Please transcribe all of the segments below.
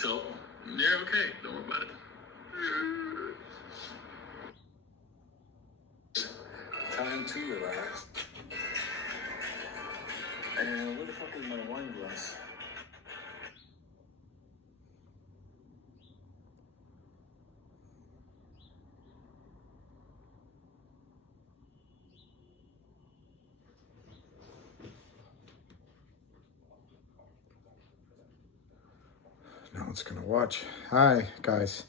So, you're okay. Don't worry about it. Time to relax. And where the fuck is my wine glass? No one's gonna watch. Hi, guys.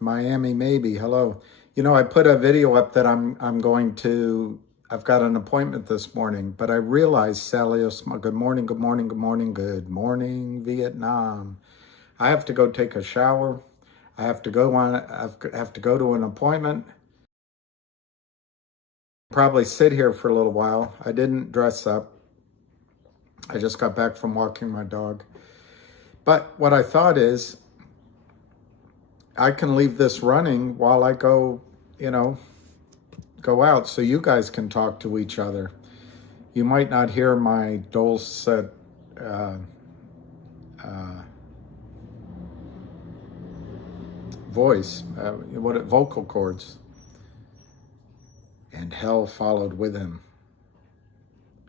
Miami, maybe. Hello. You know, I put a video up that I've got an appointment this morning, but I realized, Sally, good morning, good morning, good morning, good morning, Vietnam. I have to go take a shower. I have to go to an appointment. Probably sit here for a little while. I didn't dress up. I just got back from walking my dog. But what I thought is, I can leave this running while I go out so you guys can talk to each other. You might not hear my dulcet voice, vocal cords. And hell followed with him.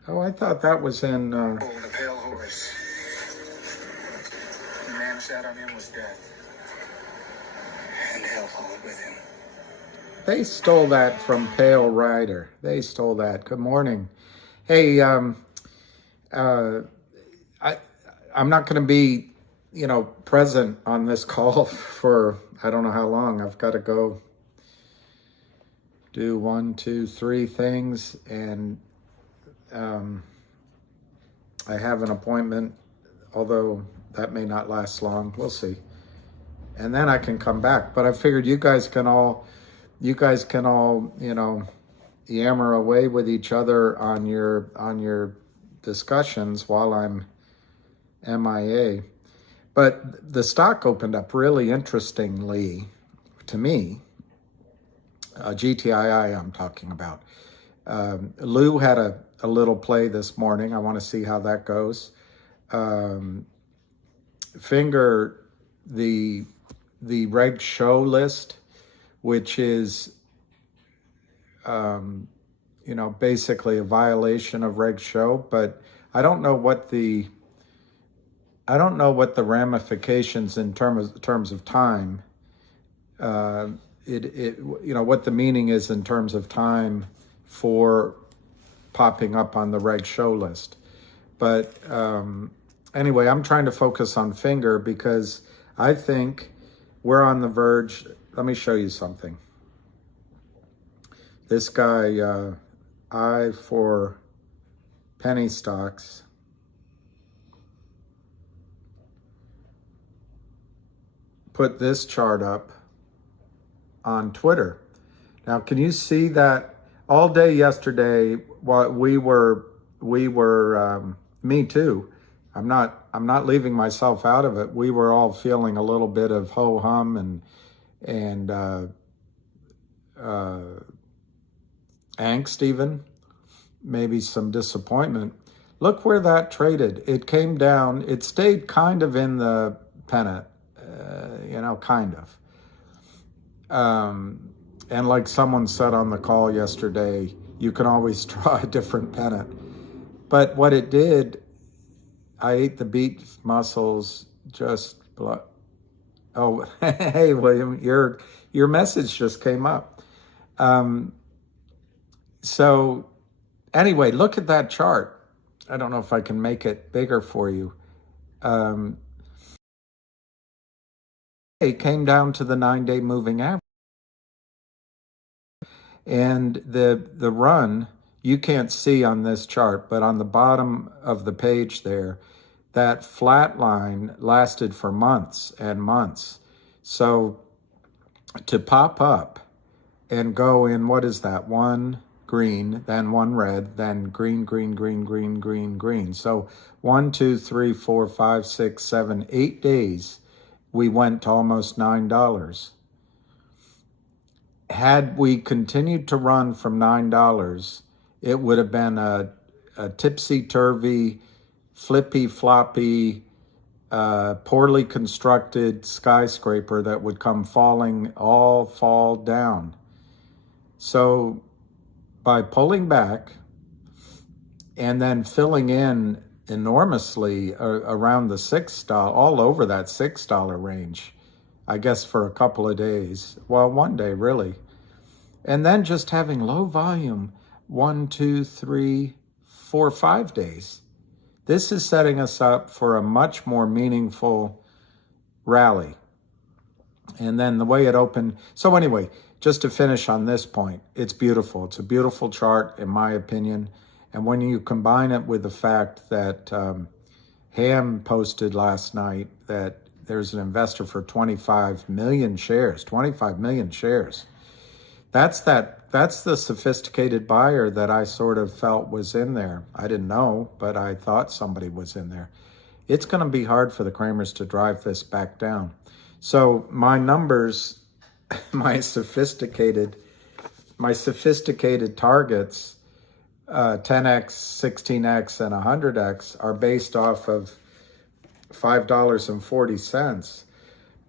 Oh, I thought that was in... the pale horse. The man who sat on him was death. And hell followed with him. They stole that from Pale Rider. They stole that. Good morning. Hey, I'm not going to be, present on this call for I don't know how long. I've got to go do 1, 2, 3 things, and I have an appointment, although that may not last long. We'll see. And then I can come back. But I figured you guys can all, yammer away with each other on your discussions while I'm MIA. But the stock opened up really interestingly to me. GTII I'm talking about. Lou had a little play this morning. I want to see how that goes. Finger the reg show list, which is basically a violation of reg show, but I don't know what the ramifications in terms of time. What the meaning is in terms of time for popping up on the reg show list. But anyway, I'm trying to focus on finger because I think we're on the verge. Let me show you something. This guy, I for penny stocks, put this chart up on Twitter. Now, can you see that all day yesterday? What we were, me too. I'm not leaving myself out of it. We were all feeling a little bit of ho hum and angst, even maybe some disappointment. Look where that traded. It came down. It stayed kind of in the pennant, kind of. And like someone said on the call yesterday, you can always draw a different pennant. But what it did, I ate the beef muscles, just blood. Oh, hey, William, your message just came up. So anyway, look at that chart. I don't know if I can make it bigger for you. It came down to the 9-day moving average. And the run, you can't see on this chart, but on the bottom of the page there, that flat line lasted for months and months. So to pop up and go in, what is that? 1 green, then 1 red, then green, green, green, green, green, green. So 1, 2, 3, 4, 5, 6, 7, 8 days, we went to almost $9. Had we continued to run from $9, it would have been a tipsy-turvy, flippy-floppy poorly constructed skyscraper that would come all fall down. So by pulling back and then filling in enormously around the $6, all over that $6 range, I guess for a couple of days, well, one day really, and then just having low volume 1, 2, 3, 4, 5 days. This is setting us up for a much more meaningful rally. And then the way it opened. So anyway, just to finish on this point, it's beautiful. It's a beautiful chart, in my opinion. And when you combine it with the fact that Ham posted last night that there's an investor for 25 million shares, 25 million shares. That's the sophisticated buyer that I sort of felt was in there. I didn't know, but I thought somebody was in there. It's going to be hard for the Kramers to drive this back down. So my numbers, my sophisticated targets, 10x, 16x, and 100x are based off of $5.40.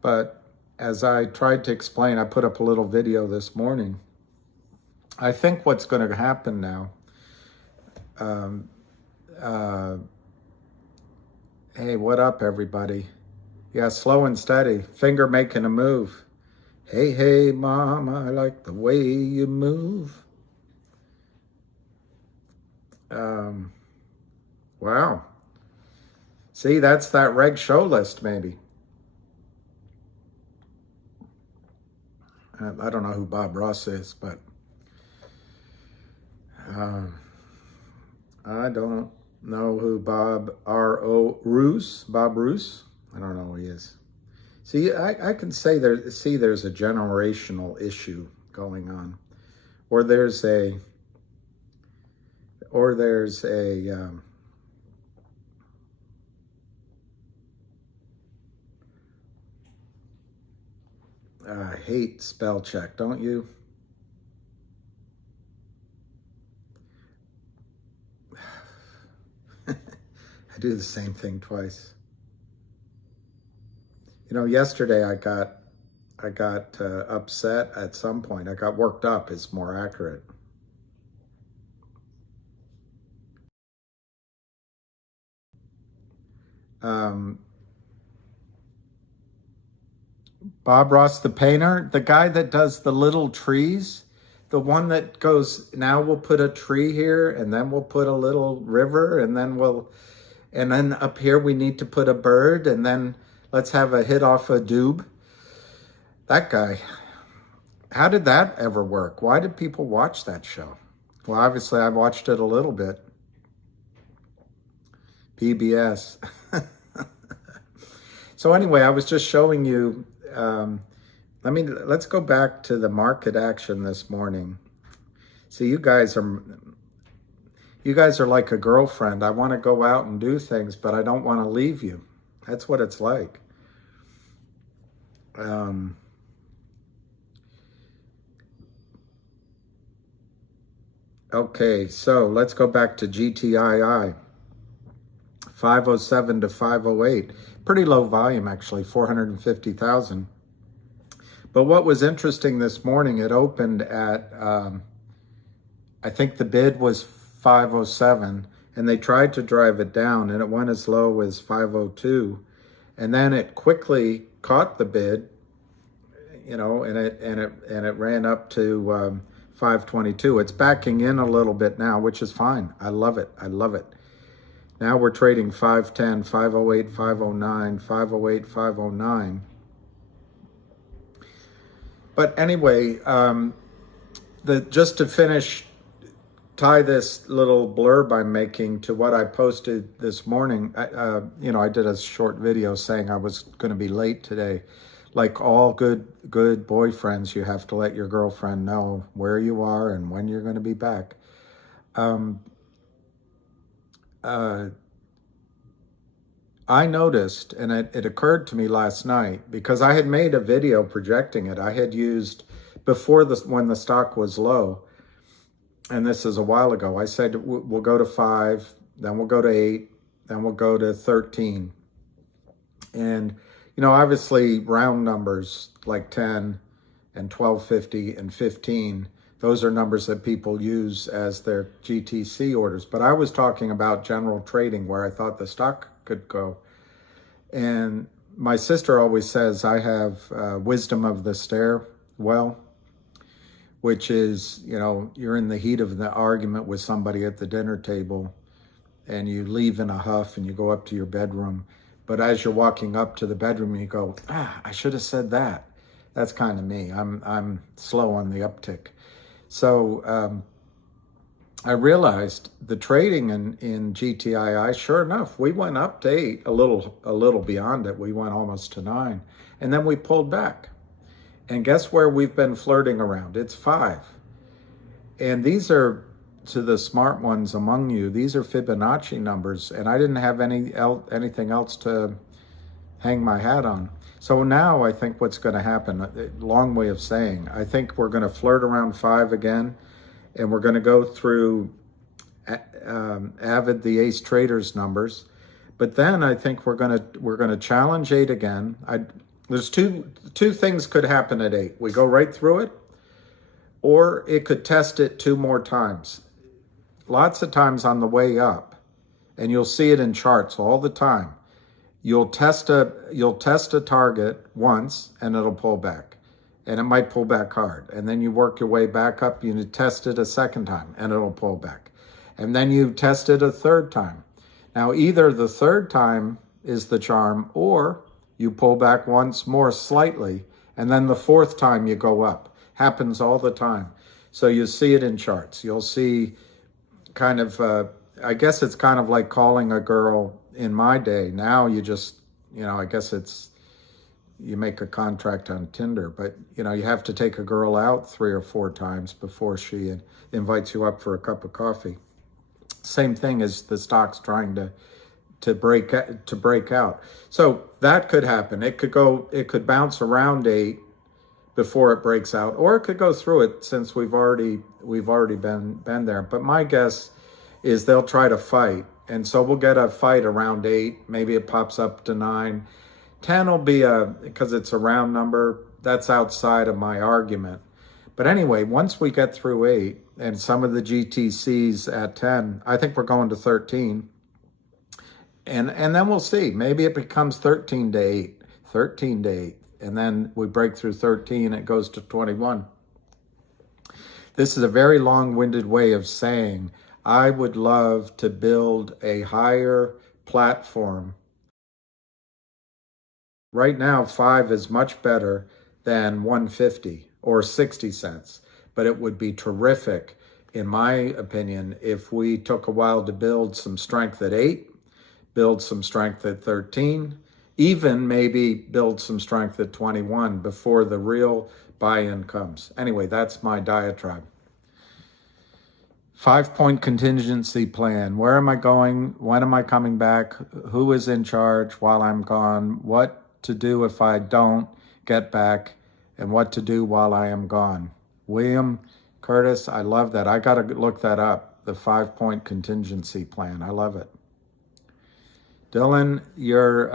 But as I tried to explain, I put up a little video this morning. I think what's going to happen now, hey, what up, everybody? Yeah, slow and steady, finger making a move. Hey, hey, mom, I like the way you move. Wow. See, that's that reg show list, maybe. I don't know who Bob Ross is, but I don't know who Bob Roos. I don't know who he is. See, I can say there's a generational issue going on, or there's a I hate spell check, don't you? I do the same thing twice. You know, yesterday I got upset at some point. I got worked up, is more accurate. Bob Ross, the painter, the guy that does the little trees, the one that goes, now we'll put a tree here, and then we'll put a little river, and then up here we need to put a bird, and then let's have a hit off a doob. That guy, how did that ever work? Why did people watch that show? Well, obviously I watched it a little bit. PBS. So anyway, I was just showing you, let's go back to the market action this morning. See, you guys are like a girlfriend. I want to go out and do things, but I don't want to leave you. That's what it's like. Okay, so let's go back to GTII. 507 to 508. Pretty low volume, actually, 450,000. But what was interesting this morning, it opened at, I think the bid was 507, and they tried to drive it down, and it went as low as 502. And then it quickly caught the bid, you know, and it ran up to 522. It's backing in a little bit now, which is fine. I love it. I love it. Now we're trading 510, 508, 509, 508, 509. But anyway, just to finish, tie this little blurb I'm making to what I posted this morning. I did a short video saying I was going to be late today. Like all good boyfriends, you have to let your girlfriend know where you are and when you're going to be back. I noticed, and it occurred to me last night, because I had made a video projecting it. I had used, when the stock was low, and this is a while ago, I said we'll go to 5, then we'll go to 8, then we'll go to 13. And, obviously round numbers like 10 and 1250 and 15, those are numbers that people use as their GTC orders. But I was talking about general trading where I thought the stock could go. And my sister always says I have wisdom of the stairwell, which is, you're in the heat of the argument with somebody at the dinner table and you leave in a huff and you go up to your bedroom. But as you're walking up to the bedroom, you go, I should have said that. That's kind of me. I'm slow on the uptick. So I realized the trading in GTII, sure enough, we went up to 8, a little beyond it. We went almost to 9, and then we pulled back. And guess where we've been flirting around? It's 5. And these are, to the smart ones among you, these are Fibonacci numbers, and I didn't have anything else to hang my hat on. So now I think what's going to happen, a long way of saying, I think we're going to flirt around 5 again, and we're going to go through Avid, the Ace Traders numbers. But then I think we're going to challenge 8 again. There's two things could happen at 8. We go right through it, or it could test it 2 more times. Lots of times on the way up, and you'll see it in charts all the time. You'll test a target once and it'll pull back, and it might pull back hard. And then you work your way back up, you test it a second time and it'll pull back. And then you test it a third time. Now either the third time is the charm, or you pull back once more slightly, and then the fourth time you go up. Happens all the time. So you see it in charts. You'll see kind of, I guess it's kind of like calling a girl in my day. Now you just, I guess you make a contract on Tinder, but you have to take a girl out 3 or 4 times before she invites you up for a cup of coffee. Same thing as the stock's trying to break out. So that could happen. It could bounce around 8 before it breaks out, or it could go through it, since we've already been there. But my guess is they'll try to fight. And so we'll get a fight around 8. Maybe it pops up to 9. 10 will be because it's a round number. That's outside of my argument. But anyway, once we get through 8 and some of the GTCs at 10, I think we're going to 13. And then we'll see. Maybe it becomes 13 to 8, 13 to 8. And then we break through 13, it goes to 21. This is a very long-winded way of saying I would love to build a higher platform. Right now, 5 is much better than 150 or 60 cents, but it would be terrific, in my opinion, if we took a while to build some strength at 8, build some strength at 13, even maybe build some strength at 21 before the real buy-in comes. Anyway, that's my diatribe. 5-point contingency plan. Where am I going? When am I coming back? Who is in charge while I'm gone? What to do if I don't get back? And what to do while I am gone? William Curtis, I love that. I got to look that up, the 5-point contingency plan. I love it. Dylan, you're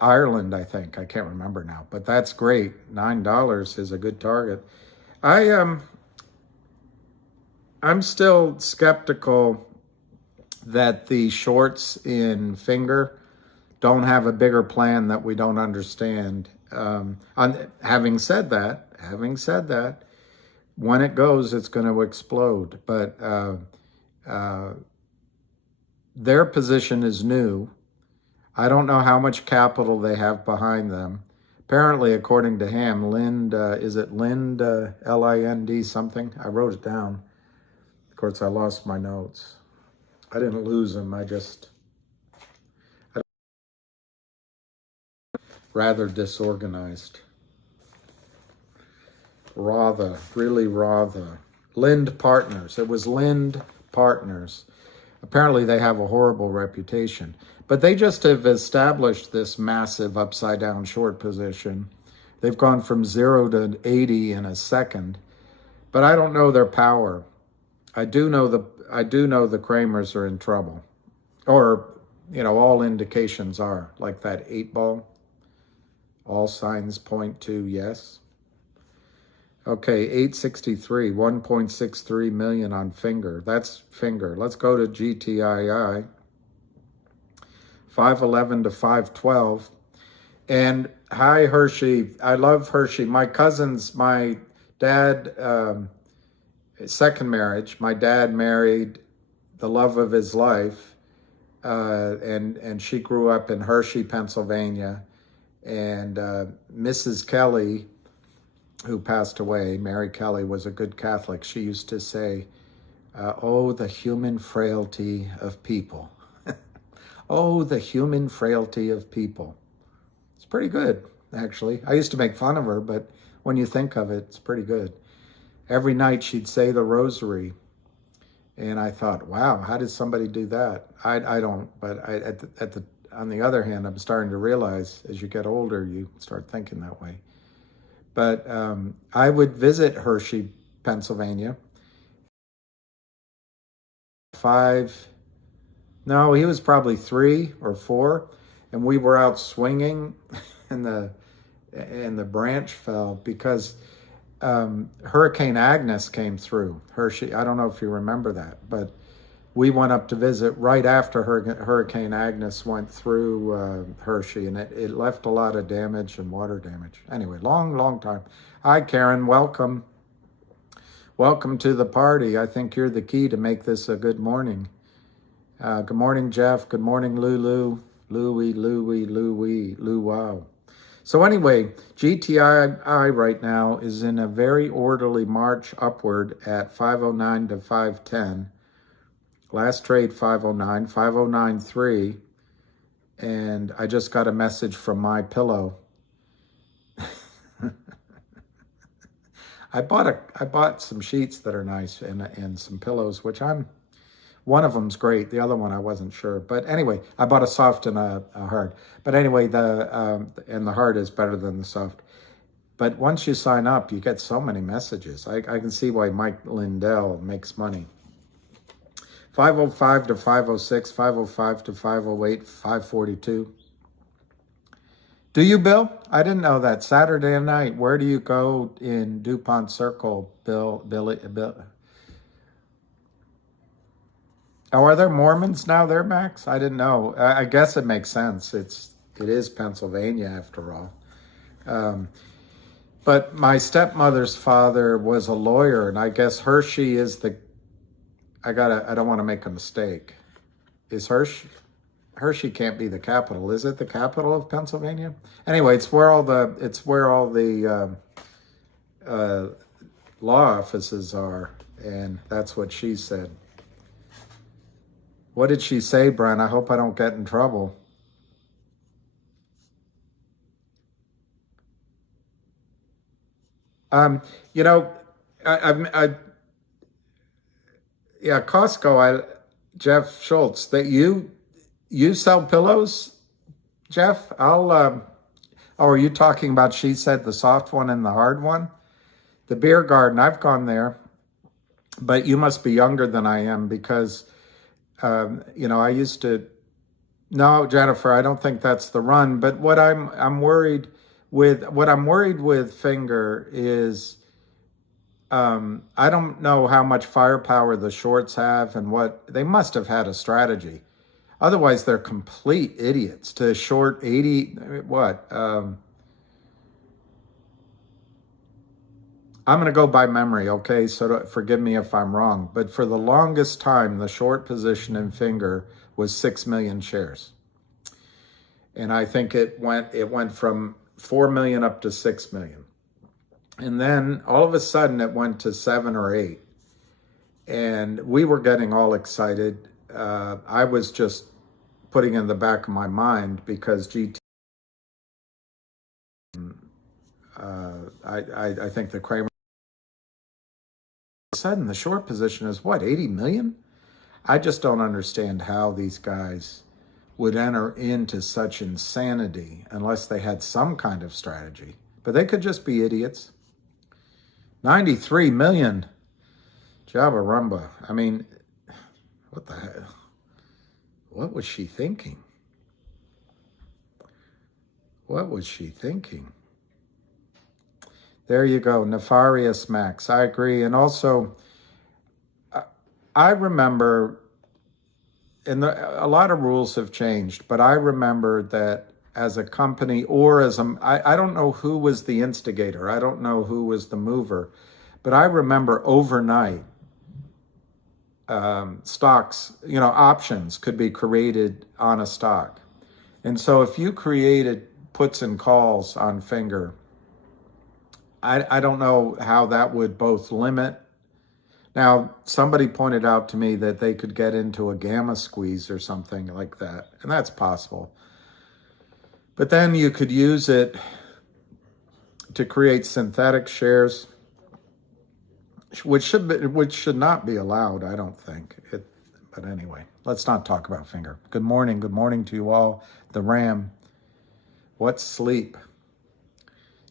Ireland, I think. I can't remember now, but that's great. $9 is a good target. I'm still skeptical that the shorts in Finger don't have a bigger plan that we don't understand. Having said that, when it goes, it's going to explode. But their position is new. I don't know how much capital they have behind them. Apparently, according to him, Lind, is it Lind, L-I-N-D something? I wrote it down. Of course, I lost my notes. I didn't lose them. Rather disorganized. Really rather. Lind Partners. It was Lind Partners. Apparently, they have a horrible reputation. But they just have established this massive upside-down short position. They've gone from 0 to 80 in a second. But I don't know their power. I do know the Kramers are in trouble, or all indications are, like that 8 ball. All signs point to yes. Okay, 863, 1.63 million on finger. That's finger. Let's go to GTII. 511 to 512. And hi, Hershey. I love Hershey. My dad, second marriage, my dad married the love of his life, and she grew up in Hershey, Pennsylvania. And Mrs. Kelly, who passed away, Mary Kelly, was a good Catholic. She used to say, oh, the human frailty of people. Oh, the human frailty of people. It's pretty good, actually. I used to make fun of her, but when you think of it, it's pretty good. Every night she'd say the rosary. And I thought, wow, how did somebody do that? I don't, but on the other hand, I'm starting to realize as you get older, you start thinking that way. But I would visit Hershey, Pennsylvania. He was probably 3 or 4, and we were out swinging, and the branch fell because Hurricane Agnes came through Hershey. I don't know if you remember that, but we went up to visit right after Hurricane Agnes went through Hershey, and it left a lot of damage and water damage. Anyway, long time. Hi, Karen. Welcome. Welcome to the party. I think you're the key to make this a good morning. Good morning, Jeff. Good morning, Lulu. Louie. Wow. So anyway, GTII right now is in a very orderly march upward at 509 to 510. Last trade 509, 5093, and I just got a message from my pillow. I bought some sheets that are nice and some pillows, which one of them's great. The other one I wasn't sure, but anyway, I bought a soft and a hard. But anyway, the hard is better than the soft. But once you sign up, you get so many messages. I can see why Mike Lindell makes money. 505 to 506, 505 to 508, 542. Do you, Bill? I didn't know that. Saturday night, where do you go in DuPont Circle, Bill? Oh, are there Mormons now there, Max? I didn't know. I guess it makes sense. It is Pennsylvania after all. But my stepmother's father was a lawyer, and I guess Hershey is I don't want to make a mistake. Is Hershey can't be the capital. Is it the capital of Pennsylvania? Anyway, it's where all the law offices are, and that's what she said. What did she say, Brent? I hope I don't get in trouble. Yeah, Costco. Jeff Schultz. That you sell pillows, Jeff? Oh, are you talking about? She said the soft one and the hard one. The beer garden. I've gone there, but you must be younger than I am because, I used to. No, Jennifer, I don't think that's the run. But what I'm worried with Finger is. I don't know how much firepower the shorts have and what they must have had a strategy. Otherwise, they're complete idiots to short 80. What? I'm going to go by memory, okay? So forgive me if I'm wrong. But for the longest time, the short position in Finger was 6 million shares. And I think it went from 4 million up to 6 million. And then all of a sudden it went to 7 or 8. And we were getting all excited. I was just putting in the back of my mind because GT. I think the Kramer. All of a sudden the short position is what, 80 million? I just don't understand how these guys would enter into such insanity unless they had some kind of strategy. But they could just be idiots. 93 million. Jabba Rumba. I mean, what the hell? What was she thinking? What was she thinking? There you go, nefarious Max. I agree. And also, I remember, and a lot of rules have changed, but I remember that as a company or I don't know who was the instigator. I don't know who was the mover, but I remember overnight, stocks, options could be created on a stock. And so if you created puts and calls on Finger, I don't know how that would both limit. Now, somebody pointed out to me that they could get into a gamma squeeze or something like that, and that's possible. But then you could use it to create synthetic shares, which should not be allowed, I don't think. But anyway, let's not talk about Finger. Good morning to you all. The Ram. What's sleep?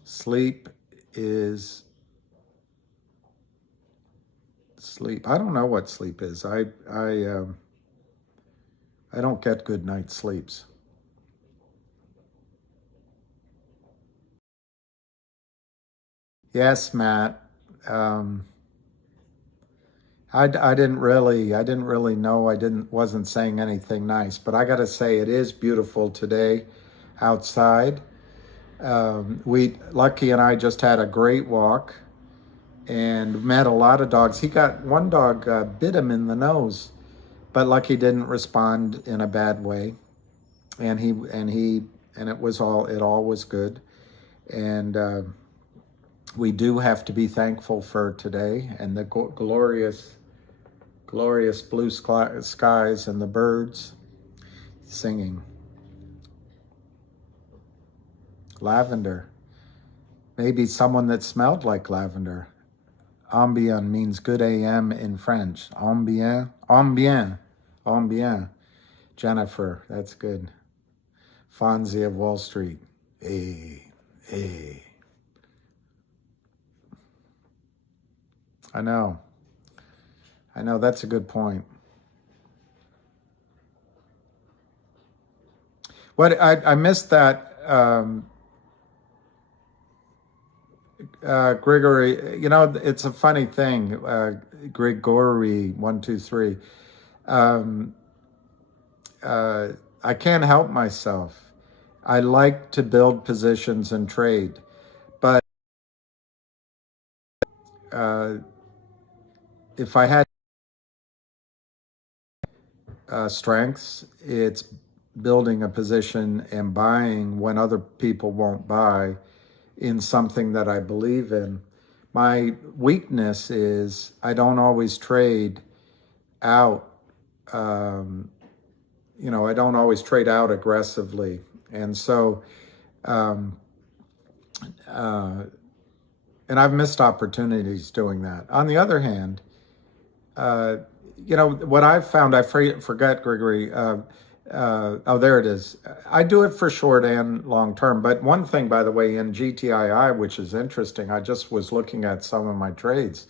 Sleep is sleep. I don't know what sleep is. I don't get good night sleeps. Yes, Matt. I didn't really know. Wasn't saying anything nice, but I got to say it is beautiful today outside. Lucky and I just had a great walk and met a lot of dogs. One dog bit him in the nose, but Lucky didn't respond in a bad way, and it all was good. And we do have to be thankful for today and the glorious blue skies and the birds singing. Lavender. Maybe someone that smelled like lavender. Ambien means good AM in French. Ambien. Jennifer, that's good. Fonzie of Wall Street. Hey. I know, that's a good point. What I missed that, Grigory, it's a funny thing, Grigory 123. I can't help myself. I like to build positions and trade, but if I had strengths, it's building a position and buying when other people won't buy in something that I believe in. My weakness is I don't always trade out. I don't always trade out aggressively. And so, and I've missed opportunities doing that. On the other hand, what I've found, I forget, Gregory, there it is. I do it for short and long term. But one thing, by the way, in GTII, which is interesting, I just was looking at some of my trades.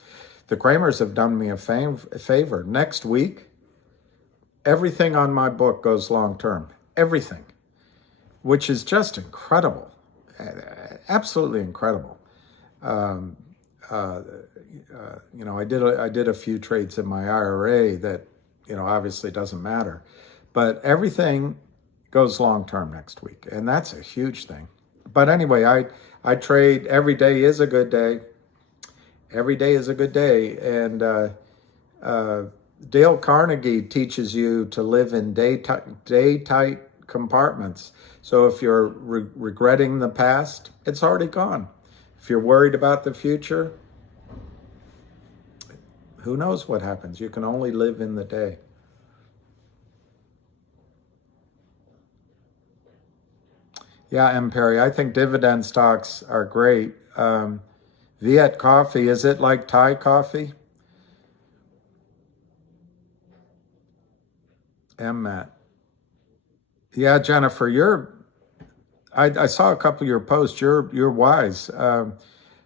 The Kramers have done me a favor. Next week, everything on my book goes long term. Everything, which is just incredible. Absolutely incredible. I did a few trades in my IRA that, obviously doesn't matter, but everything goes long term next week, and that's a huge thing. But anyway, I trade. Every day is a good day. Every day is a good day, and Dale Carnegie teaches you to live in day-tight compartments. So if you're regretting the past, it's already gone. If you're worried about the future, who knows what happens? You can only live in the day. Yeah, M. Perry, I think dividend stocks are great. Viet Coffee, is it like Thai coffee? M. Matt. Yeah, Jennifer, I saw a couple of your posts. You're wise.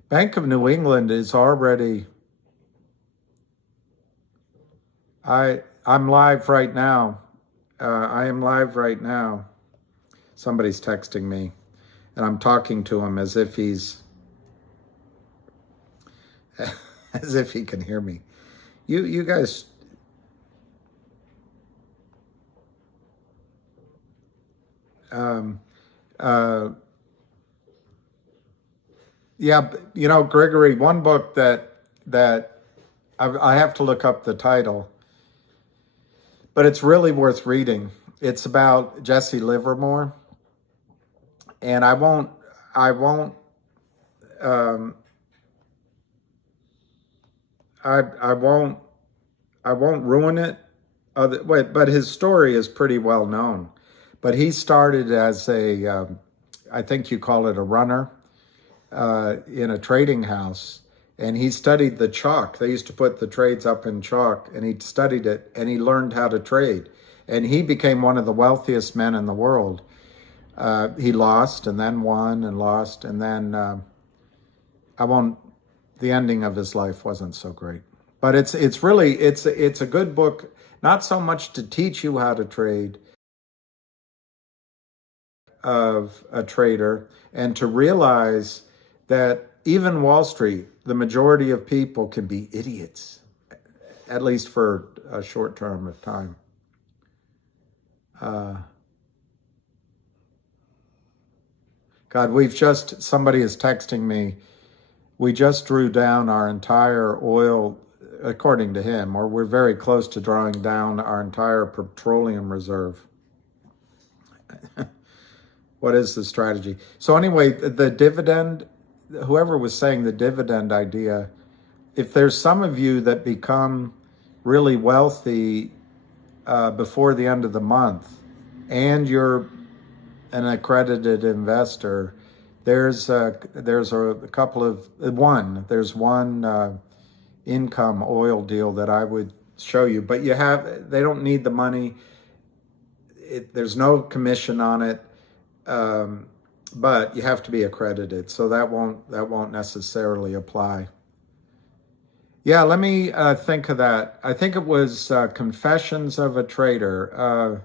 Bank of New England is already. I'm live right now. I am live right now. Somebody's texting me, and I'm talking to him as if he's, as if he can hear me. You guys, yeah, Gregory, one book that I have to look up the title, but it's really worth reading. It's about Jesse Livermore, and I won't um, I won't ruin it. But his story is pretty well known. But he started as I think you call it a runner in a trading house, and he studied the chalk. They used to put the trades up in chalk, and he studied it, and he learned how to trade. And he became one of the wealthiest men in the world. He lost and then won and lost, and then the ending of his life wasn't so great. But it's a good book, not so much to teach you how to trade of a trader, and to realize that even Wall Street, the majority of people can be idiots, at least for a short term of time. God, somebody is texting me, we just drew down our entire oil, according to him, or we're very close to drawing down our entire petroleum reserve. What is the strategy? So anyway, the dividend, whoever was saying the dividend idea, if there's some of you that become really wealthy before the end of the month, and you're an accredited investor, there's one income oil deal that I would show you, but they don't need the money. There's no commission on it. But you have to be accredited, so that won't necessarily apply. Yeah, let me think of that. I think it was Confessions of a Trader,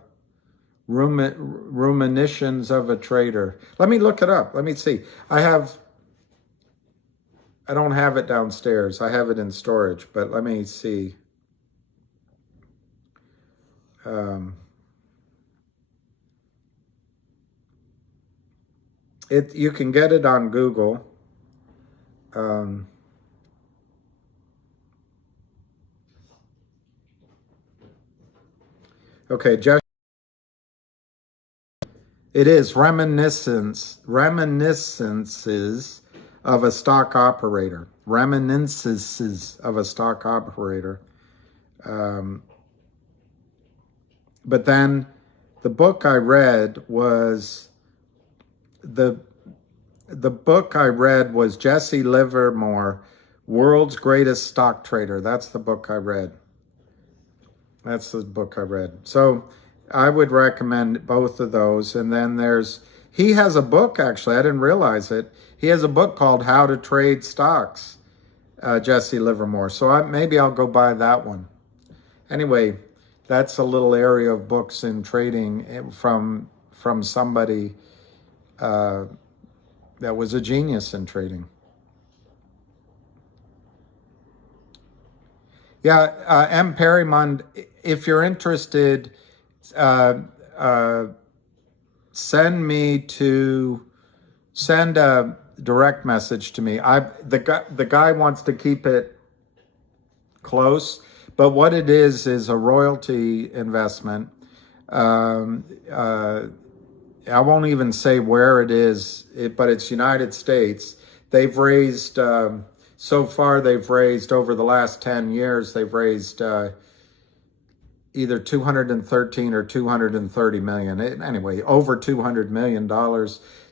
Ruminations of a Trader. Let me look it up. Let me see. I don't have it downstairs. I have it in storage, but let me see. You can get it on Google. Okay, just it is Reminiscences of a Stock Operator. Reminiscences of a Stock Operator. But then the book I read was Jesse Livermore, World's Greatest Stock Trader. That's the book I read. So I would recommend both of those. And then he has a book, actually, I didn't realize it. He has a book called How to Trade Stocks, Jesse Livermore. So maybe I'll go buy that one. Anyway, that's a little area of books in trading from somebody that was a genius in trading. Yeah, M. Perrymond, if you're interested, send a direct message to me. The guy wants to keep it close, but what it is a royalty investment. I won't even say where it is, but it's United States. They've raised, so far they've raised, over the last 10 years, they've raised either 213 or 230 million. Anyway, over $200 million.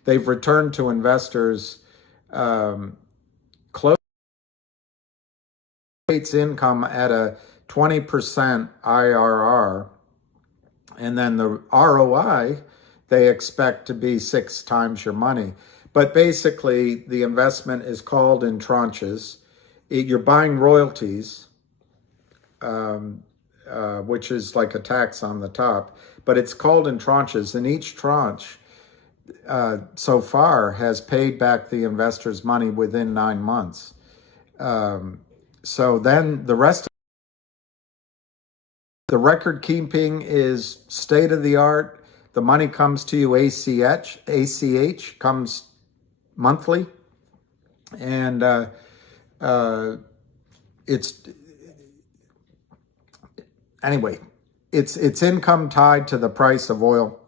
They've returned to investors close to income at a 20% IRR. And then the ROI, they expect to be 6 times your money. But basically, the investment is called in tranches. You're buying royalties, which is like a tax on the top. but it's called in tranches, and each tranche so far has paid back the investors' money within 9 months. So then the rest of the record keeping is state of the art. The money comes to you ACH comes monthly, and it's anyway. It's income tied to the price of oil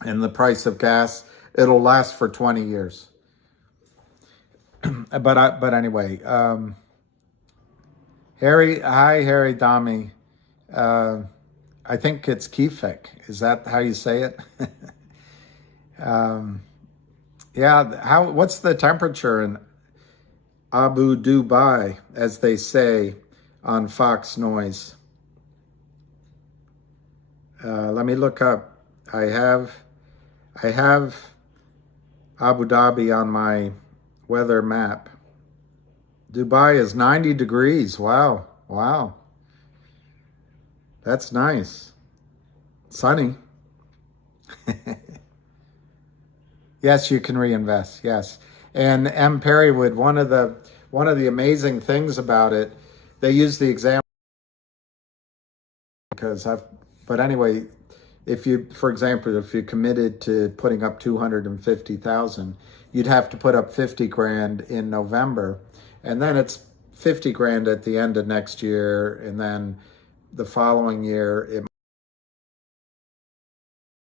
and the price of gas. It'll last for 20 years. But anyway, Harry Dami. I think it's Kefik. Is that how you say it? Yeah. What's the temperature in Abu Dubai, as they say on Fox Noise? Let me look up. I have Abu Dhabi on my weather map. Dubai is 90 degrees. Wow. That's nice. Sunny. Yes, you can reinvest. Yes. And M. Perrywood, one of the amazing things about it, they use the example but anyway, if you, for example, if you committed to putting up 250,000, you'd have to put up 50 grand in November, and then it's 50 grand at the end of next year, and then the following year it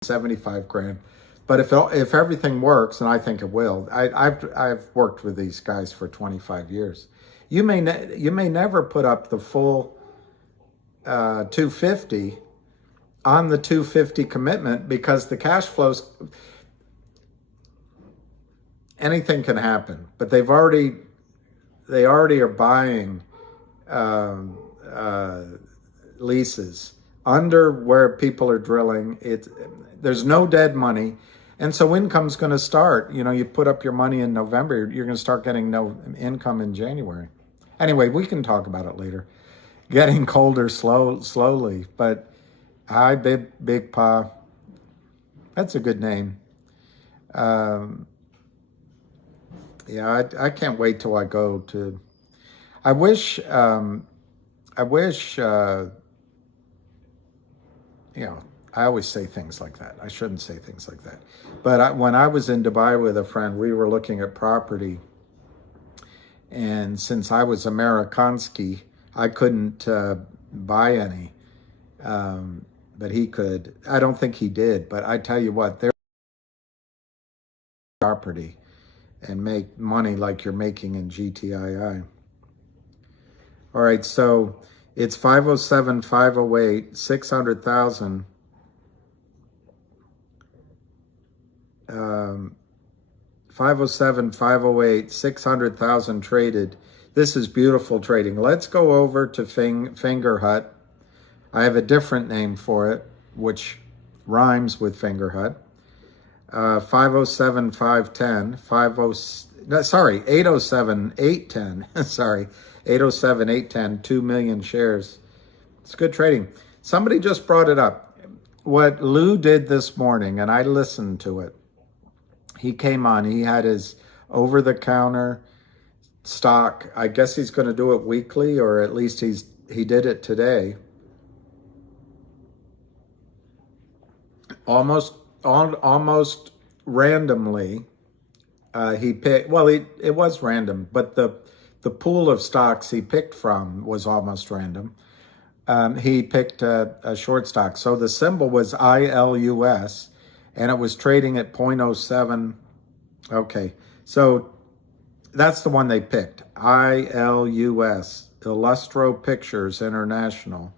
75 grand. But if everything works, and I think it will, I've worked with these guys for 25 years. You may never put up the full 250 on the 250 commitment, because the cash flows, anything can happen. But they already are buying leases under where people are drilling. There's no dead money, and so income's going to start. You put up your money in November, you're going to start getting no income in January. Anyway, we can talk about it later. Getting colder slowly, but hi, Big Pa. That's a good name. Yeah, I can't wait till I go to. I wish. I always say things like that. I shouldn't say things like that. But when I was in Dubai with a friend, we were looking at property. And since I was Amerikansky, I couldn't buy any. But he could. I don't think he did. But I tell you what, they're property and make money like you're making in GTII. All right, so it's 507, 508, 600,000. 507, 508, 600,000 traded. This is beautiful trading. Let's go over to Finger Hut. I have a different name for it, which rhymes with Finger Hut. 507, 510, 807, 810. Sorry, 807, 810, 2 million shares. It's good trading. Somebody just brought it up. What Lou did this morning, and I listened to it. He came on. He had his over-the-counter stock. I guess he's going to do it weekly, or at least he did it today. Almost randomly, he picked. Well, it was random, but the pool of stocks he picked from was almost random. He picked a short stock. So the symbol was ILUS, and it was trading at 0.07. Okay, so that's the one they picked. ILUS, Illustro Pictures International,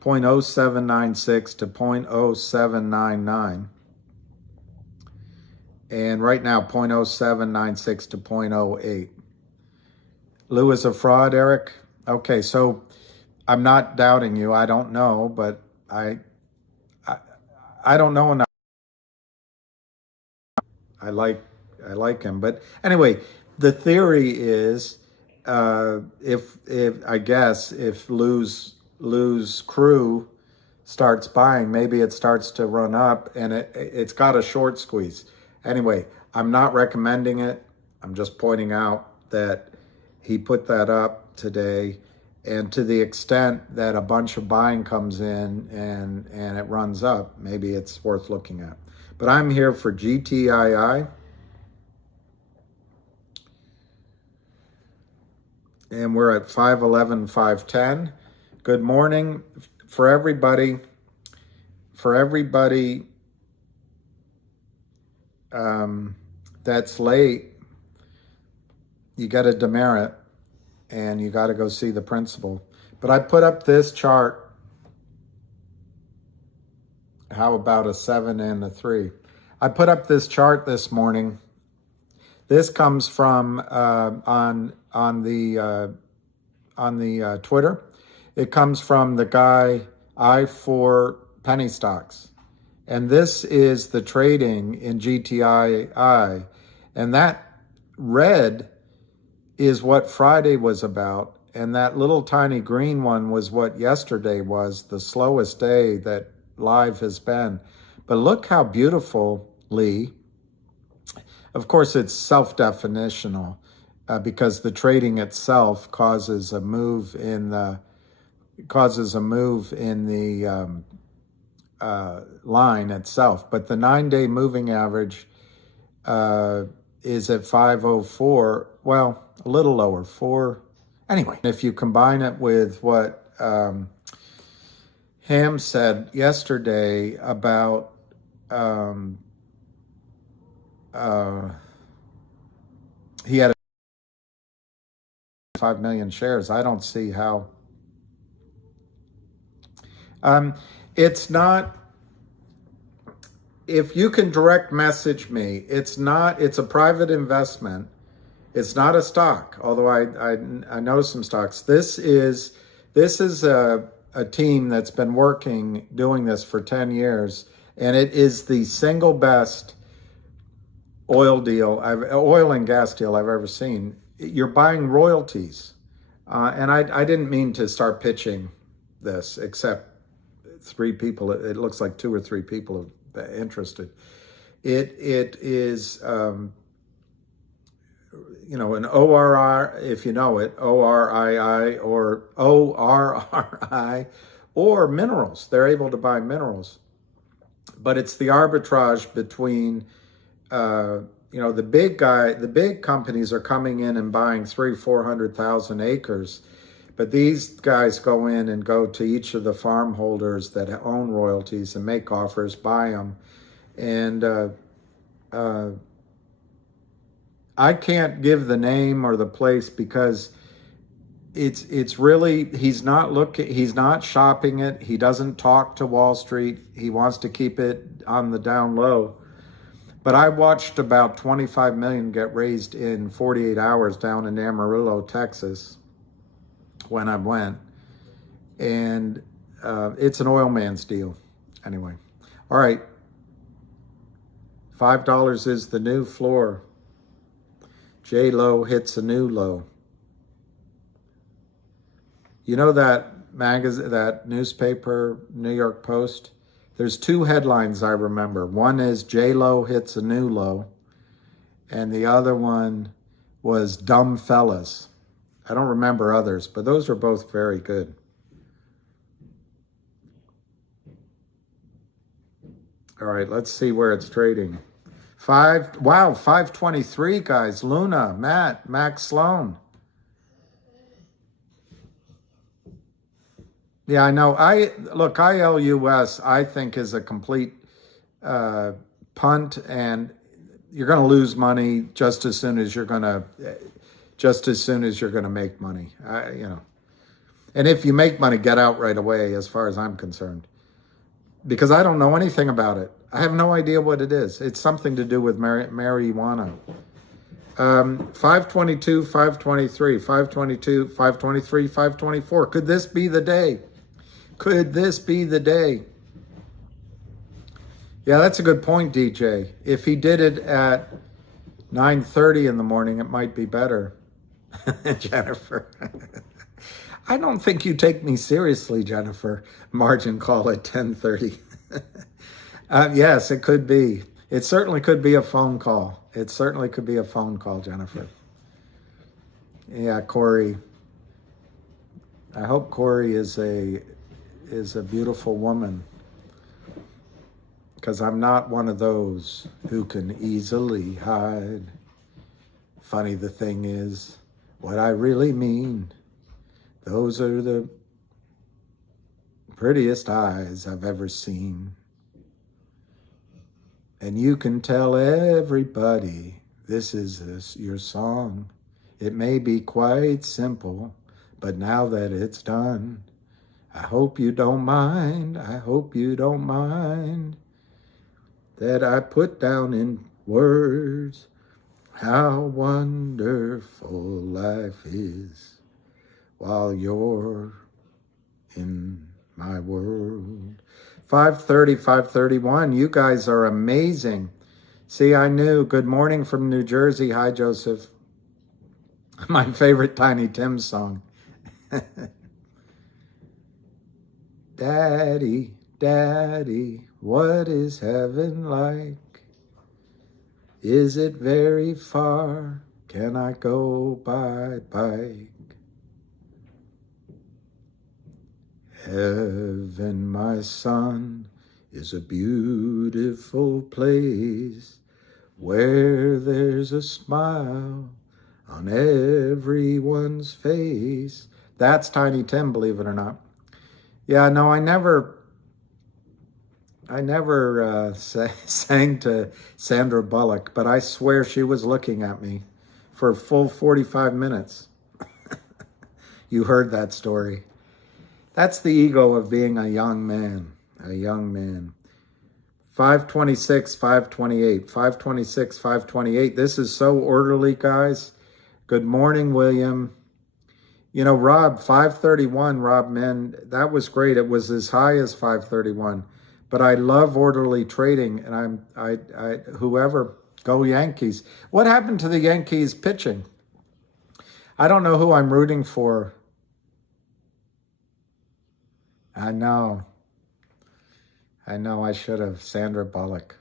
0.0796 to 0.0799. And right now, 0.0796 to 0.08. Lou is a fraud, Eric? Okay, so I'm not doubting you. I don't know, but I don't know enough. I like him, but anyway, the theory is if Lou's crew starts buying, maybe it starts to run up, and it's got a short squeeze. Anyway, I'm not recommending it. I'm just pointing out that he put that up today, and to the extent that a bunch of buying comes in and it runs up, maybe it's worth looking at. But I'm here for GTII. And we're at 511, 510. Good morning for everybody. That's late, you got to demerit and you got to go see the principal. But I put up this chart. How about a 7 and a 3? I put up this chart this morning. This comes from on the Twitter. It comes from the guy I4 penny stocks, and this is the trading in GTII, and that red is what Friday was about, and that little tiny green one was what yesterday was, the slowest day that live has been. But look how beautifully. Of course, it's self-definitional because the trading itself causes a move in the line itself. But the 9-day moving average is at 504. Well, a little lower, 4. Anyway, if you combine it with what Ham said yesterday about he had 5 million shares. I don't see how. It's not, if you can direct message me, it's a private investment. It's not a stock, although I know some stocks. This is a team that's been doing this for 10 years, and it is the single best oil and gas deal I've ever seen. You're buying royalties. And I didn't mean to start pitching this, except 3 people. It looks like 2 or 3 people are interested. It is, an ORR, if you know it, ORII or ORRI, or minerals. They're able to buy minerals. But it's the arbitrage between, the big companies are coming in and buying 300,000-400,000 acres. But these guys go in and go to each of the farm holders that own royalties and make offers, buy them. And I can't give the name or the place because it's really, he's not shopping it. He doesn't talk to Wall Street. He wants to keep it on the down low. But I watched about 25 million get raised in 48 hours down in Amarillo, Texas, when I went. And it's an oil man's deal. Anyway. All right. $5 is the new floor. J-Lo hits a new low. You know that newspaper, New York Post? There's 2 headlines I remember. One is J-Lo hits a new low, and the other one was Dumb Fellas. I don't remember others, but those are both very good. All right, let's see where it's trading. 523, guys. Luna, Max Sloan. Yeah, I know. ILUS, I think, is a complete punt, and you're going to lose money just as soon as you're going to make money. And if you make money, get out right away, as far as I'm concerned, because I don't know anything about it. I have no idea what it is. It's something to do with marijuana. 522, 523, 522, 523, 524. Could this be the day? Could this be the day? Yeah, that's a good point, DJ. If he did it at 9:30 in the morning, it might be better. Jennifer. I don't think you take me seriously, Jennifer. Margin call at 10:30. Yes, it could be. It certainly could be a phone call. It certainly could be a phone call, Jennifer. Yeah, Corey. I hope Corey is a beautiful woman, because I'm not one of those who can easily hide. Funny, the thing is, what I really mean, those are the prettiest eyes I've ever seen. And you can tell everybody this is your song. It may be quite simple, but now that it's done, I hope you don't mind, I hope you don't mind that I put down in words how wonderful life is while you're in my world. 5:30, 5:31. You guys are amazing. See, I knew. Good morning from New Jersey. Hi, Joseph. My favorite Tiny Tim song. Daddy, Daddy, what is heaven like? Is it very far? Can I go by bike? Heaven, my son, is a beautiful place where there's a smile on everyone's face. That's Tiny Tim, believe it or not. Yeah, no, I never sang to Sandra Bullock, but I swear she was looking at me for a full 45 minutes. You heard that story. That's the ego of being a young man, a young man. 5:26, 5:28, 5:26, 5:28. This is so orderly, guys. Good morning, William. You know, Rob, 5:31, Rob, man, that was great. It was as high as 5:31. But I love orderly trading, and whoever, go Yankees. What happened to the Yankees pitching? I don't know who I'm rooting for. I know I should have. Sandra Bullock.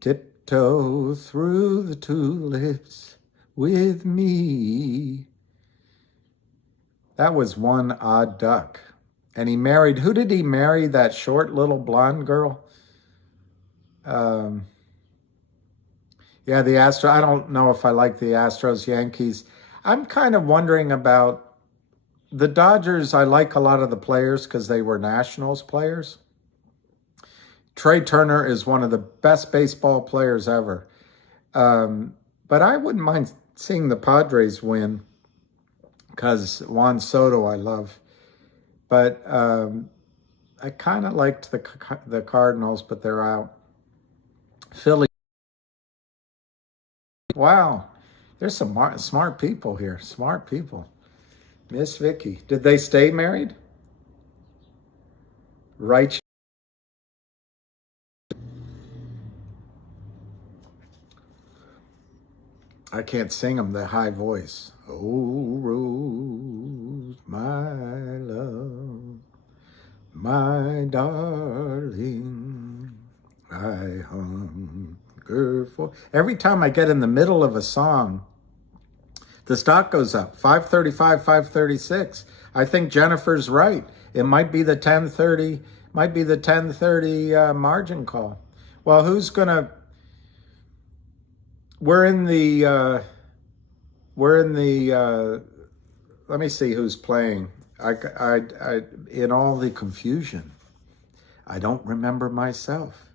Tiptoe through the tulips with me. That was One Odd Duck. And he married, who did he marry? That short little blonde girl? Yeah, the Astros. I don't know if I like the Astros, Yankees. I'm kind of wondering about the Dodgers. I like a lot of the players because they were Nationals players. Trey Turner is one of the best baseball players ever. But I wouldn't mind seeing the Padres win because Juan Soto I love. But I kind of liked the Cardinals, but they're out. Philly. Wow. There's some smart people here. Smart people. Miss Vicky. Did they stay married? Right. I can't sing them, the high voice. Oh, Rose, my love, my darling, I hunger for. Every time I get in the middle of a song, the stock goes up. 5:35, 5:36. I think Jennifer's right. It might be the 10:30, margin call. Well, who's gonna? We're in the. Let me see who's playing. I in all the confusion, I don't remember myself.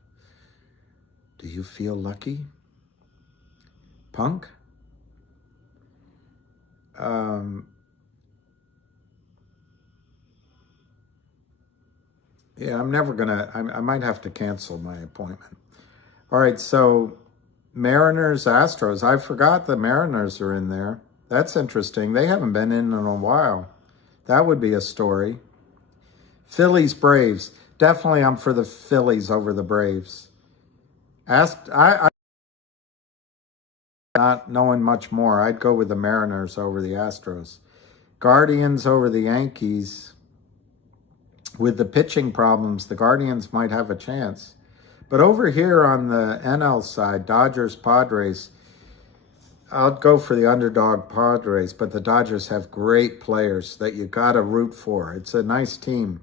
Do you feel lucky? Punk? Yeah, I'm never gonna, I might have to cancel my appointment. All right, so Mariners, Astros. I forgot the Mariners are in there. That's interesting. They haven't been in a while. That would be a story. Phillies, Braves. Definitely I'm for the Phillies over the Braves. I not knowing much more, I'd go with the Mariners over the Astros. Guardians over the Yankees. With the pitching problems, the Guardians might have a chance. But over here on the NL side, Dodgers, Padres, I'll go for the underdog Padres, but the Dodgers have great players that you got to root for. It's a nice team.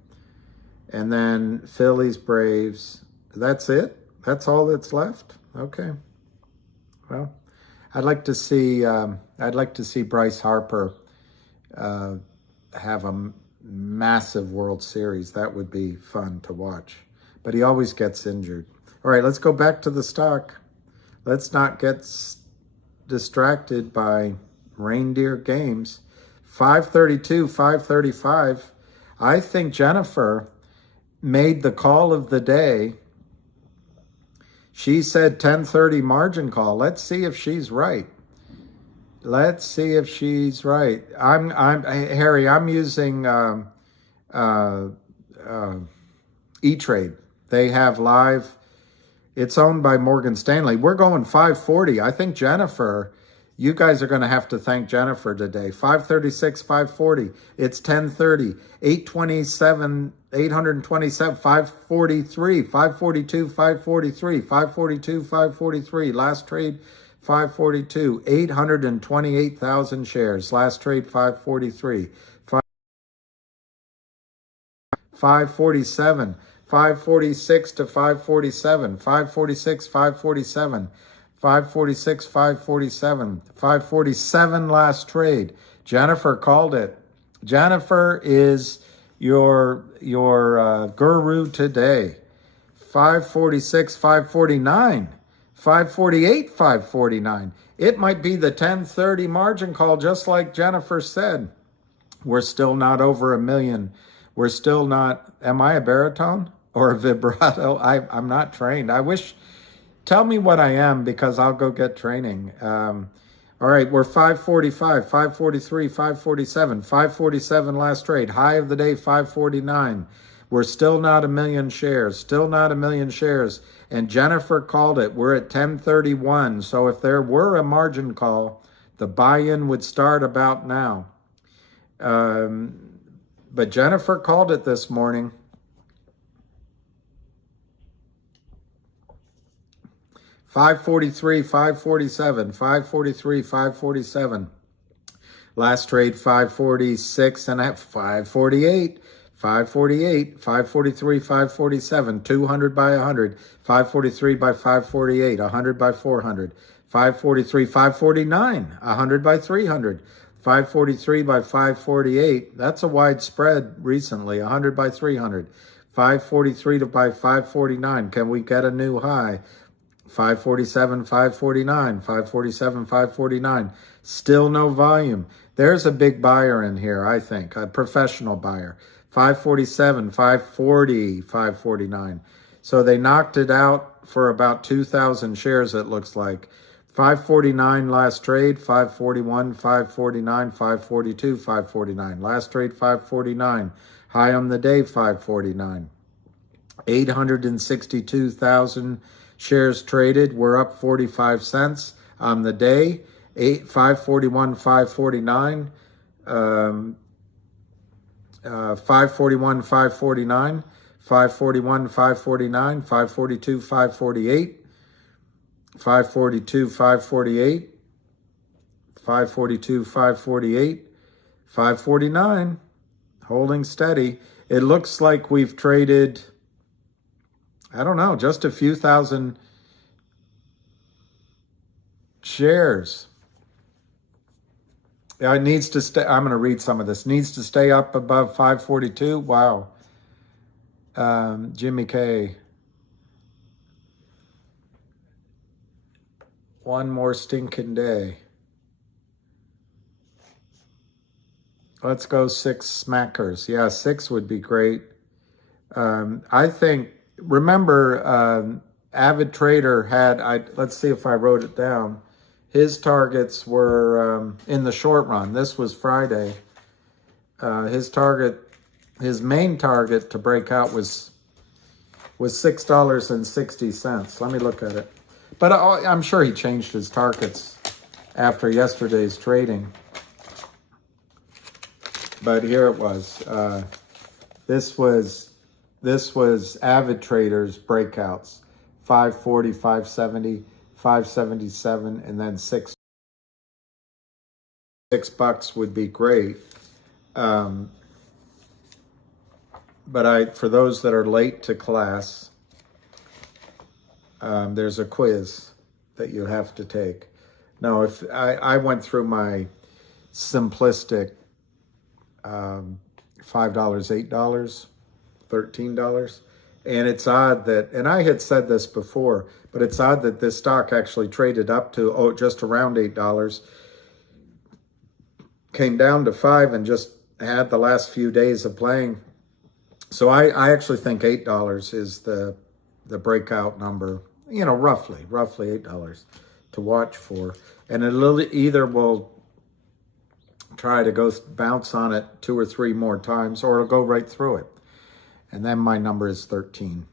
And then Phillies, Braves. That's it? That's all that's left? Okay. Well, I'd like to see Bryce Harper have a massive World Series. That would be fun to watch. But he always gets injured. All right, let's go back to the stock. Let's not get distracted by reindeer games. 532, 535. I think Jennifer made the call of the day. She said 10:30 margin call. Let's see if she's right. Let's see if she's right. Harry, I'm using E-Trade. They have live. It's owned by Morgan Stanley. We're going 540. I think Jennifer, you guys are going to have to thank Jennifer today. 536, 540. It's 1030. 827, 827, 543, 542, 543, 542, 543. Last trade, 542. 828,000 shares. Last trade, 543. 547. 546 to 547, 546, 547, 546, 547, 547 last trade. Jennifer called it. Jennifer is your guru today. 546, 549, 548, 549. It might be the 1030 margin call, just like Jennifer said. We're still not over 1 million. We're still not, am I a baritone or a vibrato? I'm not trained. Tell me what I am because I'll go get training. All right, we're 545, 543, 547, 547 last trade. High of the day, 549. We're still not 1 million shares, still not 1 million shares. And Jennifer called it. We're at 1031. So if there were a margin call, the buy-in would start about now. But Jennifer called it this morning. $543, $547, $543, $547. Last trade, $546 and at $548, $548, $543, $547, 200 by 100, $543 by $548, 100 by 400, $543, $549, 100 by 300. 543 by 548, that's a wide spread recently, 100 by 300. 543 by 549, can we get a new high? 547, 549, 547, 549. Still no volume. There's a big buyer in here, I think, a professional buyer. 547, 540, 549. So they knocked it out for about 2,000 shares, it looks like. 549 last trade, 541, 549, 542, 549. Last trade, 549. High on the day, 549. 862,000 shares traded. We're up 45 cents on the day. 541, 549. 541, 549. 541, 549. 542, 548. 542, 548, 542, 548, 549, holding steady. It looks like we've traded, I don't know, just a few thousand shares. Yeah, it needs to stay, I'm going to read some of this. Needs to stay up above 542. Wow. Jimmy K. One more stinking day. Let's go 6 smackers. Yeah, 6 would be great. I think, remember, Avid Trader had, let's see if I wrote it down. His targets were in the short run. This was Friday. His main target to break out was $6.60. Let me look at it. But I'm sure he changed his targets after yesterday's trading. but here it was. This was Avid Traders breakouts, 540, 570, 577, and then $6 would be great. But for those that are late to class, there's a quiz that you have to take. No, if I went through my simplistic $5, $8, $13, and it's odd that, and I had said this before, but it's odd that this stock actually traded up to just around $8, came down to 5, and just had the last few days of playing. So I actually think $8 is the breakout number, you know, roughly $8 to watch for. And it either will try to go bounce on it 2 or 3 more times, or it'll go right through it. And then my number is 13.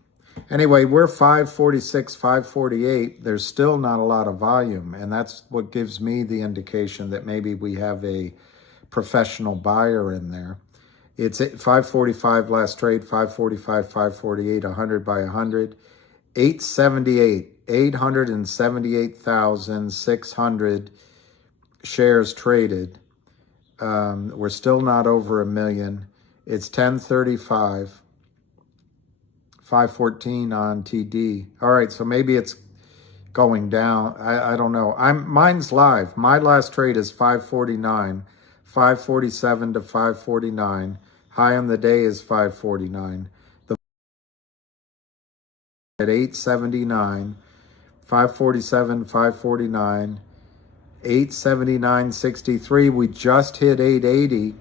Anyway, we're 546, 548. There's still not a lot of volume, and that's what gives me the indication that maybe we have a professional buyer in there. It's at 545 last trade, 545, 548, 100 by 100, 878,600 shares traded. We're still not over 1 million. It's 1035, 514 on TD. All right, so maybe it's going down. I don't know. Mine's live. My last trade is 549, 547 to 549. High on the day is 549. The at 879, 547, 549, 879.63. We just hit 880.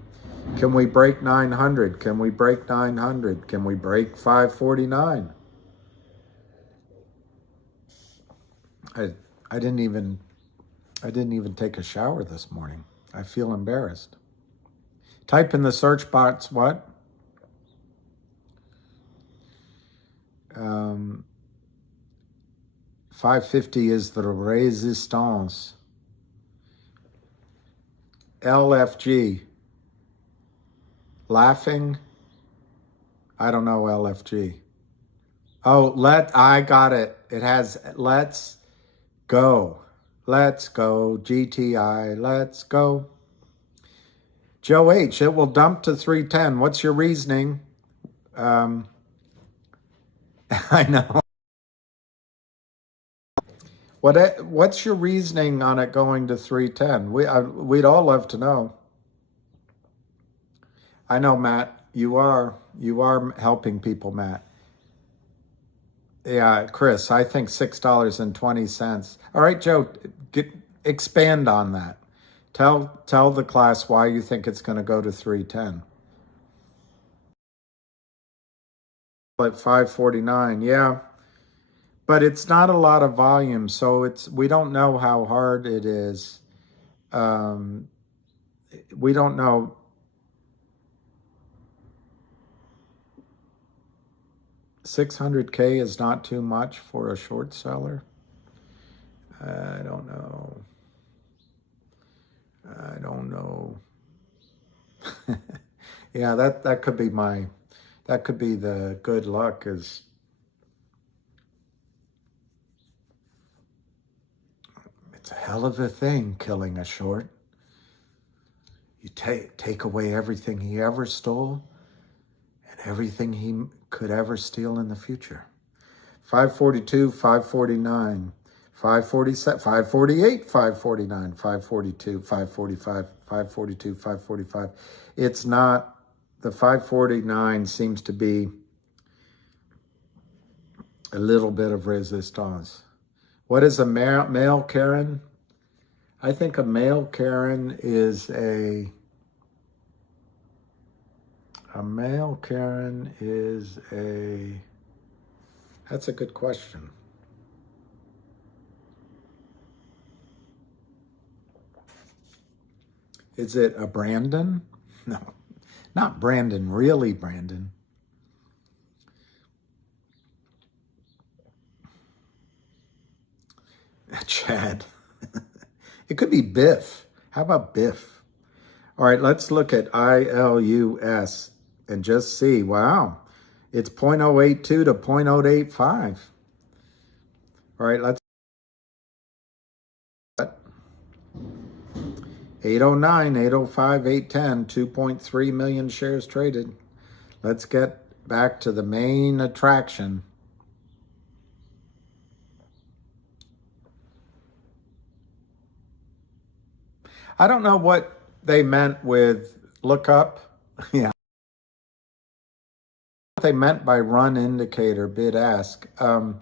Can we break 900? Can we break 900? Can we break 549? I didn't even take a shower this morning. I feel embarrassed. Type in the search box what? 550 is the resistance. LFG. Laughing? I don't know LFG. Oh, I got it. It has let's go. Let's go. GTII. Let's go. Joe H., it will dump to 310. What's your reasoning? I know. What's your reasoning on it going to 310? We'd all love to know. I know, Matt. You are helping people, Matt. Yeah, Chris, I think $6.20. All right, Joe, expand on that. Tell the class why you think it's going to go to 310. At 549, yeah. But it's not a lot of volume, so we don't know how hard it is. We don't know. $600K is not too much for a short seller. I don't know. Yeah, that could be the good luck is. It's a hell of a thing, killing a short. You take away everything he ever stole and everything he could ever steal in the future. 542, 549, 547, 548, 549, 542, 545, 542, 545. It's not, the 549 seems to be a little bit of resistance. What is a male Karen? I think a male Karen is a male Karen is that's a good question. Is it a Brandon? No, not Brandon, really Brandon. Chad. It could be Biff. How about Biff? All right, let's look at ILUS and just see. Wow, it's 0.082 to 0.085. All right, let's 809, 805, 810, 2.3 million shares traded. Let's get back to the main attraction. I don't know what they meant with look up. Yeah. What they meant by run indicator bid ask. I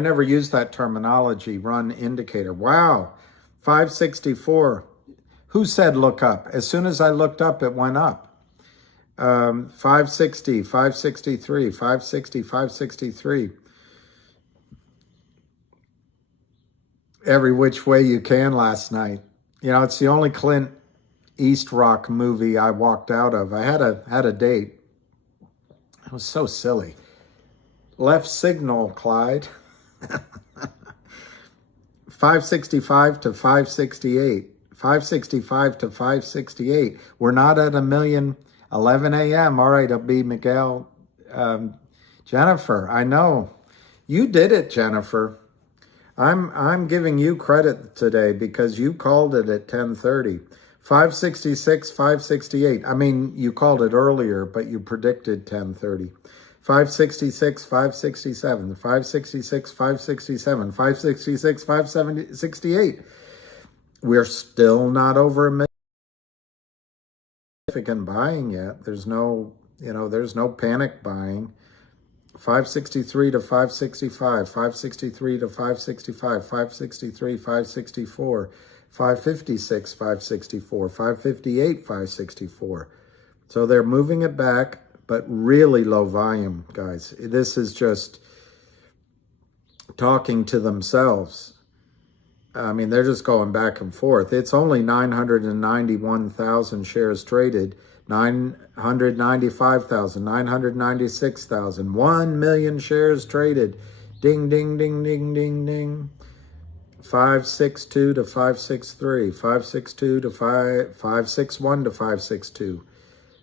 never used that terminology, run indicator. Wow. 564. Who said look up? As soon as I looked up, it went up. 560, 563, 560, 563. Every which way you can last night. You know, it's the only Clint Eastwood movie I walked out of. I had a date. It was so silly. Left signal, Clyde. 565 to 568. 565 to 568. We're not at a million. 11 a.m. All right, it'll be Miguel. Jennifer, I know. You did it, Jennifer. I'm giving you credit today because you called it at 10:30. 566, 568. I mean, you called it earlier, but you predicted 10:30. 566, 567, 566, 567, 566, 568. We're still not over a million significant buying yet. There's no panic buying. 563 to 565, 563 to 565, 563, 564, 556, 564, 558, 564. So they're moving it back, but really low volume, guys. This is just talking to themselves. I mean, they're just going back and forth. It's only 991,000 shares traded. 995,000, 996,000, 1 million shares traded. Ding, ding, ding, ding, ding, ding. 562 to 563, 562 to 561 to 562,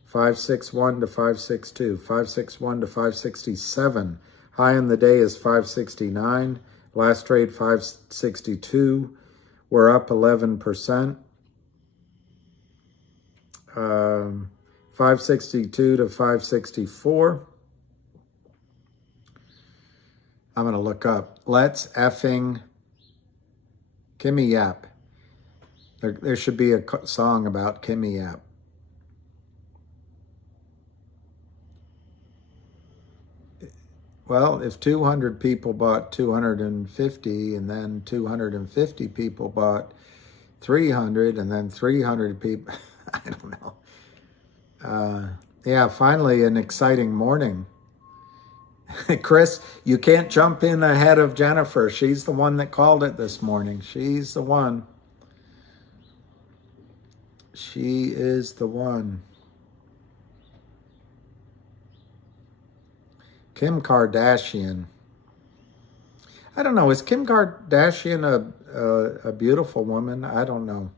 561 to 562, 561 to 567. High in the day is 569. Last trade 562. We're up 11%. 562 to 564. I'm going to look up. Let's effing Kimmy Yap. There should be a song about Kimmy Yap. Well, if 200 people bought 250 and then 250 people bought 300 and then 300 people, I don't know. Yeah, finally an exciting morning. Chris, you can't jump in ahead of Jennifer. She's the one that called it this morning. She's the one. She is the one. Kim Kardashian. I don't know. Is Kim Kardashian a beautiful woman? I don't know.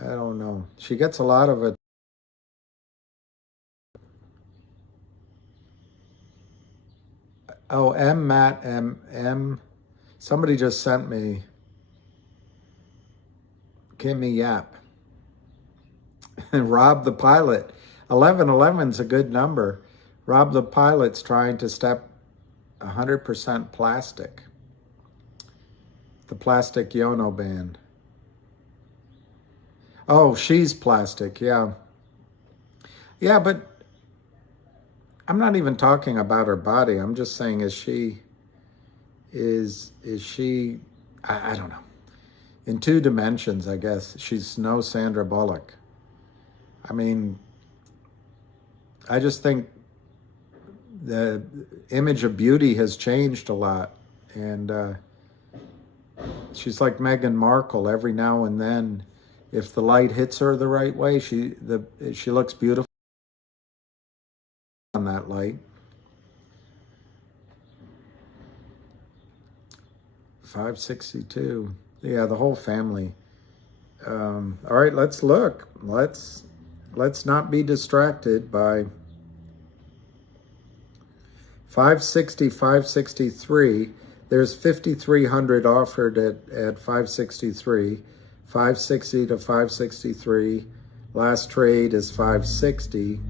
I don't know. She gets a lot of it. Oh, Matt M. Somebody just sent me Kimmy Yap. Rob the pilot. 1111's a good number. Rob the pilot's trying to step 100% plastic. The plastic Yono ban. Oh, she's plastic, yeah. Yeah, but I'm not even talking about her body. I'm just saying, is she, I don't know. In two dimensions, I guess. She's no Sandra Bullock. I mean, I just think the image of beauty has changed a lot. And she's like Meghan Markle. Every now and then, if the light hits her the right way, she looks beautiful on that light. 562. Yeah, the whole family. All right, let's look. Let's not be distracted by 560, 563. There's 5,300 offered at 563. 560 to 563. Last trade is 560.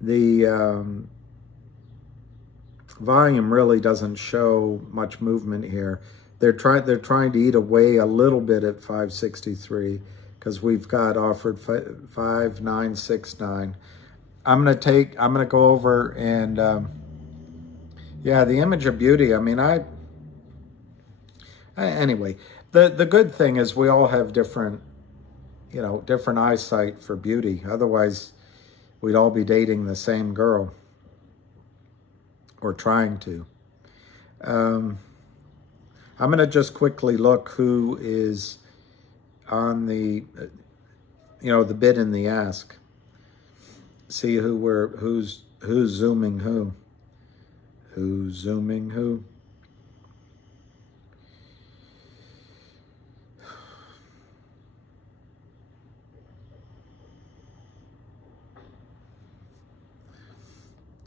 The volume really doesn't show much movement here. They're trying to eat away a little bit at 563 because we've got offered 5969. I'm gonna go over and yeah, the image of beauty. I mean, anyway, the good thing is we all have different, different eyesight for beauty. Otherwise, we'd all be dating the same girl or trying to. I'm going to just quickly look who is on the, the bid and the ask. See who's zooming who. Who's zooming who?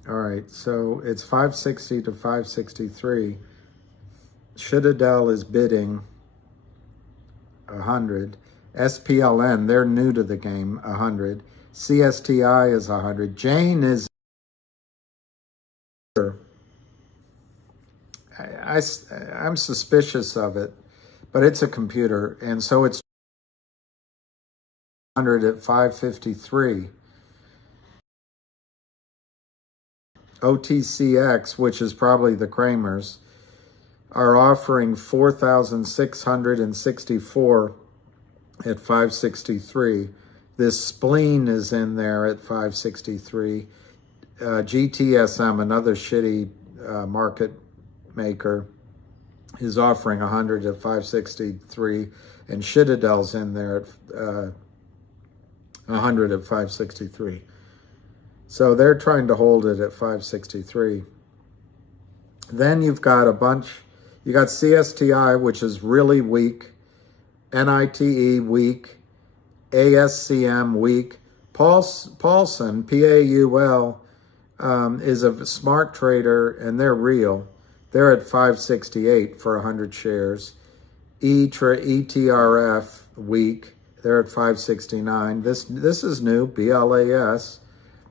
All right, so it's 560 to 563. Citadel is bidding 100. SPLN, they're new to the game, 100. CSTI is 100. Jane is... I'm suspicious of it, but it's a computer, and so it's 100 at 553. OTCX, which is probably the Kramers, are offering 4,664 at 563. This spleen is in there at 563. GTSM, another shitty market maker, is offering 100 at 563, and Citadel's in there at 100 at 563. So they're trying to hold it at 563. Then you've got a bunch. You got CSTI, which is really weak. NITE weak. ASCM weak. Paulson, Paul, is a smart trader, and they're real. They're at 568 for 100 shares. ETRF weak. They're at 569. This is new. BLAS.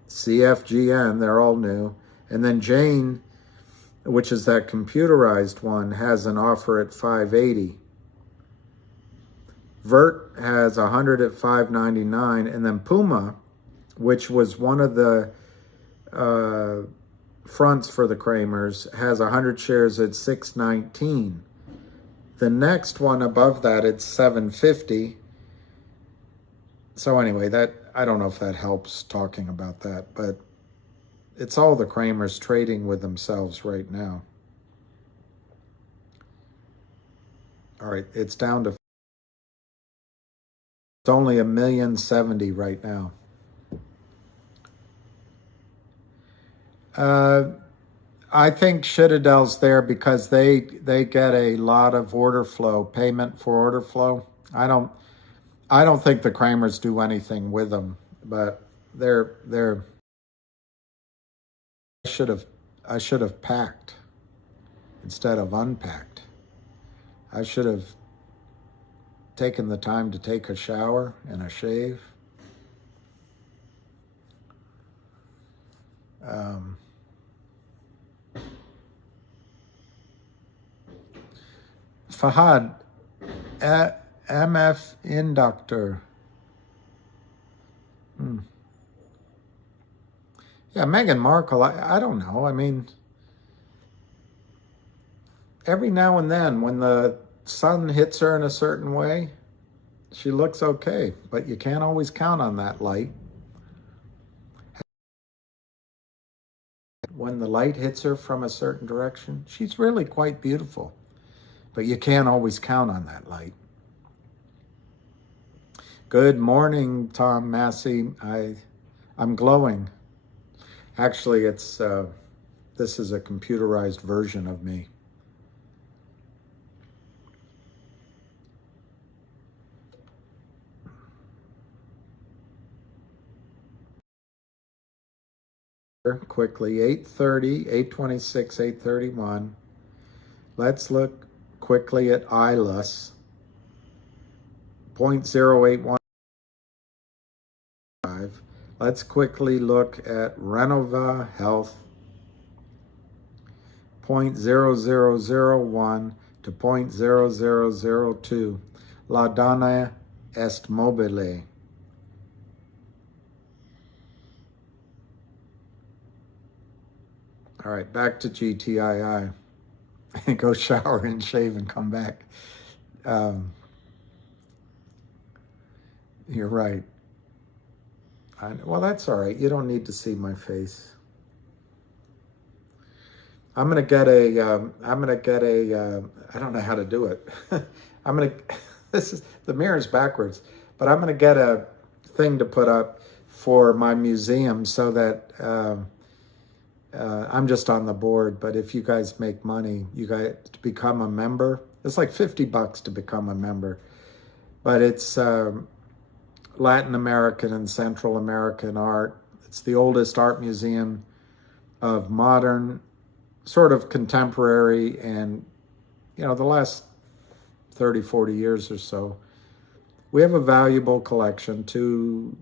CFGN, they're all new. And then Jane, which is that computerized one, has an offer at 580. Vert has 100 at 599. And then Puma, which was one of the fronts for the Kramers, has 100 shares at 619. The next one above that, it's 750. So anyway, I don't know if that helps talking about that, but it's all the Kramers trading with themselves right now. All right, it's down to, it's only 1,070,000 right now. I think Citadel's there because they get a lot of order flow, payment for order flow. I don't think the Kramers do anything with them, but they're I should have packed instead of unpacked. I should have taken the time to take a shower and a shave. Fahad, MF inductor. Yeah, Meghan Markle, I don't know. I mean, every now and then when the sun hits her in a certain way, she looks okay, but you can't always count on that light. When the light hits her from a certain direction, she's really quite beautiful, but you can't always count on that light. Good morning, Tom Massey. I'm glowing. Actually, it's this is a computerized version of me. quickly, 830, 826, 831. Let's look quickly at ILUS, 0.0815. Let's quickly look at Renova Health, 0.0001 to 0.0002. La Donna est mobile. All right, back to GTII. Go shower and shave and come back. You're right. Well, that's all right. You don't need to see my face. I'm gonna get a. I don't know how to do it. This is the mirror's backwards, but I'm gonna get a thing to put up for my museum so that I'm just on the board. But if you guys make money, you guys to become a member. It's like $50 to become a member, but it's Latin American and Central American art. It's the oldest art museum of modern, sort of contemporary, and the last 30, 40 years or so. We have a valuable collection, two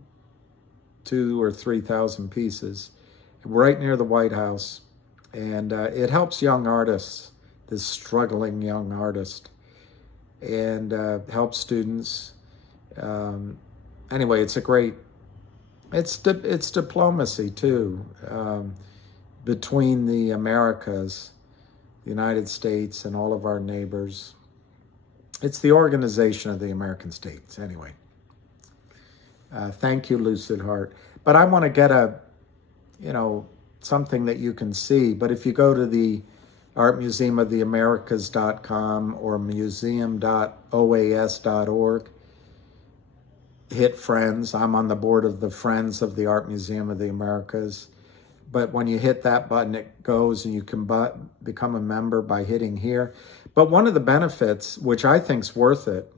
or 3,000 pieces, right near the White House. And it helps young artists, this struggling young artist, and helps students. Anyway, it's diplomacy too, between the Americas, the United States, and all of our neighbors. It's the organization of the American states, anyway. Thank you, Lucid Heart. But I want to get something that you can see. But if you go to the artmuseumoftheamericas.com or museum.oas.org, hit Friends. I'm on the board of the Friends of the Art Museum of the Americas. But when you hit that button, it goes and you can become a member by hitting here. But one of the benefits, which I think is worth it,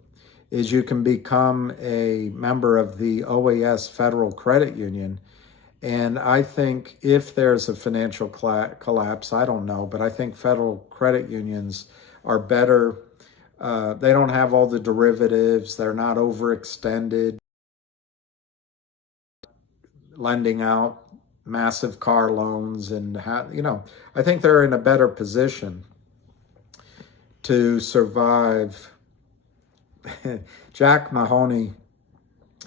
is you can become a member of the OAS Federal Credit Union. And I think if there's a financial collapse, I don't know, but I think federal credit unions are better. They don't have all the derivatives. They're not overextended, lending out massive car loans. And, I think they're in a better position to survive. Jack Mahoney,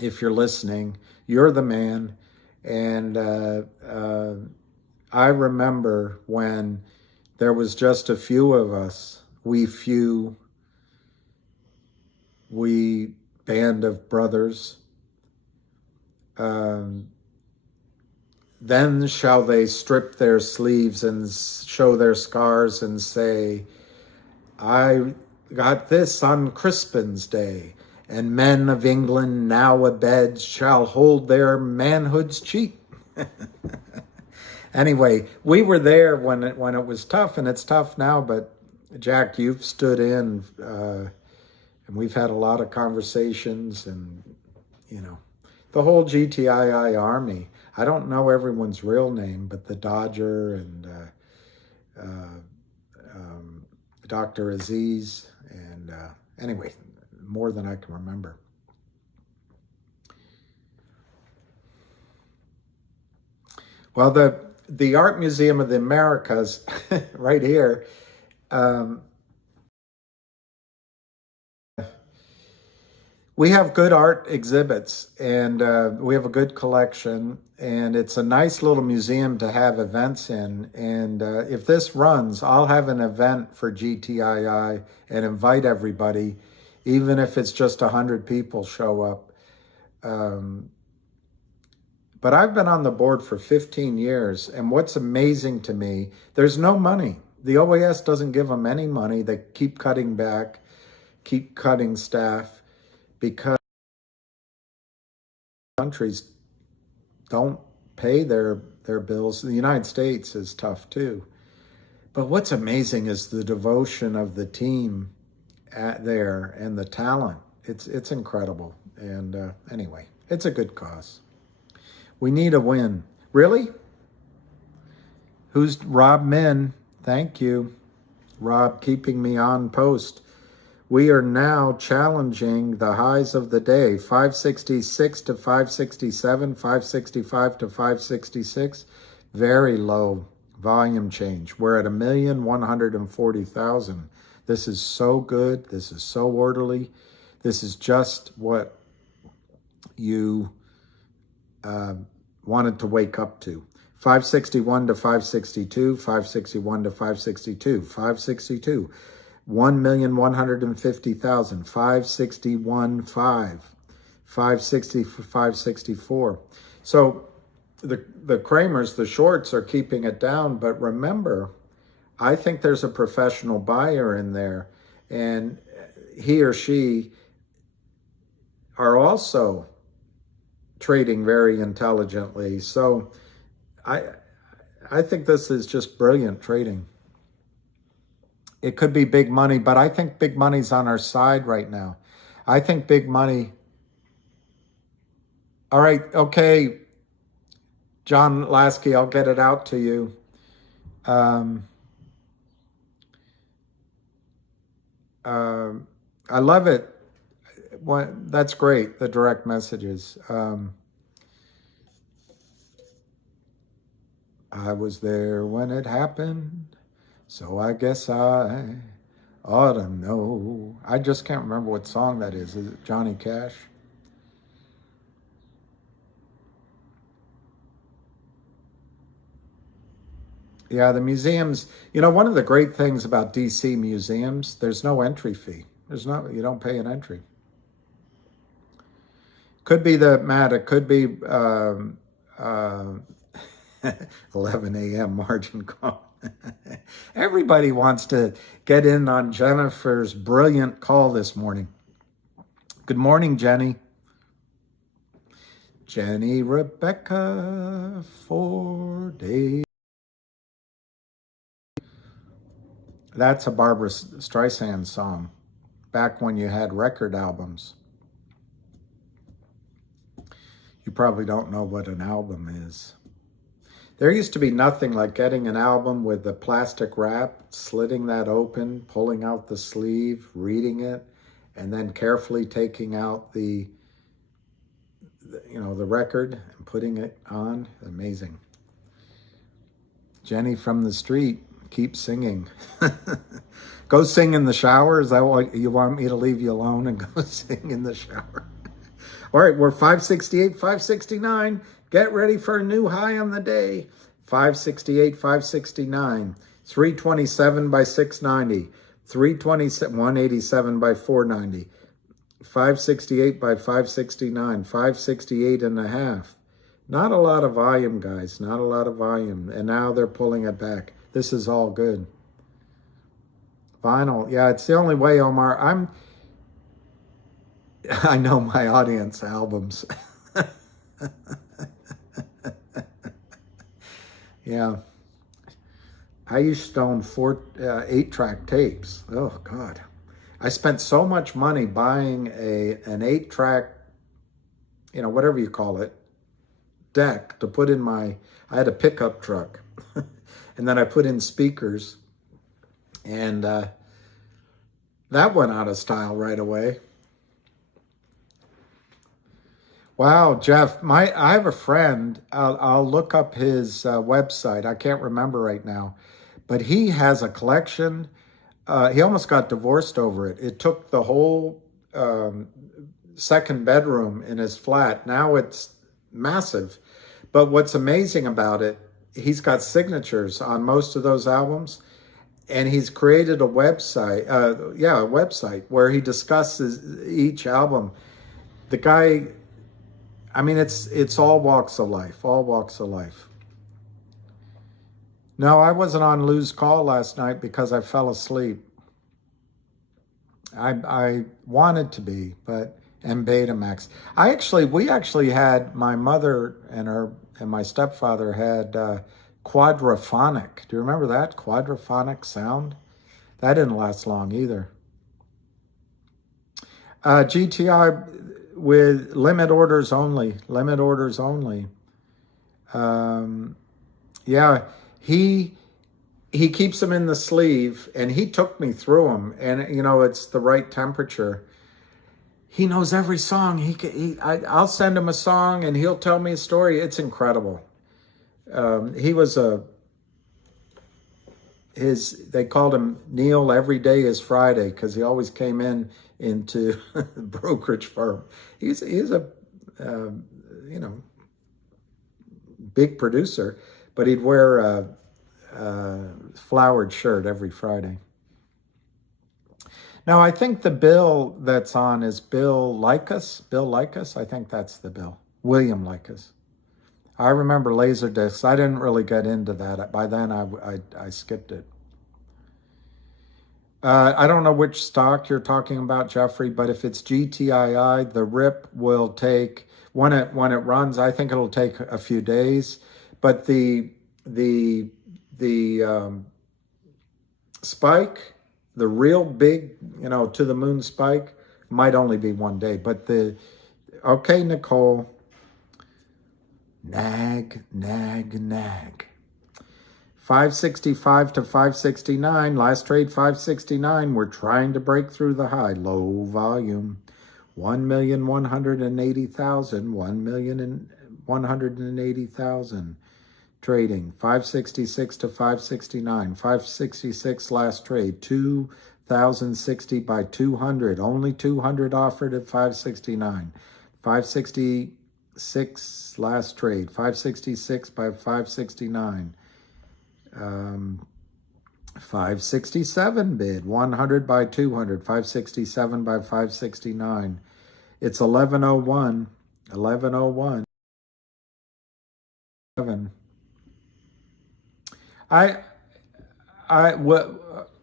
if you're listening, you're the man. And I remember when there was just a few of us, we band of brothers. Then shall they strip their sleeves and show their scars and say, I got this on Crispin's Day, and men of England now abed shall hold their manhoods cheap. Anyway, we were there when it was tough, and it's tough now, but Jack, you've stood in, and we've had a lot of conversations, and, the whole GTII army. I don't know everyone's real name, but the Dodger and Dr. Aziz, and anyway, more than I can remember. Well, the Art Museum of the Americas, right here, we have good art exhibits, and we have a good collection, and it's a nice little museum to have events in. And if this runs, I'll have an event for GTII and invite everybody, even if it's just 100 people show up. But I've been on the board for 15 years, and what's amazing to me, there's no money. The OAS doesn't give them any money. They keep cutting back, keep cutting staff, because countries don't pay their bills. The United States is tough too. But what's amazing is the devotion of the team there and the talent. It's incredible. And anyway, it's a good cause. We need a win. Really? Who's Rob Min? Thank you, Rob, keeping me on post. We are now challenging the highs of the day, 566 to 567, 565 to 566. Very low volume change. We're at 1,140,000. This is so good. This is so orderly. This is just what you wanted to wake up to. 561 to 562, 561 to 562, 562. 1,150,000, 561.5, 560, 564. So the Kramers, the shorts, are keeping it down. But remember, I think there's a professional buyer in there, and he or she are also trading very intelligently. So I think this is just brilliant trading. It could be big money, but I think big money's on our side right now. I think big money. All right, okay, John Lasky, I'll get it out to you. I love it. That's great, the direct messages. I was there when it happened. So I guess I ought to know. I just can't remember what song that is. Is it Johnny Cash? Yeah, the museums, one of the great things about DC museums, there's no entry fee. You don't pay an entry. Could be Matt, it could be 11 a.m. margin call. Everybody wants to get in on Jennifer's brilliant call this morning. Good morning, Jenny. Jenny Rebecca 4 days. That's a Barbara Streisand song, back when you had record albums. You probably don't know what an album is. There used to be nothing like getting an album with the plastic wrap, slitting that open, pulling out the sleeve, reading it, and then carefully taking out the record and putting it on. Amazing. Jenny from the street, keep singing. Go sing in the shower. Is that what you want me to leave you alone and go sing in the shower? All right, we're 568, 569. Get ready for a new high on the day. 568, 569. 327 by 690. 327, 187 by 490. 568 by 569. 568 and a half. Not a lot of volume, guys. Not a lot of volume. And now they're pulling it back. This is all good. Vinyl. Yeah, it's the only way, Omar. I know my audience albums. Yeah. I used to own 8-track tapes. Oh, God. I spent so much money buying an 8-track, whatever you call it, deck to put in I had a pickup truck. And then I put in speakers. And that went out of style right away. Wow, Jeff, I have a friend. I'll look up his website. I can't remember right now, but he has a collection. He almost got divorced over it. It took the whole second bedroom in his flat. Now it's massive. But what's amazing about it, he's got signatures on most of those albums, and he's created a website. A website where he discusses each album. The guy. I mean, it's all walks of life, all walks of life. No, I wasn't on Lou's call last night because I fell asleep. I wanted to be, and Betamax. We actually had, my mother and my stepfather had quadraphonic. Do you remember that? Quadraphonic sound? That didn't last long either. GTI with limit orders only. Yeah, He he keeps them in the sleeve, and he took me through them, and it's the right temperature. He knows every song. I'll send him a song, and he'll tell me a story. It's incredible. He was they called him Neil. Every day is Friday, because he always came into the brokerage firm. He's a big producer, but he'd wear a flowered shirt every Friday. Now, I think the bill that's on is Bill Likas. Bill Likas, I think that's the bill. William Likas. I remember Laserdiscs. I didn't really get into that. By then, I skipped it. I don't know which stock you're talking about, Jeffrey, but if it's GTII, the rip will take, when it runs, I think it'll take a few days. But the spike, the real big, to the moon spike, might only be one day. But okay, Nicole, nag. 565 to 569, last trade 569. We're trying to break through the high, low volume, 1,180,000, 1,180,000 trading, 566 to 569, 566 last trade, 2,060 by 200, only 200 offered at 569, 566 last trade, 566 by 569, 567 bid, 100 by 200, 567 by 569. It's 1101, 1101.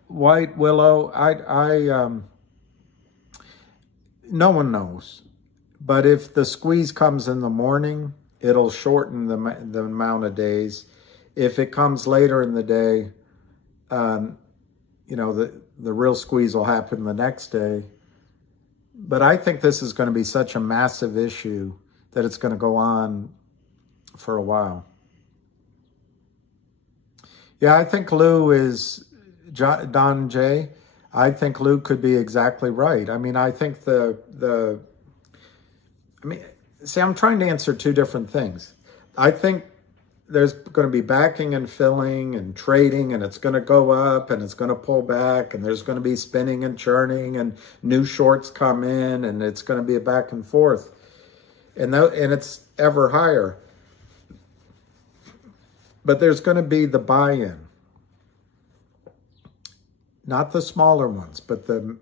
White Willow, no one knows. But if the squeeze comes in the morning, it'll shorten the amount of days. If it comes later in the day, the real squeeze will happen the next day. But I think this is going to be such a massive issue that it's going to go on for a while. Yeah, I think Lou is, Don J., I think Lou could be exactly right. I mean, I think I'm trying to answer two different things. I think there's going to be backing and filling and trading, and it's going to go up and it's going to pull back, and there's going to be spinning and churning, and new shorts come in, and it's going to be a back and forth. And it's ever higher. But there's going to be the buy-in. Not the smaller ones, but the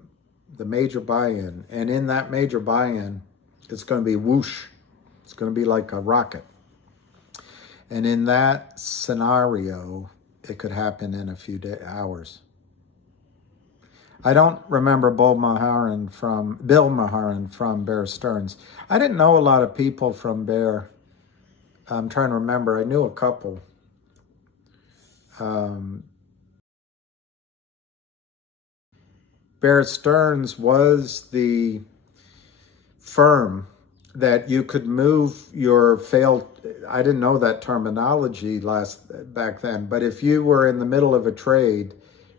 major buy-in. And in that major buy-in, it's going to be whoosh. It's going to be like a rocket. And in that scenario, it could happen in a few hours. I don't remember Bill Maharan from Bear Stearns. I didn't know a lot of people from Bear. I'm trying to remember. I knew a couple. Bear Stearns was the firm that you could move your failed, I didn't know that terminology back then, but if you were in the middle of a trade,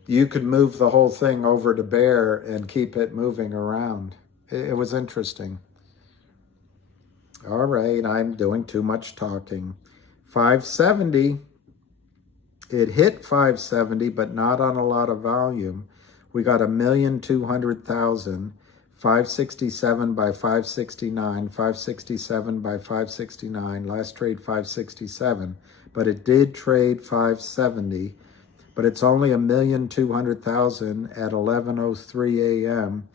you could move the whole thing over to Bear and keep it moving around. It was interesting. All right, I'm doing too much talking. 570, it hit 570, but not on a lot of volume. We got 1,200,000. 567 by 569, 567 by 569, last trade 567, but it did trade 570, but it's only 1,200,000 at 11:03 a.m.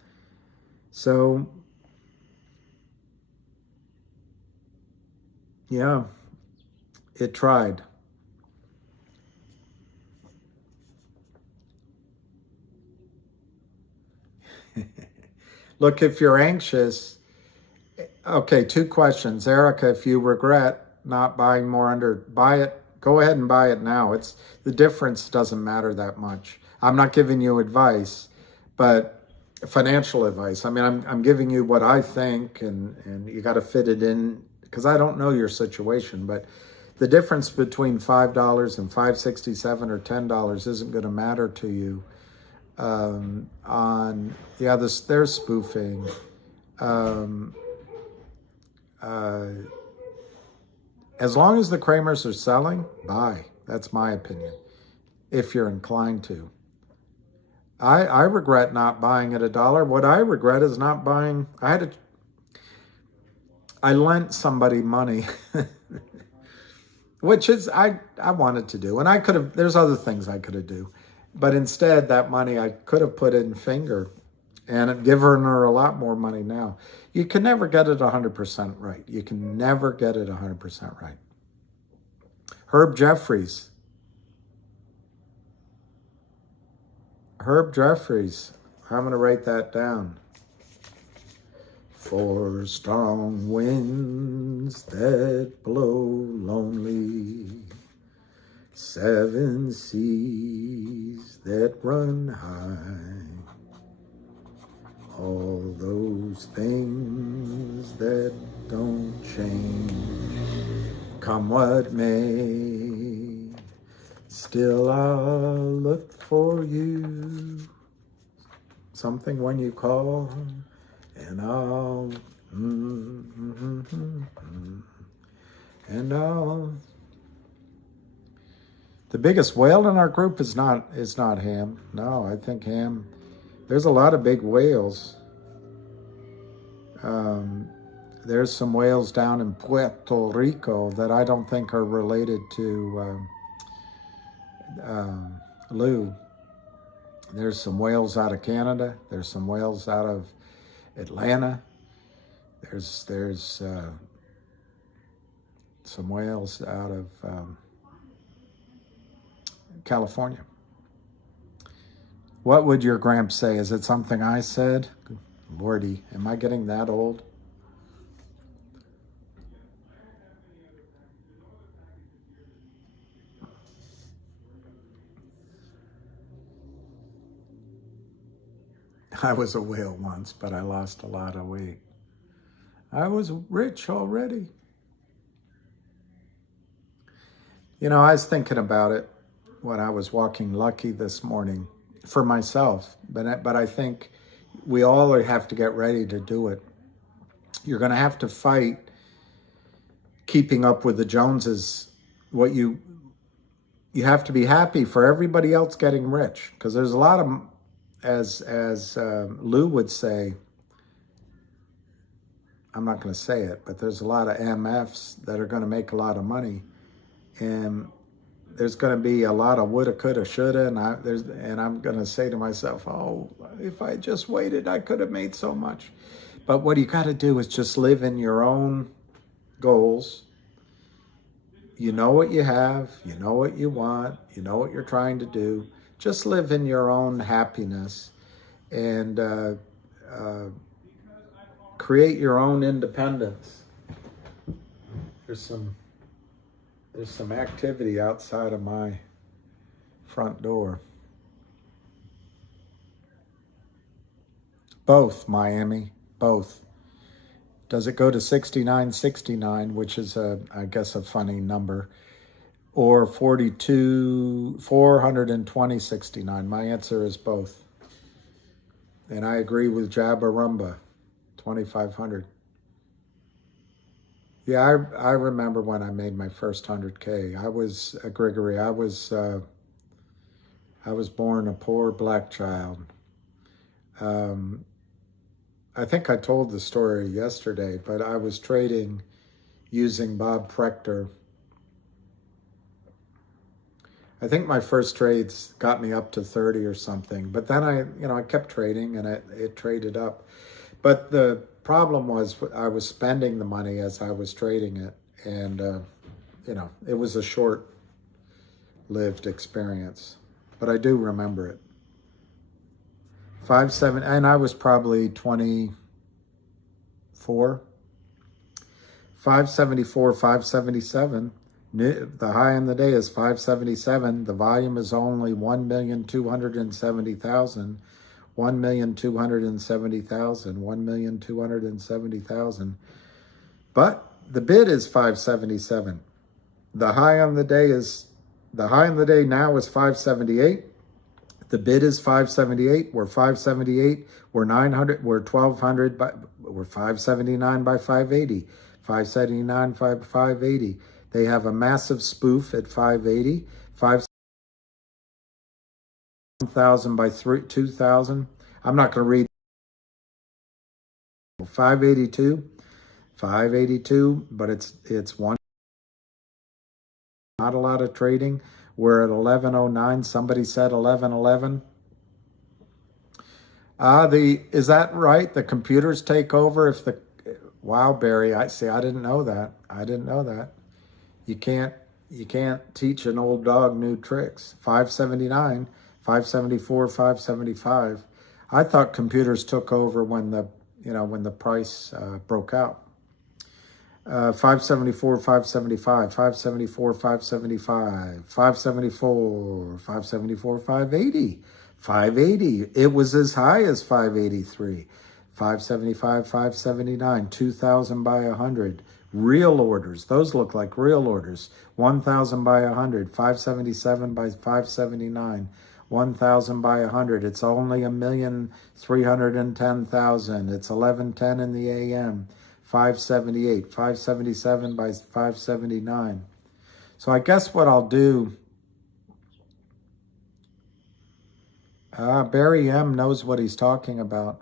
So, yeah, it tried. Look, if you're anxious, okay, two questions. Erica, if you regret not buying more buy it, go ahead and buy it now. The difference doesn't matter that much. I'm not giving you advice, but financial advice. I mean, I'm giving you what I think, and you got to fit it in, because I don't know your situation, but The difference between $5 and $5.67 or $10 isn't going to matter to you. They're spoofing. As long as the Kramers are selling, buy. That's my opinion, if you're inclined to. I regret not buying at $1. What I regret is not buying. I lent somebody money, which is I wanted to do, and I could have. There's other things I could have do, but instead that money I could have put in Finger, and given her a lot more money now. You can never get it 100% right. You can never get it 100% right. Herb Jeffries. I'm going to write that down. 4 strong winds that blow lonely, 7 seas that run high, all those things that don't change, come what may, still I'll look for you. Something when you call, and I'll, and I'll. The biggest whale in our group is not Ham. No, I think Ham. There's a lot of big whales. There's some whales down in Puerto Rico that I don't think are related to Lou. There's some whales out of Canada. There's some whales out of Atlanta. There's some whales out of California. What would your Gramps say? Is it something I said? Lordy, am I getting that old? I was a whale once, but I lost a lot of weight. I was rich already. You know, I was thinking about it when I was walking Lucky this morning for myself, but I think we all have to get ready to do it. You're going to have to fight keeping up with the Joneses. You have to be happy for everybody else getting rich, because there's a lot of, as Lou would say, I'm not going to say it, but there's a lot of MFs that are going to make a lot of money, and there's going to be a lot of woulda, coulda, shoulda, and I'm going to say to myself, oh, if I just waited, I could have made so much. But what you got to do is just live in your own goals. You know what you have, you know what you want, you know what you're trying to do. Just live in your own happiness and create your own independence. There's some activity outside of my front door. Both, Miami, both. Does it go to 69.69, which is I guess a funny number, or 420.69? My answer is both. And I agree with Jabba Rumba, 2,500. Yeah, I remember when I made my first 100K. I was a Gregory. I was born a poor black child. I think I told the story yesterday, but I was trading using Bob Prechter. I think my first trades got me up to 30 or something, but then I kept trading and it traded up. But the problem was I was spending the money as I was trading it, and it was a short-lived experience, but I do remember it. 5.7, and I was probably 24. 574, 577. The high in the day is 577. The volume is only 1,270,000. 1,270,000. 1,270,000. But the bid is 577. the high on the day now is 578. The bid is 578. We're 578. We're 900. We're 1200. We're 579 by 580. 579 by 580. They have a massive spoof at 580. 5,000 by 2,000. I'm not going to read. 582. 582, but it's one. Not a lot of trading. We're at 1109. Somebody said 1111. Is that right? The computers take over if the wow, Barry, I didn't know that. I didn't know that. You can't teach an old dog new tricks. 579, 574, 575. I thought computers took over when the price broke out. 574, 575, 574, 575, 574, 574, 580, 580. It was as high as 583, 575, 579, 2,000 by 100. Real orders. Those look like real orders. 1,000 by 100, 577 by 579, 1,000 by 100. It's only 1,310,000. It's 11:10 in the AM. 578, 577 by 579. So I guess what I'll do, Barry M knows what he's talking about.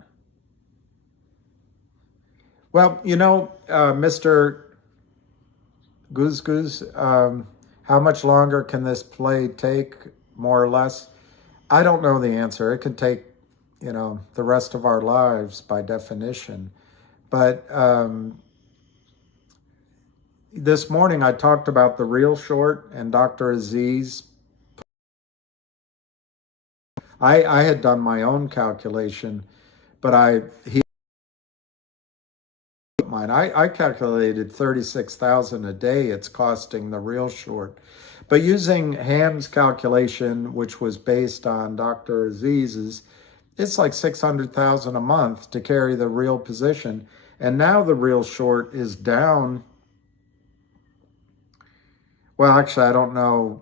Well, Mr. Goose, how much longer can this play take, more or less? I don't know the answer. It could take, the rest of our lives by definition. But this morning I talked about the real short and Dr. Aziz. I had done my own calculation, but I calculated 36,000 a day it's costing the real short. But using Ham's calculation, which was based on Dr. Aziz's, it's like 600,000 a month to carry the real position. And now the real short is down. Well, actually, I don't know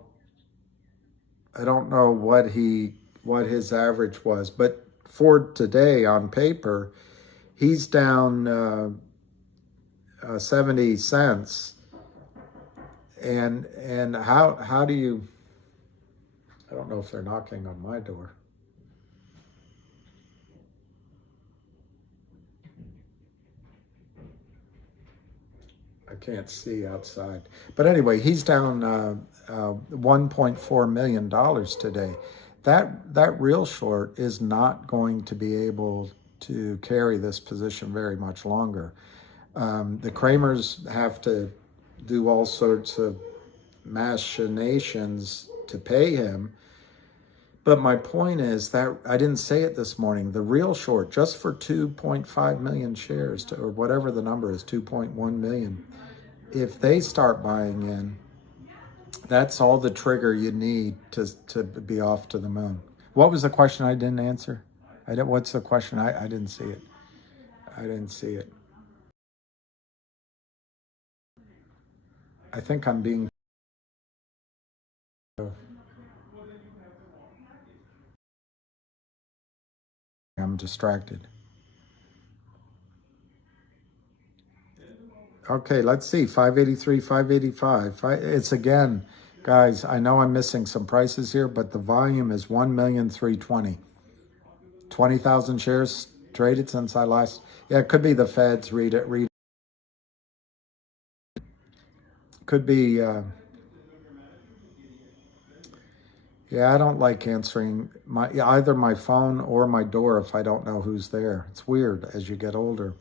what his average was, but for today on paper, he's down 70 cents. And how do you? I don't know if they're knocking on my door. I can't see outside. But anyway, he's down $1.4 million today. That real short is not going to be able to carry this position very much longer. The Kramers have to do all sorts of machinations to pay him. But my point is that, I didn't say it this morning, the real short, just for 2.5 million shares, or whatever the number is, 2.1 million, if they start buying in, that's all the trigger you need to be off to the moon. What was the question I didn't answer? What's the question? I didn't see it. I didn't see it. I think I'm being... I'm distracted. Okay, let's see. 583, 585. It's again, guys, I know I'm missing some prices here, but the volume is 1,320,000. 20,000 shares traded since I last... Yeah, it could be the Feds. Read it. Could be... Yeah, I don't like answering either my phone or my door if I don't know who's there. It's weird as you get older.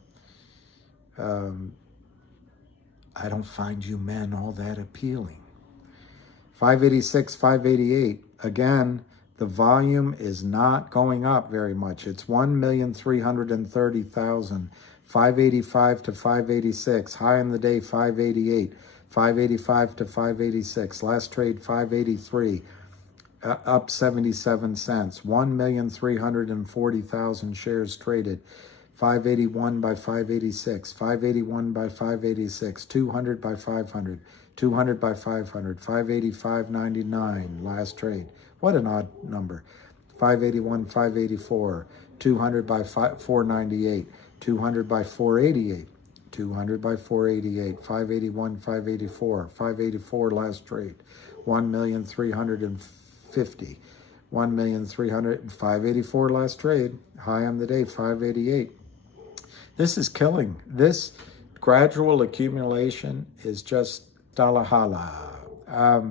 I don't find you men all that appealing. 586, 588. Again, the volume is not going up very much. It's 1,330,000. 585 to 586. High in the day, 588. 585 to 586. Last trade, 583. Up 77 cents. 1,340,000 shares traded. 581 by 586, 581 by 586, 200 by 500, 200 by 500, 585.99, last trade. What an odd number. 581, 584, 200 by 498, 200 by 488, 200 by 488, 581, 584, 584, last trade. 1,350,000, 1,300,000, 584, last trade. High on the day, 588. This is killing. This gradual accumulation is just dalahala. I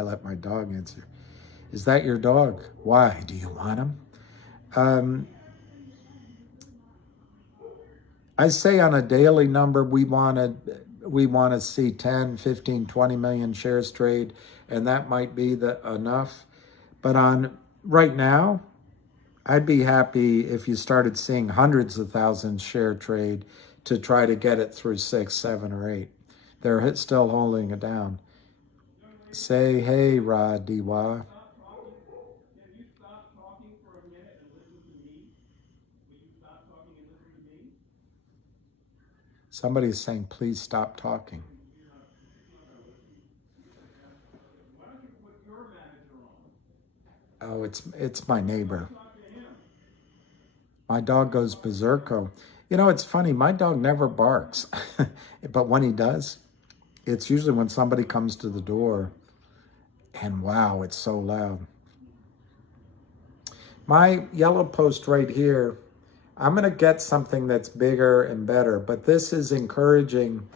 let my dog answer. Is that your dog? Why? Do you want him? I say on a daily number, we want to see 10, 15, 20 million shares trade, and that might be enough. But on right now, I'd be happy if you started seeing hundreds of thousands share trade to try to get it through 6, 7, or 8. They're still holding it down. Say hey, Rod Diwa. Somebody's saying, please stop talking. Oh, it's my neighbor. My dog goes berserko. You know, it's funny. My dog never barks. But when he does, it's usually when somebody comes to the door. And wow, it's so loud. My yellow post right here, I'm going to get something that's bigger and better. But this is encouraging.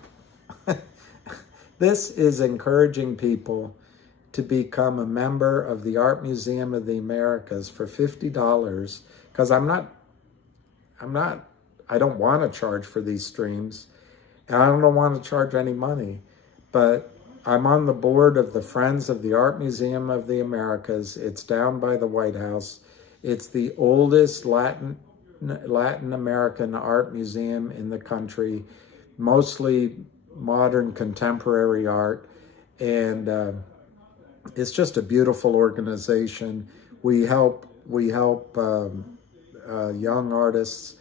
This is encouraging people to become a member of the Art Museum of the Americas for $50. Because I don't want to charge for these streams, and I don't want to charge any money, but I'm on the board of the Friends of the Art Museum of the Americas. It's down by the White House. It's the oldest Latin American art museum in the country, mostly modern contemporary art, and it's just a beautiful organization. We help young artists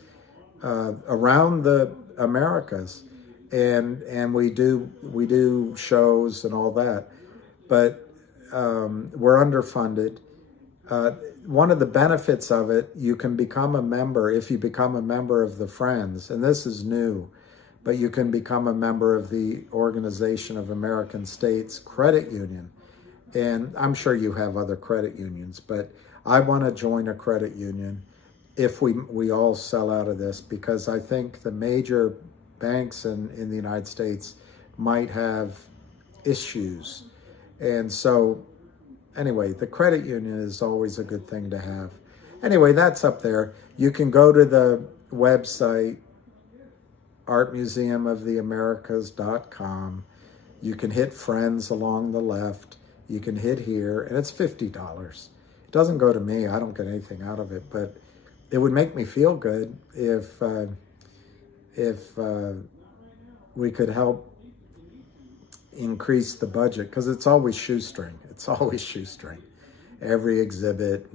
around the Americas, and we do shows and all that, but we're underfunded. One of the benefits of it, you can become a member if you become a member of the Friends, and this is new, but you can become a member of the Organization of American States Credit Union. And I'm sure you have other credit unions, but I want to join a credit union if we all sell out of this, because I think the major banks in the United States might have issues. And so anyway, the credit union is always a good thing to have. Anyway, that's up there. You can go to the website, artmuseumoftheamericas.com. You can hit Friends along the left. You can hit here, and it's $50. It doesn't go to me. I don't get anything out of it, but it would make me feel good if we could help increase the budget, because it's always shoestring. It's always shoestring. Every exhibit,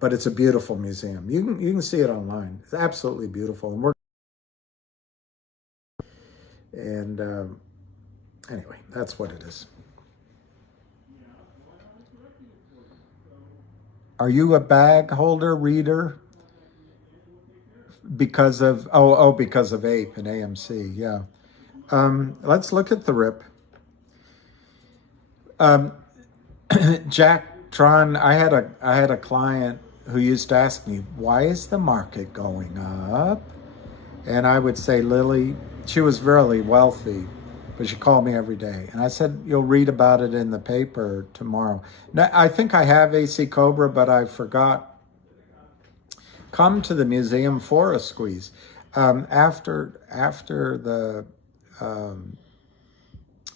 but it's a beautiful museum. You can see it online. It's absolutely beautiful, and anyway, that's what it is. Are you a bag holder reader? Because of because of APE and AMC, yeah. Let's look at the RIP. Jack Tron, I had a client who used to ask me, why is the market going up? And I would say, Lily, she was really wealthy, but she called me every day. And I said, you'll read about it in the paper tomorrow. Now, I think I have AC Cobra, but I forgot. Come to the museum for a squeeze. After the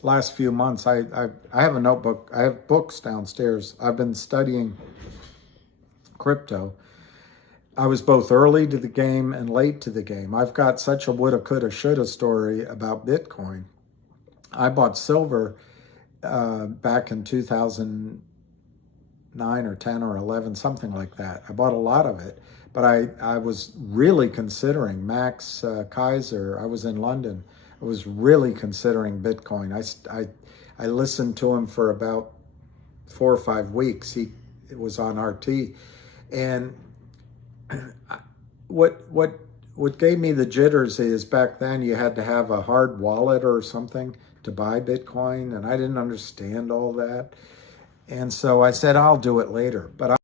last few months, I have a notebook. I have books downstairs. I've been studying crypto. I was both early to the game and late to the game. I've got such a woulda, coulda, shoulda story about Bitcoin. I bought silver back in 2009 or 10 or 11, something like that. I bought a lot of it, but I was really considering Max Kaiser. I was in London. I was really considering Bitcoin. I listened to him for about 4 or 5 weeks. It was on RT, and what gave me the jitters is back then you had to have a hard wallet or something to buy Bitcoin, and I didn't understand all that. And so I said, I'll do it later. But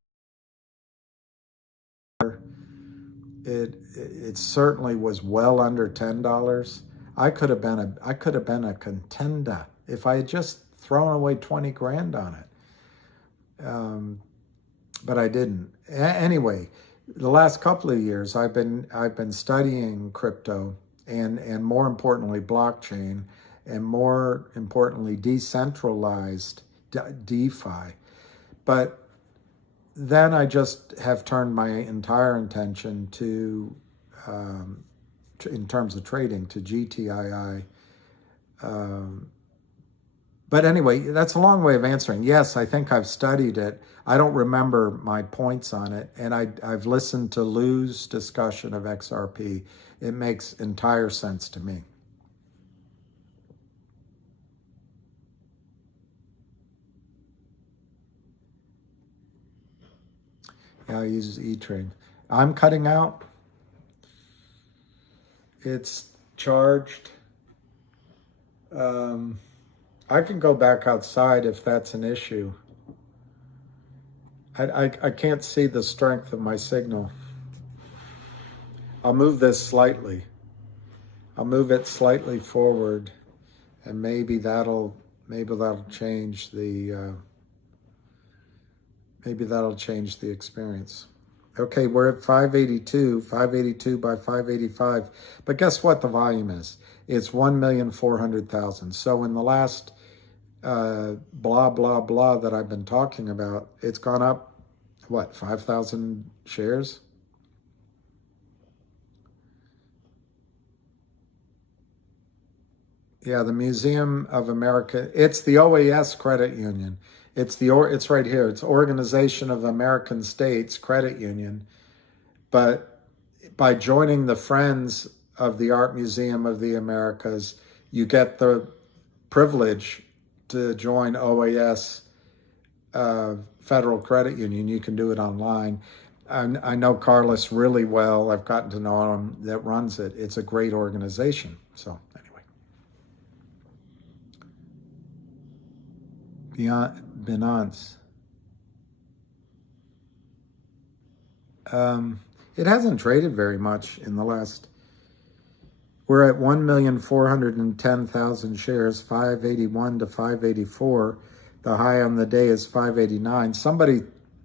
it certainly was well under $10. I could have been a contender if I had just thrown away 20 grand on it. But I didn't. Anyway, the last couple of years I've been studying crypto and more importantly blockchain, and more importantly decentralized DeFi. But then I just have turned my entire attention to, in terms of trading, to GTII. But anyway, that's a long way of answering. Yes, I think I've studied it. I don't remember my points on it. And I've listened to Lou's discussion of XRP. It makes entire sense to me. Yeah, I use E-Trade. I'm cutting out. It's charged. I can go back outside if that's an issue. I can't see the strength of my signal. I'll move this slightly. I'll move it slightly forward, and maybe that'll change the experience. Okay, we're at 582 by 585. But guess what the volume is? It's 1,400,000. So in the last blah, blah, blah that I've been talking about, it's gone up, what, 5,000 shares? Yeah, the Museum of America, it's the OAS Credit Union. It's right here. It's Organization of American States Credit Union. But by joining the Friends of the Art Museum of the Americas, you get the privilege to join OAS Federal Credit Union. You can do it online. I know Carlos really well. I've gotten to know him that runs it. It's a great organization. So anyway. Binance. It hasn't traded very much in the last. We're at 1,410,000 shares, 581 to 584. The high on the day is 589.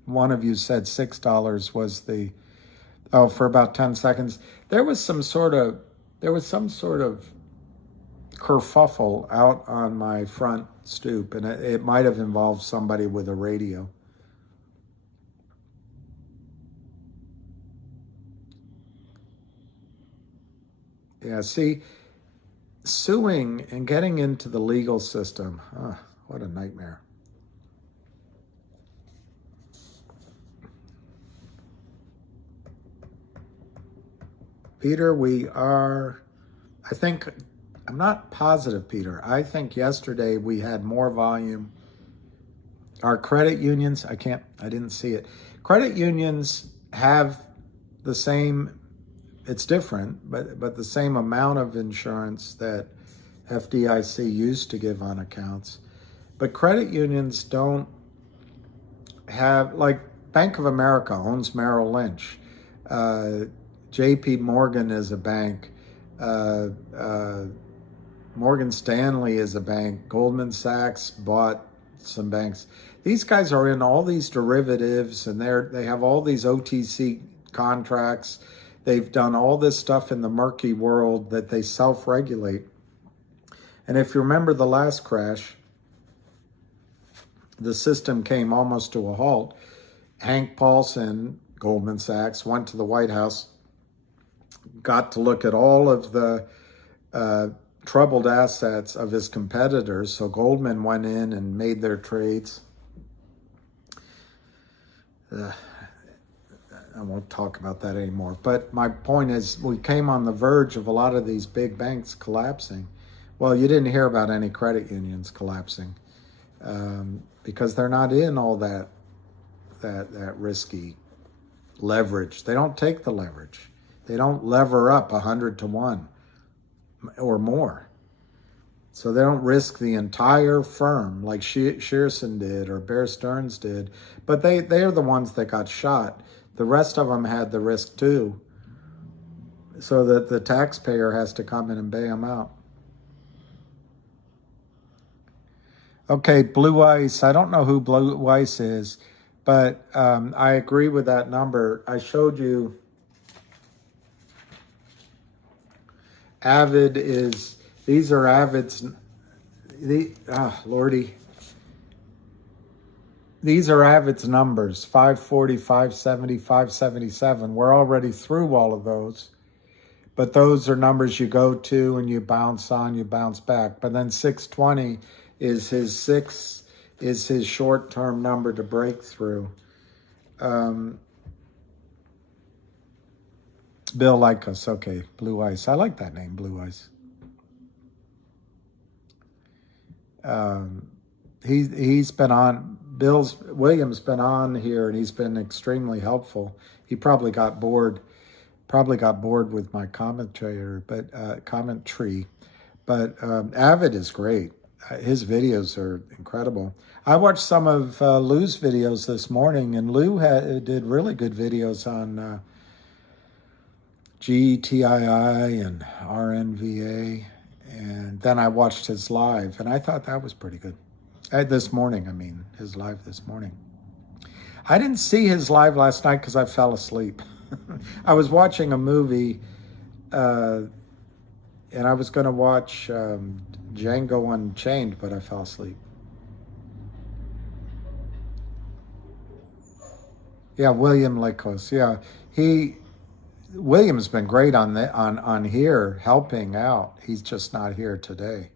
One of you said $6 was the, for about 10 seconds. There was some sort of kerfuffle out on my front stoop, and it might have involved somebody with a radio. Yeah, see, suing and getting into the legal system, what a nightmare. Peter, I'm not positive, Peter. I think yesterday we had more volume. Our credit unions, I didn't see it. Credit unions have the same, it's different, but the same amount of insurance that FDIC used to give on accounts. But credit unions don't have, like Bank of America owns Merrill Lynch. JP Morgan is a bank. Morgan Stanley is a bank. Goldman Sachs bought some banks. These guys are in all these derivatives, and they have all these OTC contracts. They've done all this stuff in the murky world that they self-regulate. And if you remember the last crash, the system came almost to a halt. Hank Paulson, Goldman Sachs, went to the White House, got to look at all of the troubled assets of his competitors. So Goldman went in and made their trades. I won't talk about that anymore. But my point is, we came on the verge of a lot of these big banks collapsing. Well, you didn't hear about any credit unions collapsing because they're not in all that risky leverage. They don't take the leverage. They don't lever up 100 to 1 or more. So they don't risk the entire firm like Shearson did or Bear Stearns did. But they are the ones that got shot. The rest of them had the risk too. So that the taxpayer has to come in and bail them out. Okay, Blue Ice. I don't know who Blue Ice is, but I agree with that number. I showed you Avid is, these are Avid's, Lordy. These are Avid's numbers, 540, 570, 577. We're already through all of those. But those are numbers you go to and you bounce on, you bounce back. But then 620 is his short-term number to break through. Bill Lycos, okay, Blue Ice. I like that name, Blue Ice. He's been on, William's been on here and he's been extremely helpful. He probably got bored with my commentary, but Avid is great. His videos are incredible. I watched some of Lou's videos this morning, and Lou did really good videos on GTII and RNVA, and then I watched his live, and I thought that was pretty good. This morning, his live this morning. I didn't see his live last night because I fell asleep. I was watching a movie, and I was going to watch Django Unchained, but I fell asleep. Yeah, William Lycos. Yeah, William's been great on here helping out. He's just not here today.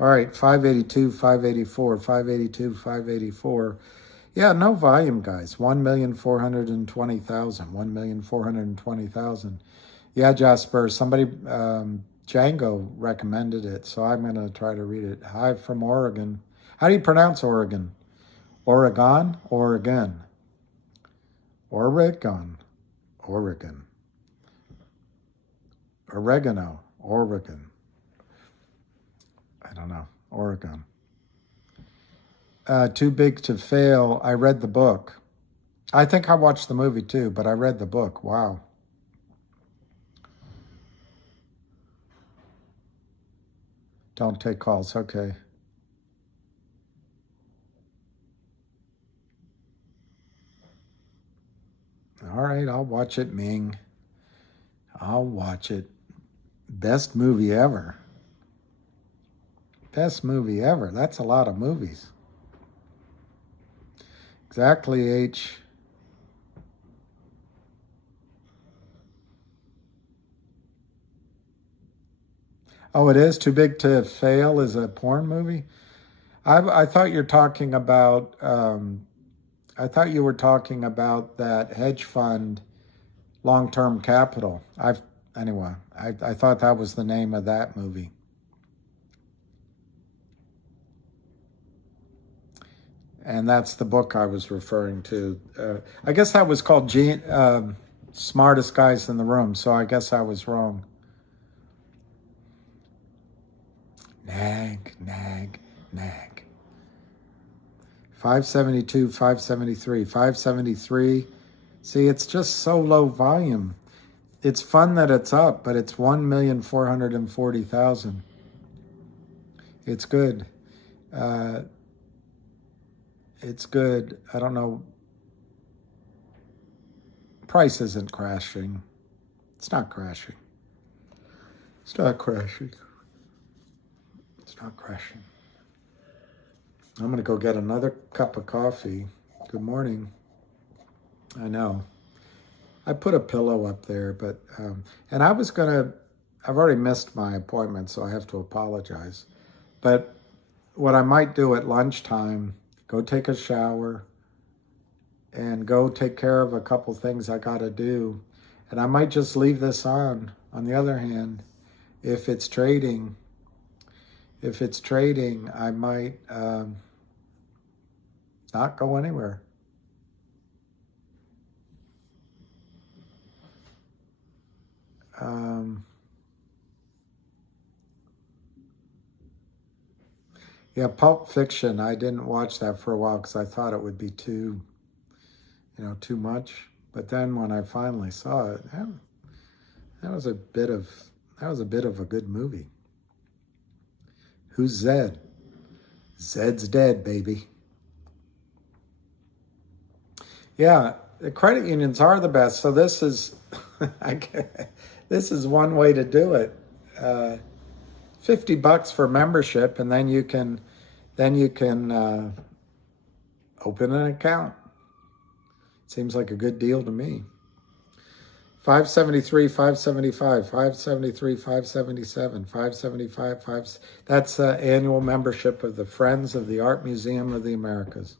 All right, 582, 584, 582, 584. Yeah, no volume, guys. 1,420,000. 1,420,000. Yeah, Jasper. Somebody, Django recommended it, so I'm going to try to read it. Hi from Oregon. How do you pronounce Oregon? Oregon? Oregon. Oregon. Oregon. Oregano. Oregon. I don't know. Oregon. Too Big to Fail. I read the book. I think I watched the movie too, but I read the book. Wow. Don't take calls. Okay. All right, I'll watch it, Ming. I'll watch it. Best movie ever. Best movie ever. That's a lot of movies. Exactly, H. Oh, it is? Too Big to Fail is a porn movie? I thought you're talking about, I thought you were talking about that hedge fund, Long-Term Capital. Anyway, I thought that was the name of that movie. And that's the book I was referring to. I guess that was called Smartest Guys in the Room, so I guess I was wrong. Nag, nag, nag. 572, 573, 573. See, it's just so low volume. It's fun that it's up, but it's 1,440,000. It's good. It's good. I don't know. Price isn't crashing. It's not crashing. It's not crashing. It's not crashing. I'm going to go get another cup of coffee. Good morning. I know. I put a pillow up there, but, and I was going to I've already missed my appointment, so I have to apologize. But what I might do at lunchtime, go take a shower and go take care of a couple things I got to do. And I might just leave this on. On the other hand, if it's trading, I might not go anywhere. Yeah, Pulp Fiction, I didn't watch that for a while because I thought it would be too much. But then when I finally saw it, that was a bit of a good movie. Who's Zed? Zed's dead, baby. Yeah, the credit unions are the best. So this is this is one way to do it. $50 for membership, and then you can open an account. Seems like a good deal to me. 573, 575, 573, 577, 575, that's annual membership of the Friends of the Art Museum of the Americas.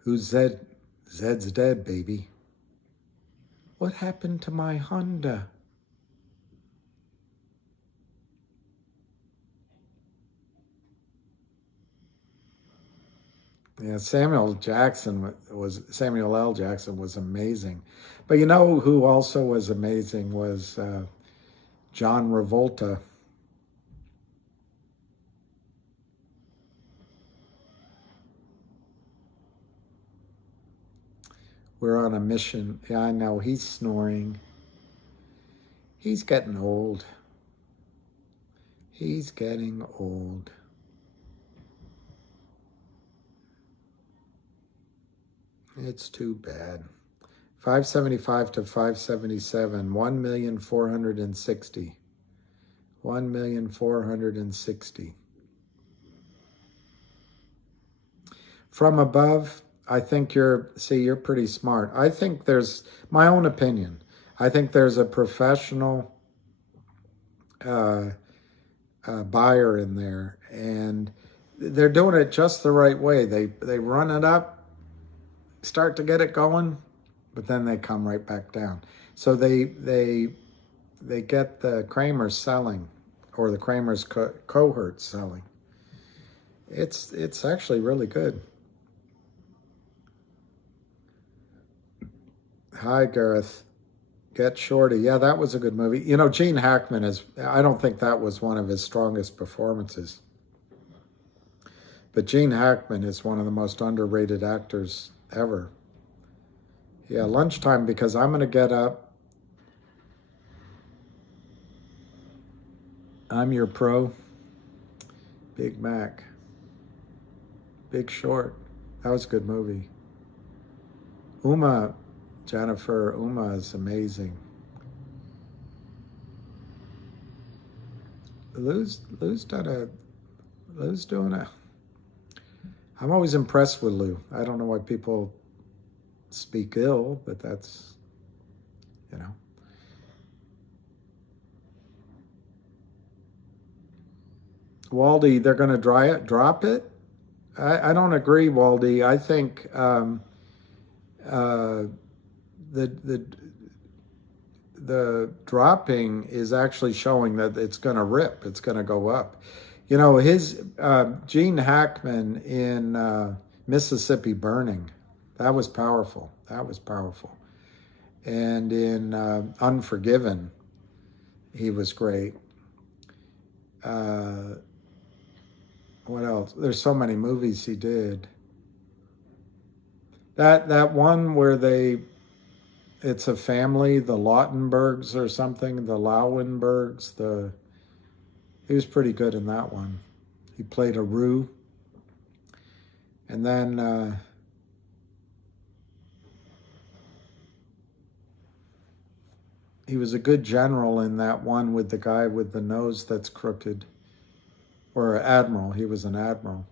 Who's Zed? Zed's dead, baby. What happened to my Honda? Yeah, Samuel L. Jackson was amazing. But you know who also was amazing was John Travolta. We're on a mission. Yeah, I know, he's snoring. He's getting old. He's getting old. It's too bad. 575 to 577, 1,460,000. 1,460,000. From above, I think you're pretty smart. I think there's, my own opinion, I think there's a professional buyer in there, and they're doing it just the right way. They run it up, start to get it going, but then they come right back down. So they get the Kramers selling, or the Kramers cohort selling. It's actually really good. Hi, Gareth. Get Shorty. Yeah, that was a good movie. You know, Gene Hackman I don't think that was one of his strongest performances. But Gene Hackman is one of the most underrated actors ever. Yeah, lunchtime, because I'm going to get up. I'm your pro. Big Mac. Big Short. That was a good movie. Jennifer is amazing. Lou's doing a. I'm always impressed with Lou. I don't know why people speak ill, but that's, you know. Waldy, they're going to drop it? I don't agree, Waldy. I think the dropping is actually showing that it's going to rip. It's going to go up. You know, his Gene Hackman in Mississippi Burning, that was powerful. That was powerful. And in Unforgiven, he was great. What else? There's so many movies he did. That one where it's a family, the Lautenbergs or something, the Lauenbergs, he was pretty good in that one. He played a Roo. And then he was a good general in that one with the guy with the nose that's crooked. Or admiral. He was an admiral.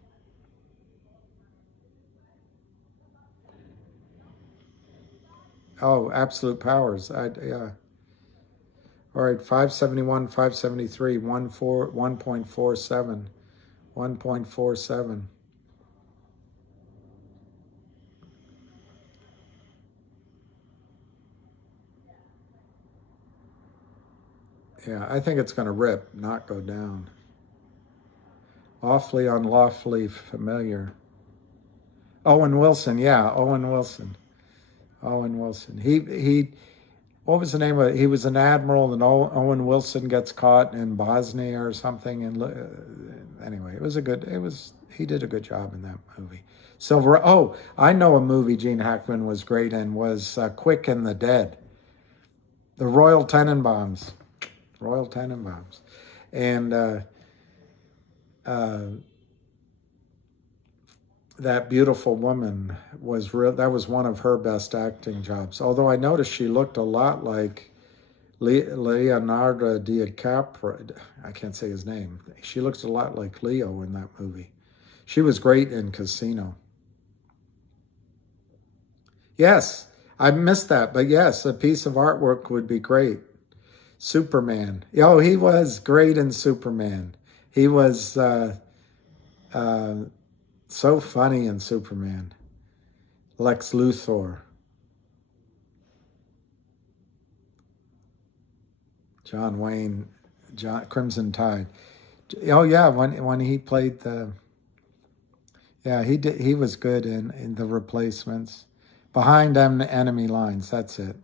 Oh, absolute powers. Yeah. All right, 571, 573, 1.47, 1.47. Yeah, I think it's going to rip, not go down. Awfully unlawfully familiar. Owen Wilson, yeah, Owen Wilson. Owen Wilson. What was the name of it? He was an admiral, and Owen Wilson gets caught in Bosnia or something. And anyway, he did a good job in that movie. Silver. Oh, I know a movie Gene Hackman was great in was Quick and the Dead. The Royal Tenenbaums. Royal Tenenbaums. And uh, that beautiful woman that was one of her best acting jobs. Although I noticed she looked a lot like Leonardo DiCaprio. I can't say his name. She looks a lot like Leo in that movie. She was great in Casino. Yes, I missed that, but yes, a piece of artwork would be great. Superman. Oh, he was great in Superman. He was uh, so funny in Superman. Lex Luthor. John Wayne, Crimson Tide. Oh yeah, when he played he was good in The Replacements. Behind Enemy Lines, that's it.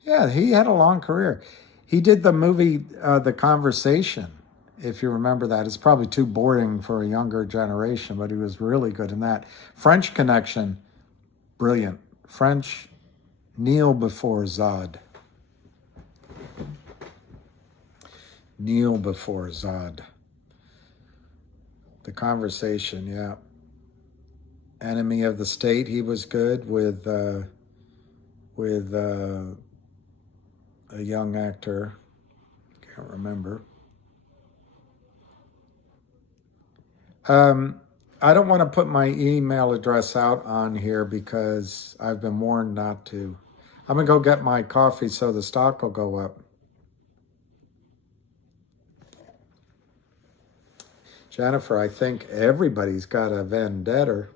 Yeah, he had a long career. He did the movie The Conversation, if you remember that. It's probably too boring for a younger generation, but he was really good in that. French Connection, brilliant. French, Kneel Before Zod. Kneel Before Zod. The Conversation, yeah. Enemy of the State, he was good with a young actor. Can't remember. I don't want to put my email address out on here because I've been warned not to. I'm going to go get my coffee so the stock will go up. Jennifer, I think everybody's got a vendetta.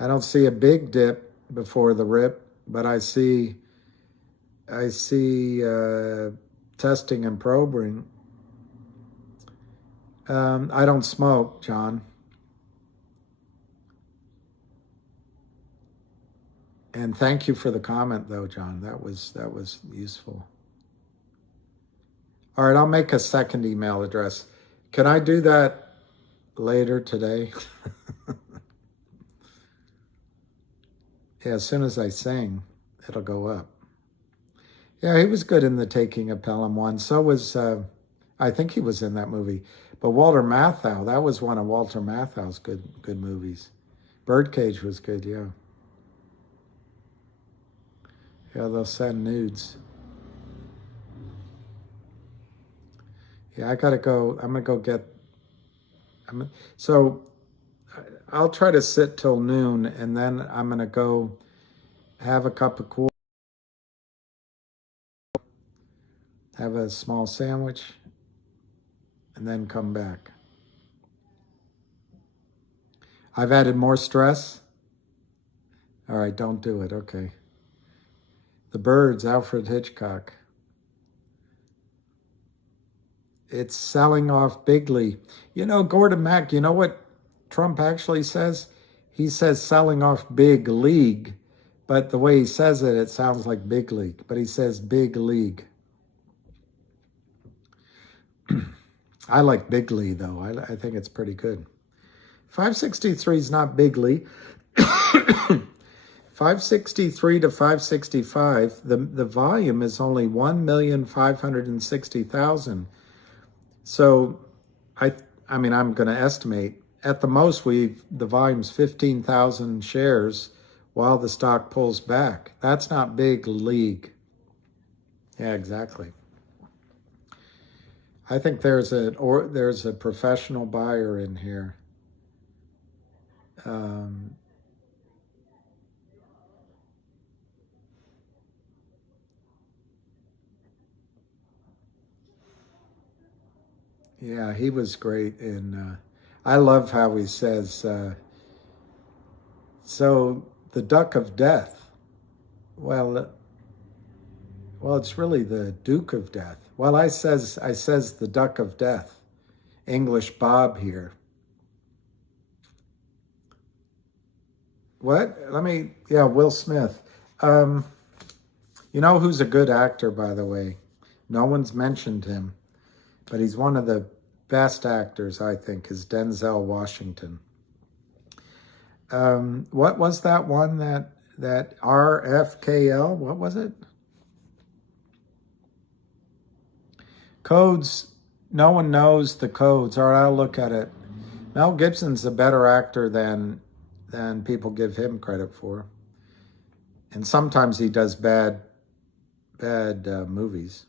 I don't see a big dip before the rip, but I see testing and probing. I don't smoke, John. And thank you for the comment, though, John. That was useful. All right, I'll make a second email address. Can I do that later today? Yeah, as soon as I sing, it'll go up. Yeah, he was good in The Taking of Pelham 1. So was, I think he was in that movie. But Walter Matthau, that was one of Walter Matthau's good movies. Birdcage was good, yeah. Yeah, they'll send nudes. Yeah, I gotta go. I'm gonna go get. So I'll try to sit till noon, and then I'm gonna go have a cup of cool, have a small sandwich, and then come back. I've added more stress. All right, don't do it. Okay. The Birds, Alfred Hitchcock. It's selling off bigly. You know, Gordon Mack, you know what Trump actually says? He says selling off big league, but the way he says it, it sounds like big league, but he says big league. I like bigly, though. I think it's pretty good. 563 is not bigly. 563 to 565, the volume is only 1,560,000. So, I mean, I'm going to estimate at the most the volume's 15,000 shares while the stock pulls back. That's not big league. Yeah, exactly. I think there's a professional buyer in here. Yeah, he was great. And I love how he says, so the duck of death. Well, well, it's really the Duke of Death. Well, I says the duck of death. English Bob here. What? Yeah, Will Smith. Um, you know who's a good actor, by the way? No one's mentioned him, but he's one of the best actors, I think, is Denzel Washington. What was that one that RFKL? What was it? Codes. No one knows the codes. All right, I'll look at it. Mel Gibson's a better actor than people give him credit for, and sometimes he does bad movies.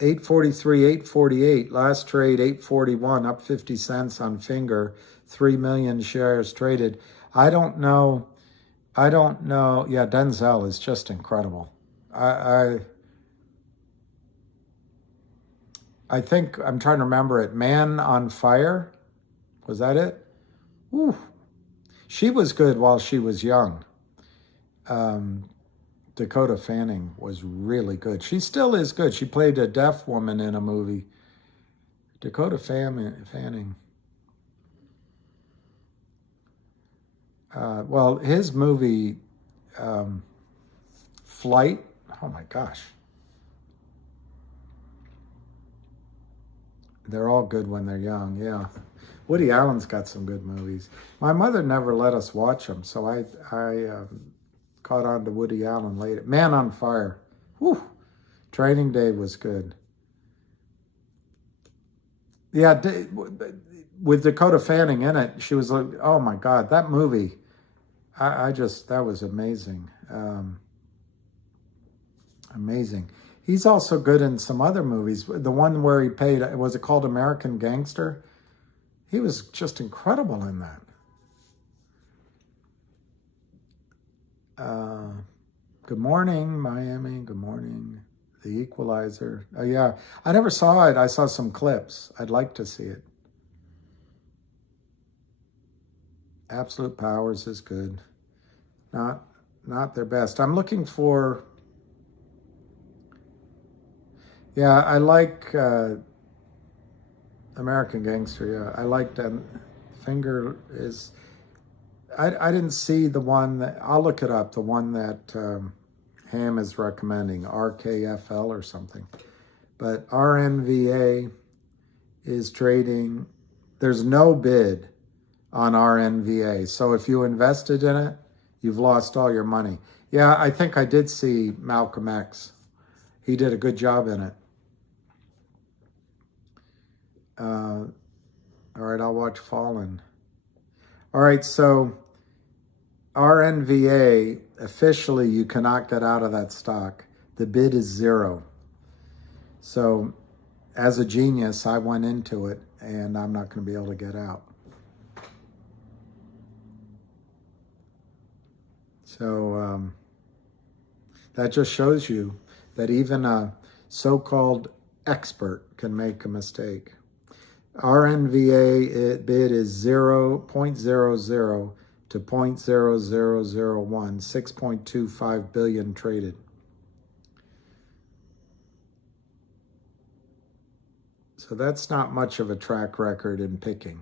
843, 848. Last trade 841, up 50 cents on Finger. 3 million shares traded. I don't know. Yeah, Denzel is just incredible. I think I'm trying to remember it. Man on Fire, was that it? Ooh, she was good while she was young. Dakota Fanning was really good. She still is good. She played a deaf woman in a movie. Dakota Fanning. Well, his movie, Flight. Oh my gosh. They're all good when they're young, yeah. Woody Allen's got some good movies. My mother never let us watch them, so I caught on to Woody Allen later. Man on Fire. Whew. Training Day was good. Yeah, with Dakota Fanning in it, she was like, oh my God, that movie. That was amazing. Amazing. He's also good in some other movies. The one where he was it called American Gangster? He was just incredible in that. Good morning, Miami. Good morning. The Equalizer. Oh, yeah. I never saw it. I saw some clips. I'd like to see it. Absolute Powers is good. Not their best. I'm looking for... Yeah, I like American Gangster. Yeah, I liked Finger is... I didn't see the one that... I'll look it up. The one that Ham is recommending. RKFL or something. But RNVA is trading... There's no bid on RNVA. So if you invested in it, you've lost all your money. Yeah, I think I did see Malcolm X. He did a good job in it. All right, I'll watch Fallen. All right, so RNVA, officially you cannot get out of that stock. The bid is 0. So as a genius, I went into it and I'm not going to be able to get out. So that just shows you that even a so-called expert can make a mistake. RNVA bid is 0.00 to 0.0001, 6.25 billion traded. So that's not much of a track record in picking.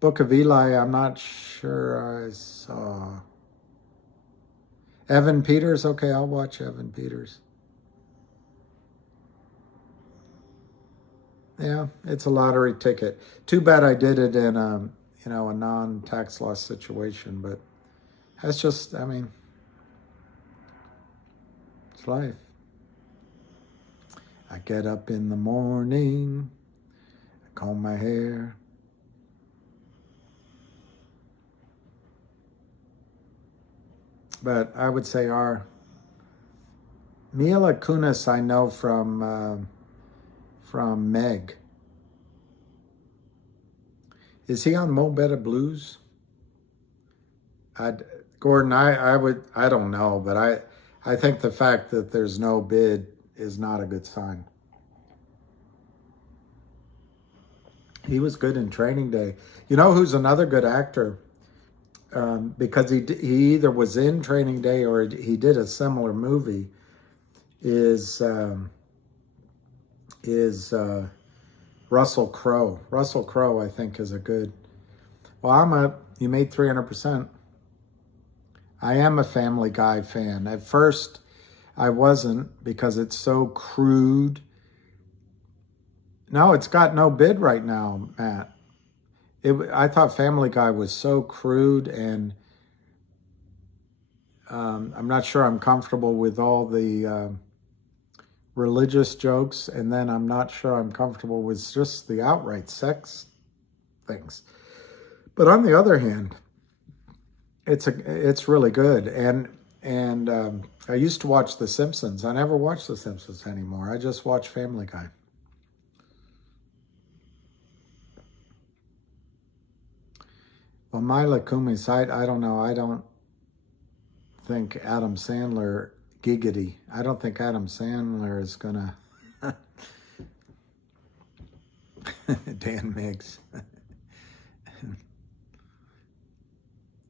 Book of Eli, I'm not sure I saw. Evan Peters, okay, I'll watch Evan Peters. Yeah, it's a lottery ticket. Too bad I did it in a non-tax loss situation, but that's just, it's life. I get up in the morning, I comb my hair. But I would say Mila Kunis I know from Meg. Is he on Mo Better Blues? Gordon, I don't know, but I think the fact that there's no bid is not a good sign. He was good in Training Day. You know who's another good actor? Because he either was in Training Day or he did a similar movie. Is Russell Crowe. Russell Crowe, I think, is a good. Well, you made 300%. I am a Family Guy fan. At first, I wasn't because it's so crude. No, it's got no bid right now, Matt. I thought Family Guy was so crude, and I'm not sure I'm comfortable with all the religious jokes, and then I'm not sure I'm comfortable with just the outright sex things. But on the other hand, it's really good. And I used to watch The Simpsons. I never watch The Simpsons anymore. I just watch Family Guy. Well, Mila Kunis, I don't know. I don't think Adam Sandler, giggity. I don't think Adam Sandler is gonna. Dan Miggs.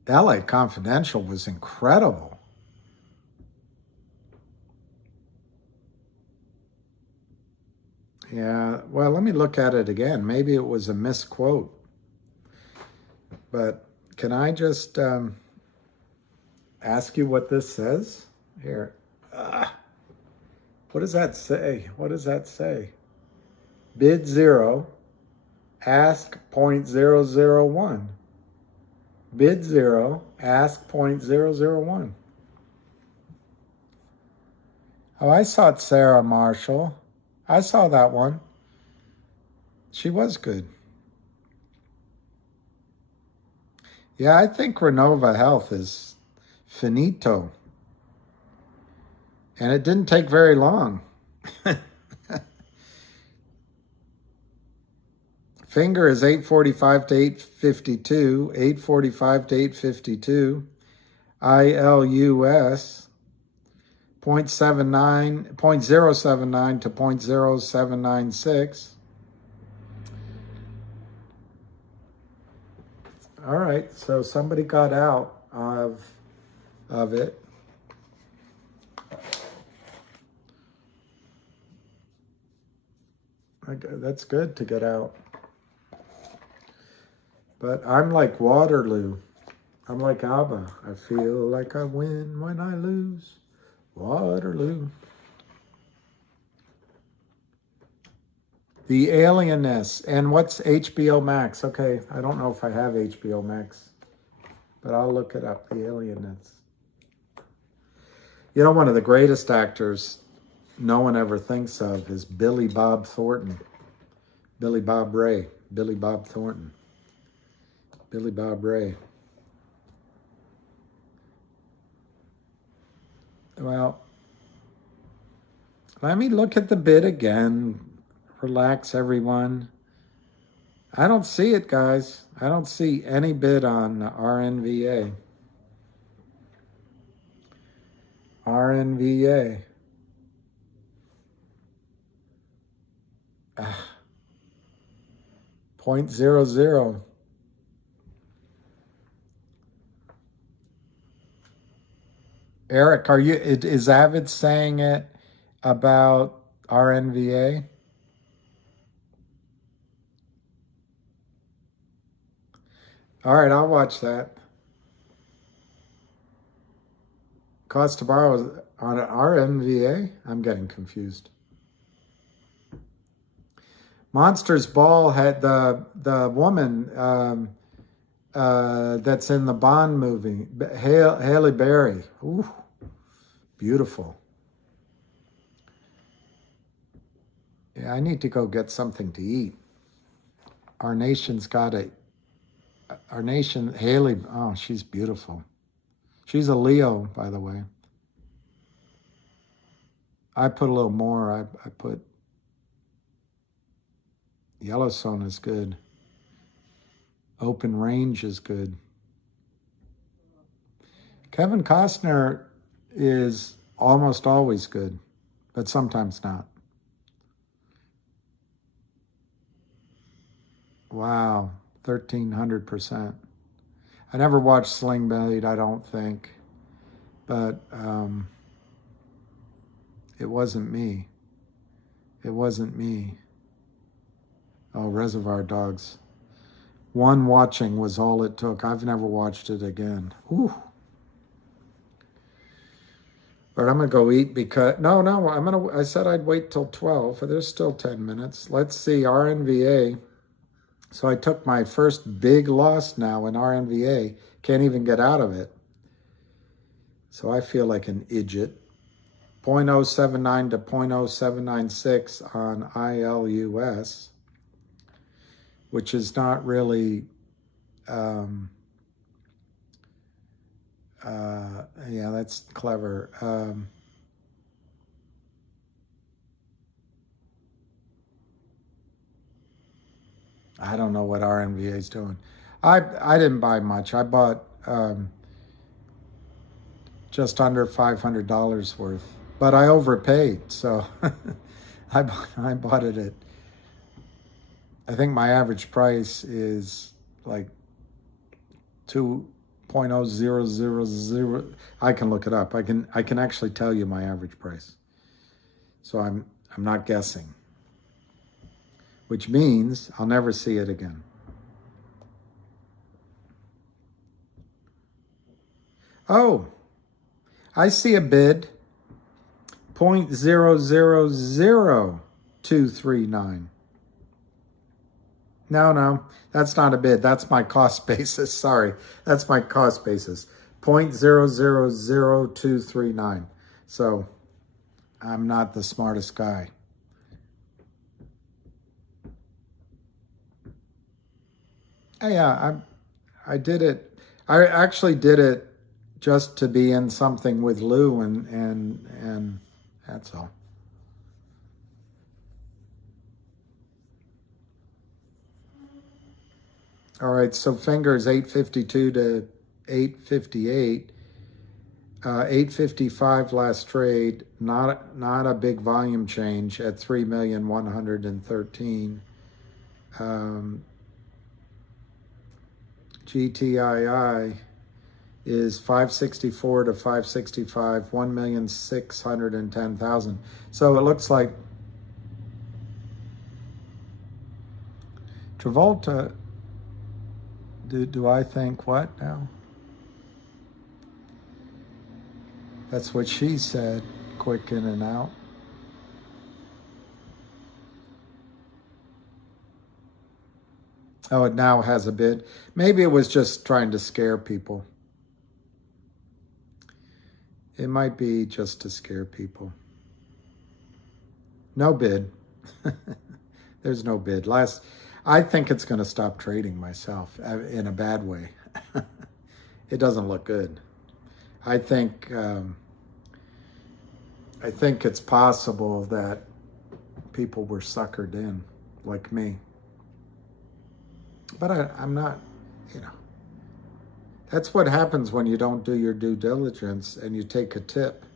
LA Confidential was incredible. Yeah, well, let me look at it again. Maybe it was a misquote. But can I just ask you what this says? Here. What does that say? What does that say? Bid 0, ask 0.001. Bid 0, ask 0.001. Oh, I saw it, Sarah Marshall. I saw that one. She was good. Yeah, I think Renova Health is finito. And it didn't take very long. Finger is 845 to 852, 845 to 852. ILUS 0.79 to 0.0796. All right, so somebody got out of it. That's good to get out. But I'm like Waterloo. I'm like ABBA. I feel like I win when I lose. Waterloo. The Alienness. And what's HBO Max? Okay, I don't know if I have HBO Max, but I'll look it up. The Alienness. You know, one of the greatest actors no one ever thinks of is Billy Bob Thornton. Billy Bob Ray. Billy Bob Thornton. Billy Bob Ray. Well, let me look at the bid again. Relax, everyone. I don't see it, guys. I don't see any bid on RNVA. RNVA. 0.00. Eric, is Avid saying it about RNVA? All right, I'll watch that. Cost to borrow on RNVA? I'm getting confused. Monsters Ball had the woman that's in the Bond movie, Halle Berry. Ooh, beautiful. Yeah, I need to go get something to eat. Our nation's got it. Our nation, Haley, oh, she's beautiful. She's a Leo, by the way. I put a little more. I put Yellowstone is good. Open Range is good. Kevin Costner is almost always good, but sometimes not. Wow, 1,300%. I never watched Sling Blade, I don't think, but it wasn't me. It wasn't me. Oh, Reservoir Dogs. One watching was all it took. I've never watched it again. Whew. But I'm gonna go eat because I said I'd wait till 12. There's still 10 minutes. Let's see, RNVA. So I took my first big loss now in RNVA. Can't even get out of it. So I feel like an idiot. 0.079 to 0.0796 on ILUS, which is not really, yeah, that's clever. I don't know what RNVA is doing. I didn't buy much. I bought just under $500 worth, but I overpaid. So I bought it at, I think my average price is like 2.0000. I can look it up. I can actually tell you my average price. So I'm not guessing, which means I'll never see it again. Oh, I see a bid, 0.000239. No, that's not a bid. That's my cost basis. Sorry, that's my cost basis, 0.000239. So I'm not the smartest guy. Yeah, I did it. I actually did it just to be in something with Lou, and that's all. All right, so fingers 852 to 858. 855 last trade, not a big volume change at 3,113. GTII is 564 to 565, 1,610,000. So it looks like Travolta. Do I think what now? That's what she said. Quick in and out. Oh, it now has a bid. Maybe it was just trying to scare people. It might be just to scare people. No bid. There's no bid. I think it's going to stop trading myself in a bad way. It doesn't look good. I think it's possible that people were suckered in, like me. But I'm not, That's what happens when you don't do your due diligence and you take a tip.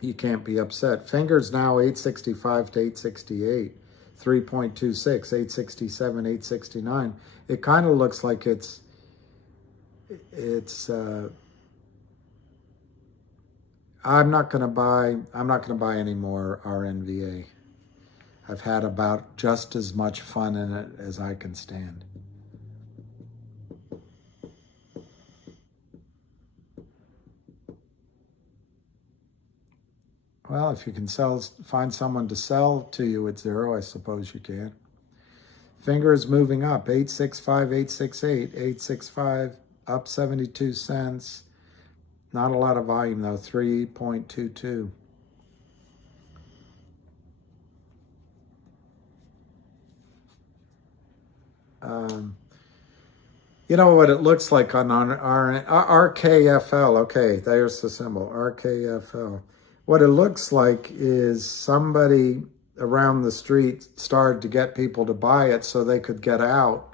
You can't be upset. Fingers now 865 to 868, 3.26, 867, 869. It kind of looks like it's I'm not going to buy any more RNVA. I've had about just as much fun in it as I can stand. Well, if you can find someone to sell to you at zero, I suppose you can. Fingers moving up, 865, 868, 865, up 72 cents. Not a lot of volume though, 3.22. You know what it looks like on our RKFL. Okay, there's the symbol, RKFL. What it looks like is somebody around the street started to get people to buy it so they could get out.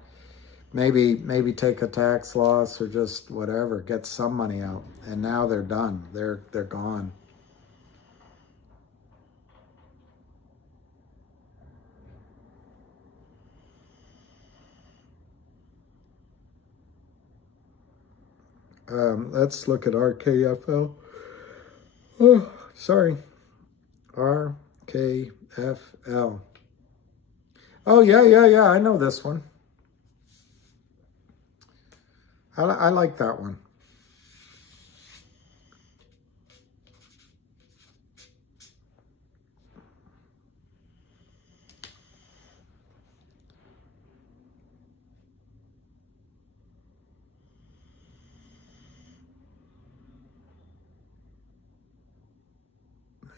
Maybe take a tax loss or just whatever, get some money out. And now they're done. They're gone. Let's look at RKFL. Oh, sorry. RKFL. Oh, yeah. I know this one. I like that one.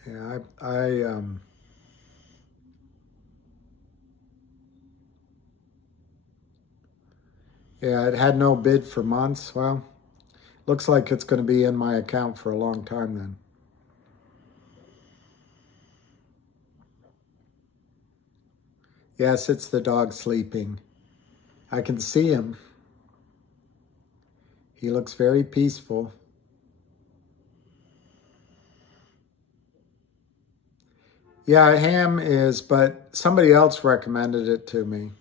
Yeah, yeah, it had no bid for months. Well, looks like it's going to be in my account for a long time then. Yes, it's the dog sleeping. I can see him. He looks very peaceful. Yeah, ham is, but somebody else recommended it to me.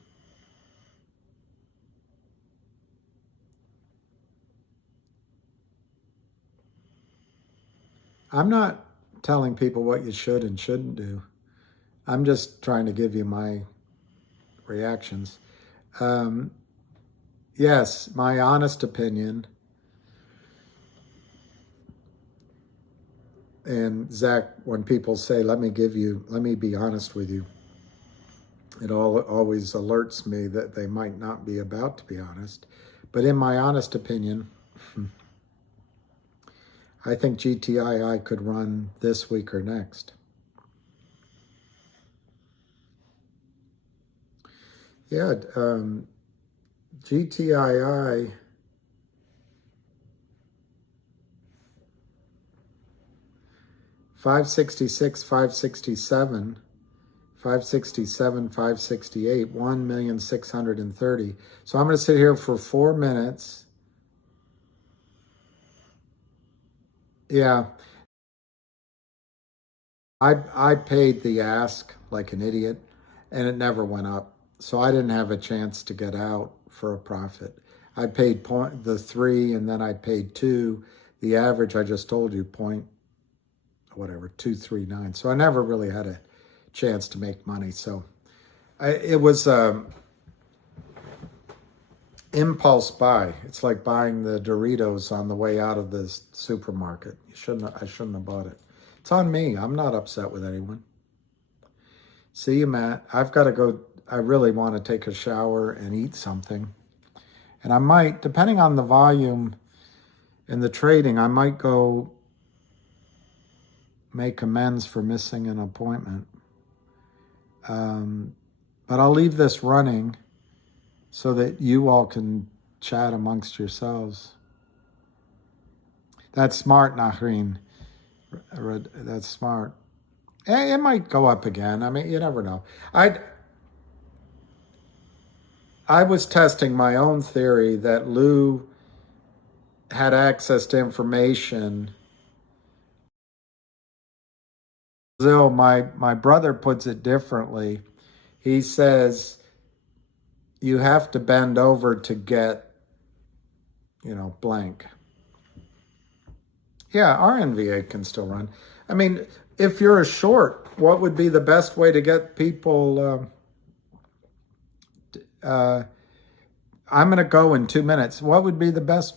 I'm not telling people what you should and shouldn't do. I'm just trying to give you my reactions. Um, yes, my honest opinion. And Zach, when people say, let me be honest with you, it always alerts me that they might not be about to be honest. But in my honest opinion, I think GTII could run this week or next. Yeah, GTII, 566, 567, 567, 568, 1,630,000. So I'm going to sit here for 4 minutes. Yeah, I paid the ask like an idiot, and it never went up. So I didn't have a chance to get out for a profit. I paid the 3, and then I paid 2. The average I just told you, point whatever 239. So I never really had a chance to make money. So it was impulse buy. It's like buying the Doritos on the way out of the supermarket. I shouldn't have bought it. It's on me. I'm not upset with anyone. See you, Matt. I've got to go. I really want to take a shower and eat something. And I might, depending on the volume and the trading, I might go make amends for missing an appointment. But I'll leave this running so that you all can chat amongst yourselves. That's smart, Nahrin. That's smart. It might go up again. I mean, you never know. I was testing my own theory that Lou had access to information. Brazil, my brother puts it differently. He says you have to bend over to get, blank. Yeah, RNVA can still run. I mean, if you're a short, what would be the best way to get people? I'm going to go in 2 minutes. What would be the best?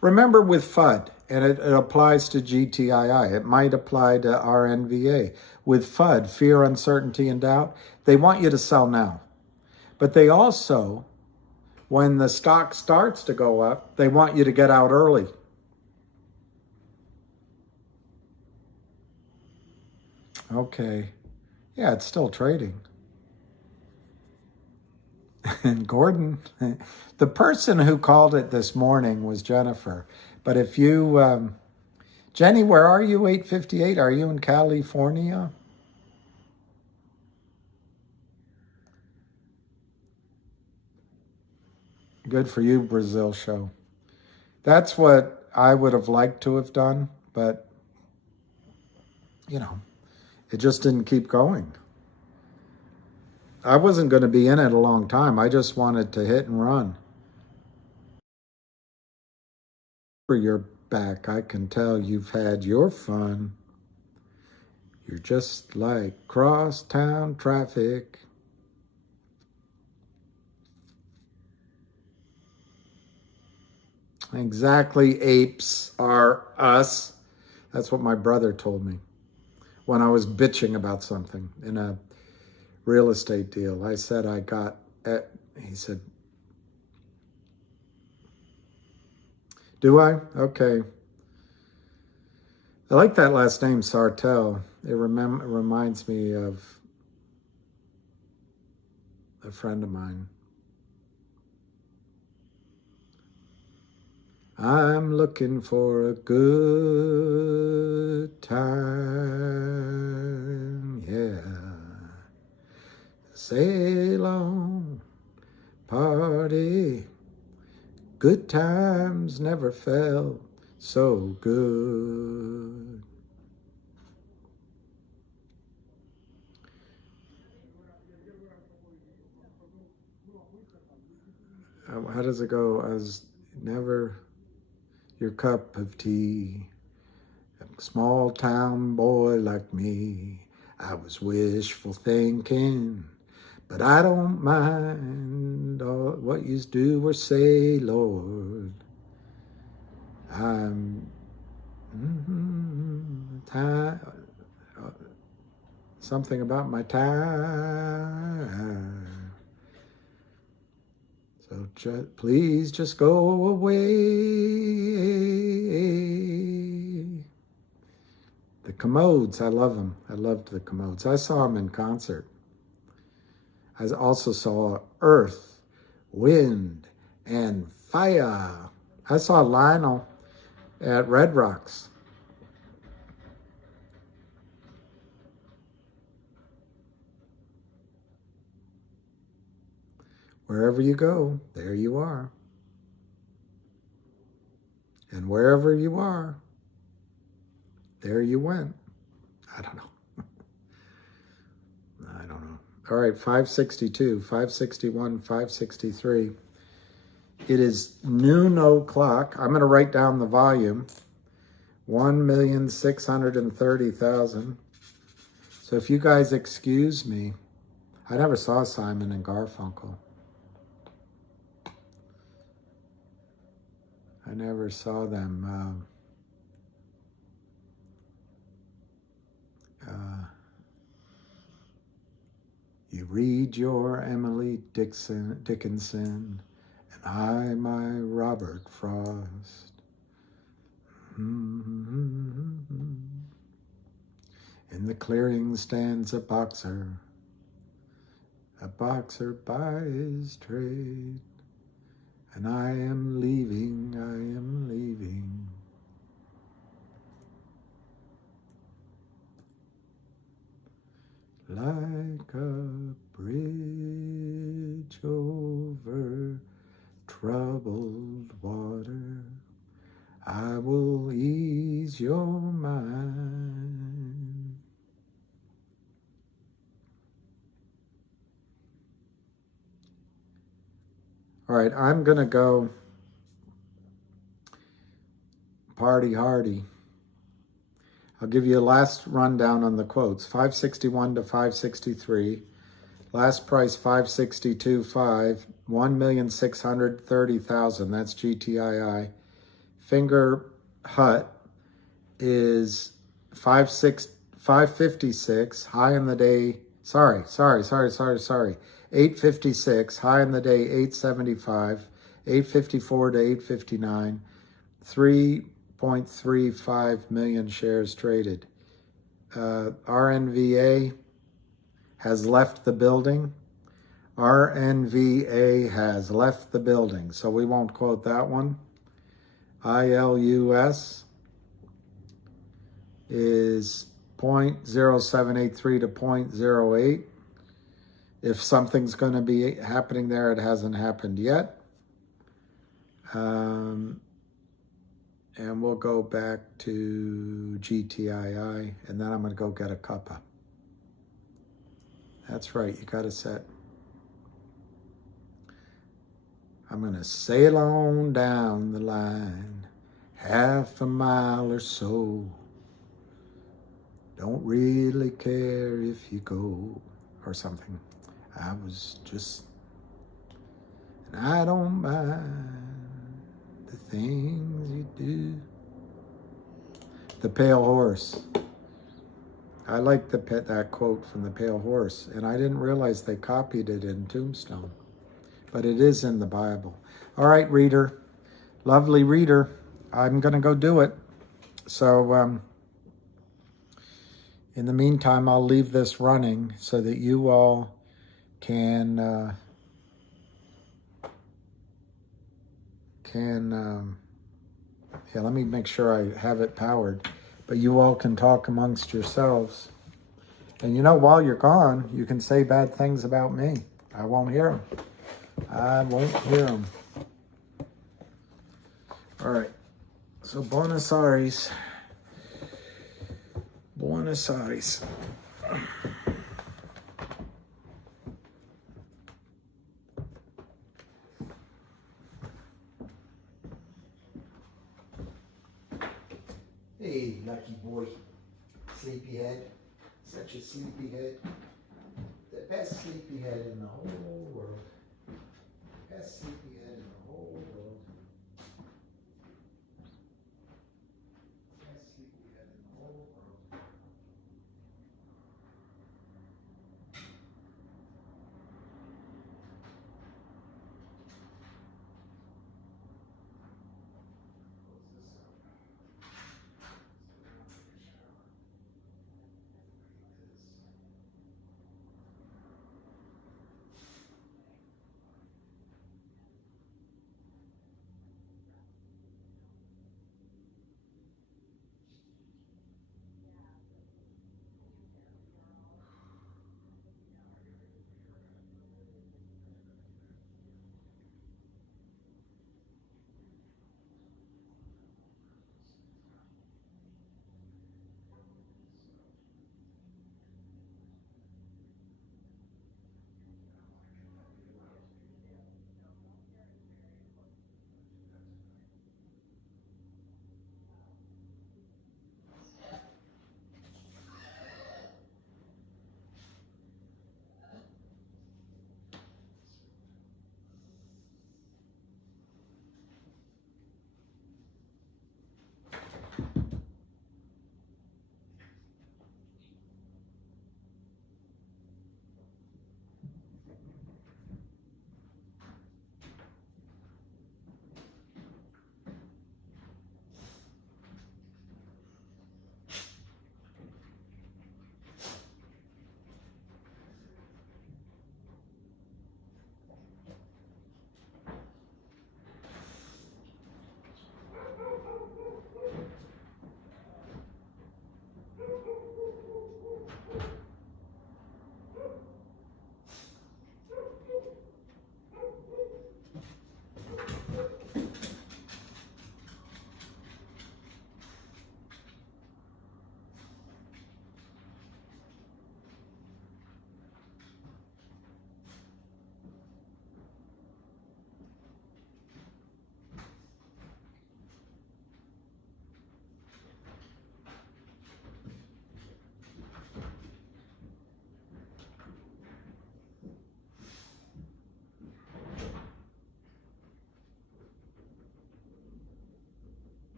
Remember with FUD, and it applies to GTII. It might apply to RNVA. With FUD, fear, uncertainty, and doubt, they want you to sell now. But they also, when the stock starts to go up, they want you to get out early. Okay. Yeah, it's still trading. And Gordon, the person who called it this morning was Jennifer. But if you, Jenny, where are you, 8:58? Are you in California? Good for you, Brazil show. That's what I would have liked to have done, but, it just didn't keep going. I wasn't going to be in it a long time. I just wanted to hit and run. For your back, I can tell you've had your fun. You're just like crosstown traffic. Exactly, apes are us. That's what my brother told me when I was bitching about something in a real estate deal. I said I got, he said, do I? Okay. I like that last name, Sartell. It reminds me of a friend of mine. I'm looking for a good time, yeah. Sail on, party. Good times never felt so good. How does it go? I was never your cup of tea. A small town boy like me, I was wishful thinking, but I don't mind all what you do or say, Lord. I'm time, something about my time. So please just go away. The Commodes, I love them. I loved the Commodes. I saw them in concert. I also saw Earth, Wind, and Fire. I saw Lionel at Red Rocks. Wherever you go, there you are. And wherever you are, there you went. I don't know. I don't know. All right, 562, 561, 563. It is noon o'clock. I'm going to write down the volume. 1,630,000. So if you guys excuse me, I never saw Simon and Garfunkel. I never saw them. You read your Emily Dickinson, and I my Robert Frost. In the clearing stands a boxer by his trade. And I am leaving. Like a bridge over troubled water, I will ease your mind. All right, I'm going to go party hardy. I'll give you a last rundown on the quotes. 561 to 563. Last price 562.5. 1,630,000. That's GTII. Finger Hut is 556. High in the day. Sorry. 856. High in the day 875. 854 to 859. 3.35 million shares traded. RNVA has left the building. RNVA has left the building, so we won't quote that one. ILUS is 0.0783 to 0.08. If something's going to be happening there, it hasn't happened yet. And we'll go back to GTII, and then I'm going to go get a cuppa. That's right, you got to set. I'm going to sail on down the line, half a mile or so. Don't really care if you go, or something. I was just, and I don't mind the things you do. The Pale Horse. I like that quote from the Pale Horse, and I didn't realize they copied it in Tombstone, but it is in the Bible. All right, reader, lovely reader, I'm going to go do it. So in the meantime, I'll leave this running so that you all can yeah, let me make sure I have it powered, but you all can talk amongst yourselves. And you know, while you're gone, you can say bad things about me. I won't hear them. I won't hear them. All right. So Buenos Aires. Buenos Aires. Hey, lucky boy. Sleepyhead. Such a sleepyhead. The best sleepyhead in the whole world. Best sleepyhead in the whole world. Best sleepyhead in the whole world.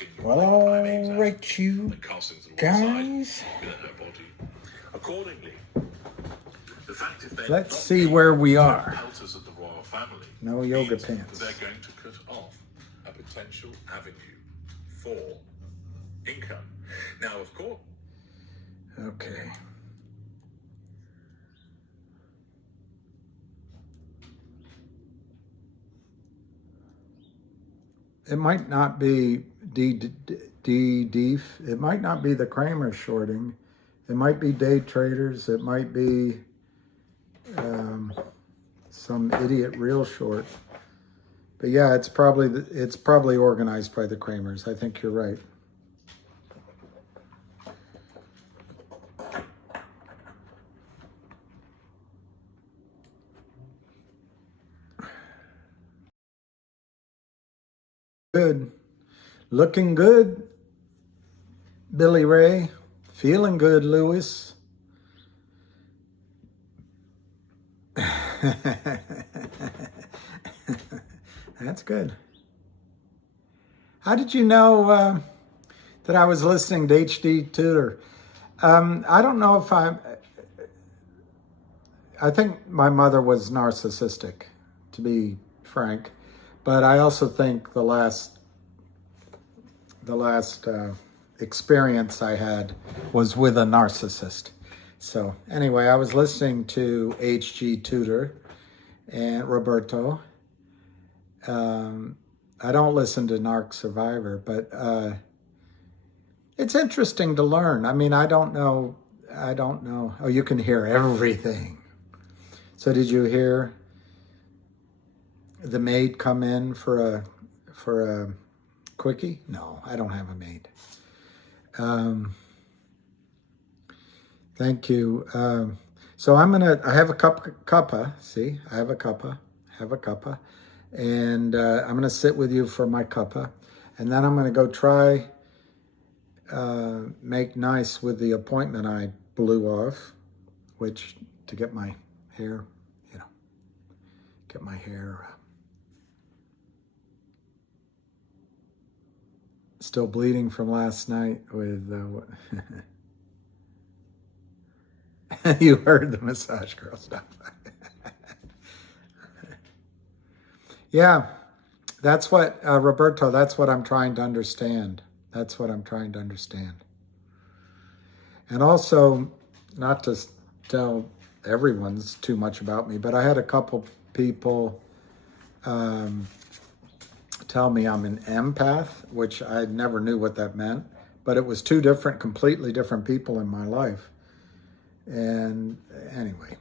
stuck in the Well, by all names right, you and casting to the one guys. side within her body. Accordingly, the fact is they're Let's not see able where we to are. pelters of the royal family No yoga means pants. that they're going to cut off a potential avenue for income. Now, of course. Okay. It might not be deef. It might not be the Kramer shorting. It might be day traders. It might be some idiot real short. But yeah, it's probably organized by the Kramers. I think you're right. Good. Looking good, Billy Ray. Feeling good, Lewis. That's good. How did you know that I was listening to HD Tutor? I don't know if I think my mother was narcissistic, to be frank. But I also think the last experience I had was with a narcissist. So anyway, I was listening to HG Tudor and Roberto. I don't listen to Narc Survivor, but it's interesting to learn. I mean, I don't know. Oh, you can hear everything. So did you hear the maid come in for a quickie? No, I don't have a maid. Thank you. So I have a cuppa. See, I have a cuppa. And I'm gonna sit with you for my cuppa, and then I'm gonna go try make nice with the appointment I blew off, which to get my hair, get my hair. Still bleeding from last night with, you heard the massage girl stuff. Yeah, that's what, Roberto, that's what I'm trying to understand. And also, not to tell everyone's too much about me, but I had a couple people tell me I'm an empath, which I never knew what that meant, but it was two completely different people in my life. And anyway,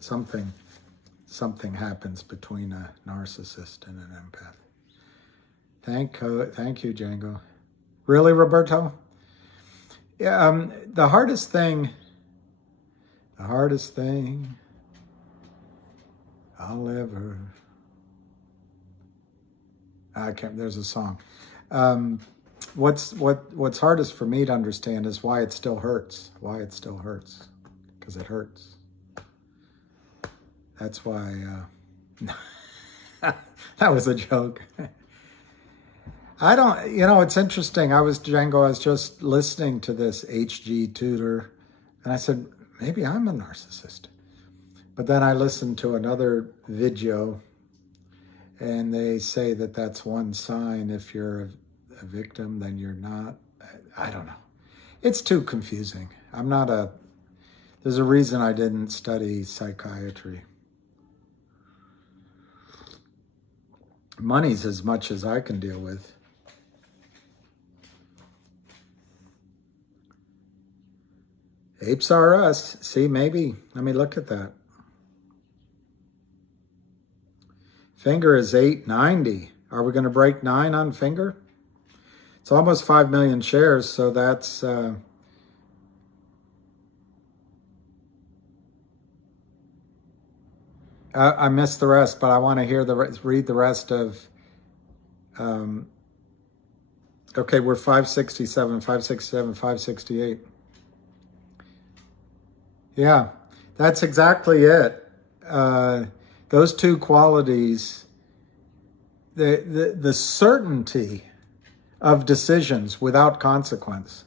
something happens between a narcissist and an empath. Thank you, Django. Really, Roberto? Yeah, the hardest thing I'll ever. There's a song. What's hardest for me to understand is why it still hurts. Because it hurts. That's why. That was a joke. I don't. It's interesting. I was just listening to this HG Tutor, and I said maybe I'm a narcissist. But then I listened to another video. And they say that that's one sign. If you're a victim, then you're not. I don't know. It's too confusing. There's a reason I didn't study psychiatry. Money's as much as I can deal with. Apes are us. See, maybe. Let me look at that. Finger is 890. Are we going to break 9 on Finger? It's almost 5 million shares, so that's I missed the rest, but I want to read the rest of. Okay, we're 567, 568. Yeah, that's exactly it. Those two qualities, the certainty of decisions without consequence.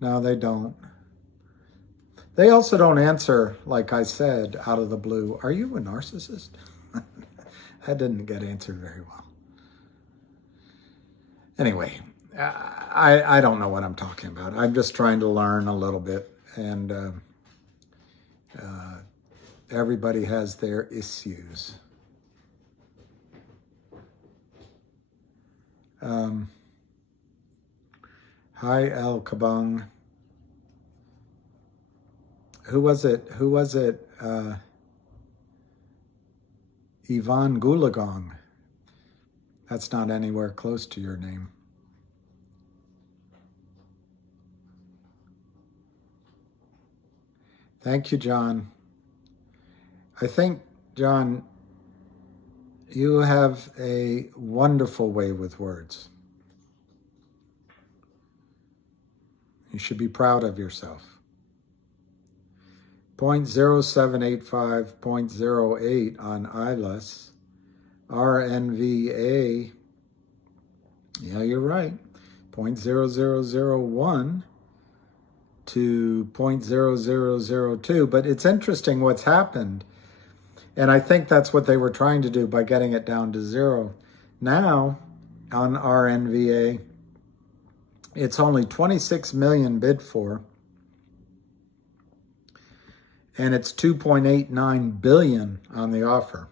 No, they don't. They also don't answer, like I said, out of the blue, are you a narcissist? That didn't get answered very well. Anyway, I don't know what I'm talking about. I'm just trying to learn a little bit, and everybody has their issues. Hi, El Kabung. Who was it? Ivan Gulagong. That's not anywhere close to your name. Thank you, John. I think, John, you have a wonderful way with words. You should be proud of yourself. 0.0785, 0.08 on ILS. RNVA, yeah, you're right, 0.0001 to 0.0002. But it's interesting what's happened. And I think that's what they were trying to do by getting it down to zero. Now, on RNVA, it's only 26 million bid for, and it's 2.89 billion on the offer.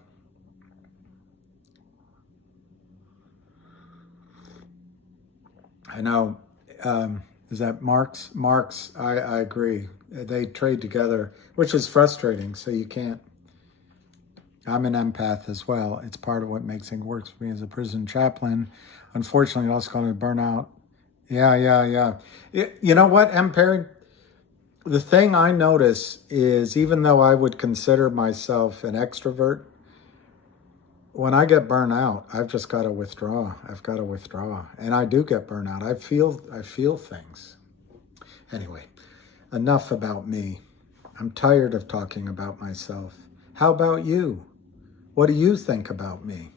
I know, is that Marx? Marx, I agree. They trade together, which is frustrating, so you can't. I'm an empath as well. It's part of what makes things work for me as a prison chaplain. Unfortunately, it also called me burnout. Yeah. You know what, M. Perry? The thing I notice is, even though I would consider myself an extrovert, when I get burnt out, I've just got to withdraw. I've got to withdraw. And I do get burnt out. I feel things. Anyway, enough about me. I'm tired of talking about myself. How about you? What do you think about me?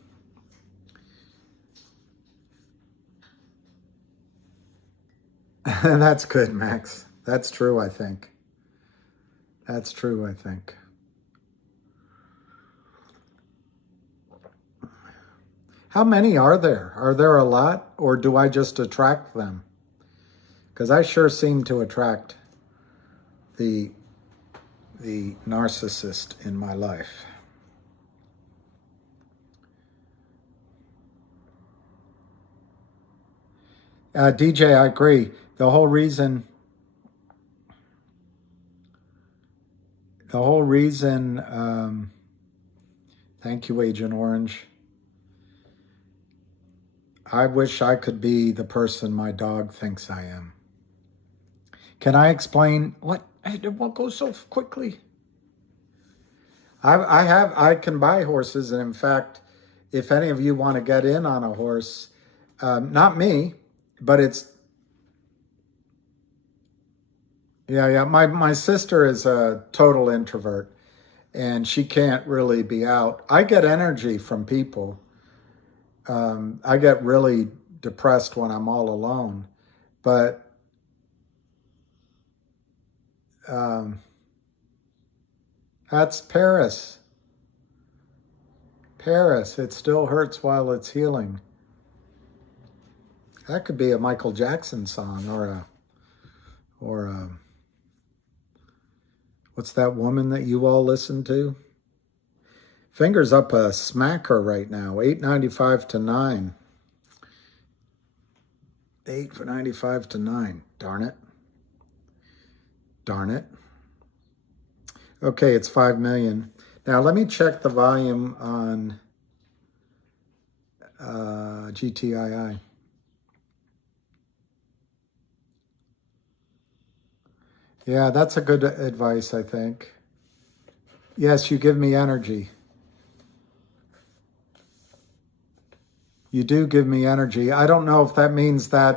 That's good, Max. That's true, I think. That's true, I think. How many are there? Are there a lot, or do I just attract them? Because I sure seem to attract the narcissist in my life. DJ, I agree. The whole reason, thank you, Agent Orange. I wish I could be the person my dog thinks I am. Can I explain what? It won't go so quickly. I can buy horses, and in fact, if any of you want to get in on a horse, not me, but it's, yeah. My sister is a total introvert, and she can't really be out. I get energy from people. I get really depressed when I'm all alone, but that's Paris. Paris, it still hurts while it's healing. That could be a Michael Jackson song, or a, what's that woman that you all listen to? Fingers up a smacker right now, 8.95 to 9. 8.95 to 9. Darn it. Darn it. Okay, it's 5 million. Now let me check the volume on GTII. Yeah, that's a good advice, I think. Yes, you give me energy. You do give me energy. I don't know if that means that.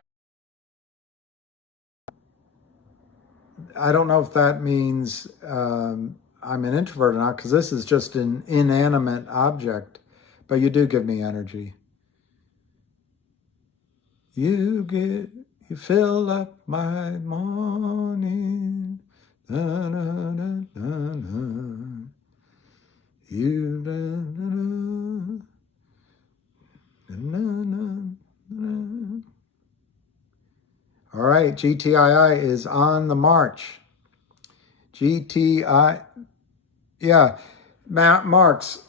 I don't know if that means I'm an introvert or not, because this is just an inanimate object. But you do give me energy. You fill up my morning. Da, da, da, da, da. You da, da, da, da, da, da. All right, GTII is on the march. GTI, yeah, Marks,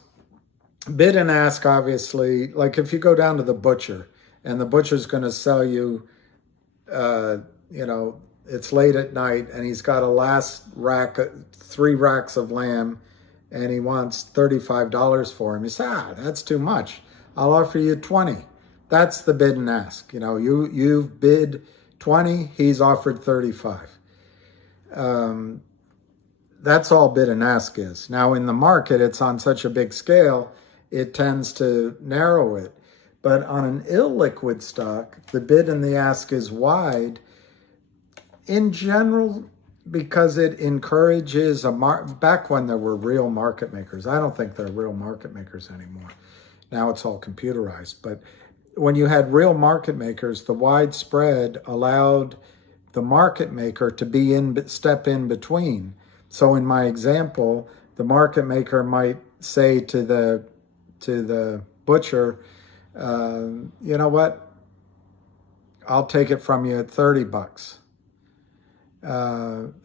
bid and ask, obviously, like if you go down to the butcher and the butcher's going to sell you, it's late at night and he's got a last rack, 3 racks of lamb, and he wants $35 for him. You say, that's too much. I'll offer you 20. That's the bid and ask. You've bid 20, he's offered 35. That's all bid and ask is. Now in the market, it's on such a big scale, it tends to narrow it. But on an illiquid stock, the bid and the ask is wide in general because it encourages back when there were real market makers. I don't think they're real market makers anymore. Now it's all computerized. But when you had real market makers, the wide spread allowed the market maker to step in between. So in my example, the market maker might say to the butcher, you know what? I'll take it from you at $30.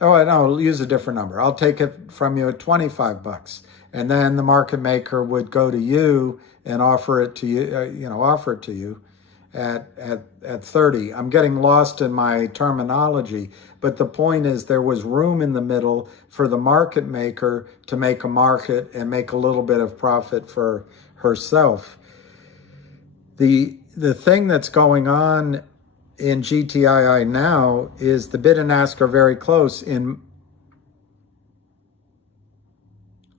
I'll use a different number. I'll take it from you at $25. And then the market maker would go to you and offer it to you, at 30. I'm getting lost in my terminology, but the point is there was room in the middle for the market maker to make a market and make a little bit of profit for herself. The thing that's going on in GTII now is the bid and ask are very close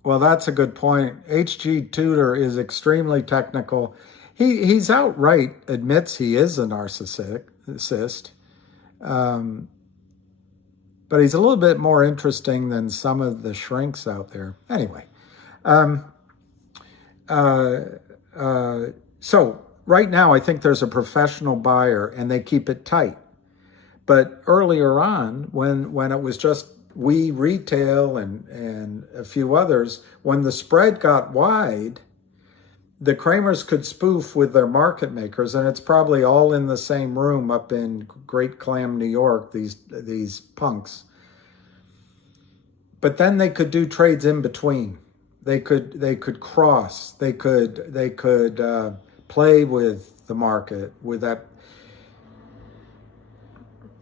well, that's a good point. H.G. Tudor is extremely technical. He's outright admits he is a narcissist, but he's a little bit more interesting than some of the shrinks out there. Anyway, so right now I think there's a professional buyer and they keep it tight. But earlier on, when it was just we retail and a few others, when the spread got wide, the Kramers could spoof with their market makers, and it's probably all in the same room up in Great Clam, New York, these punks. But then they could do trades in between. They could cross. They could play with the market with that.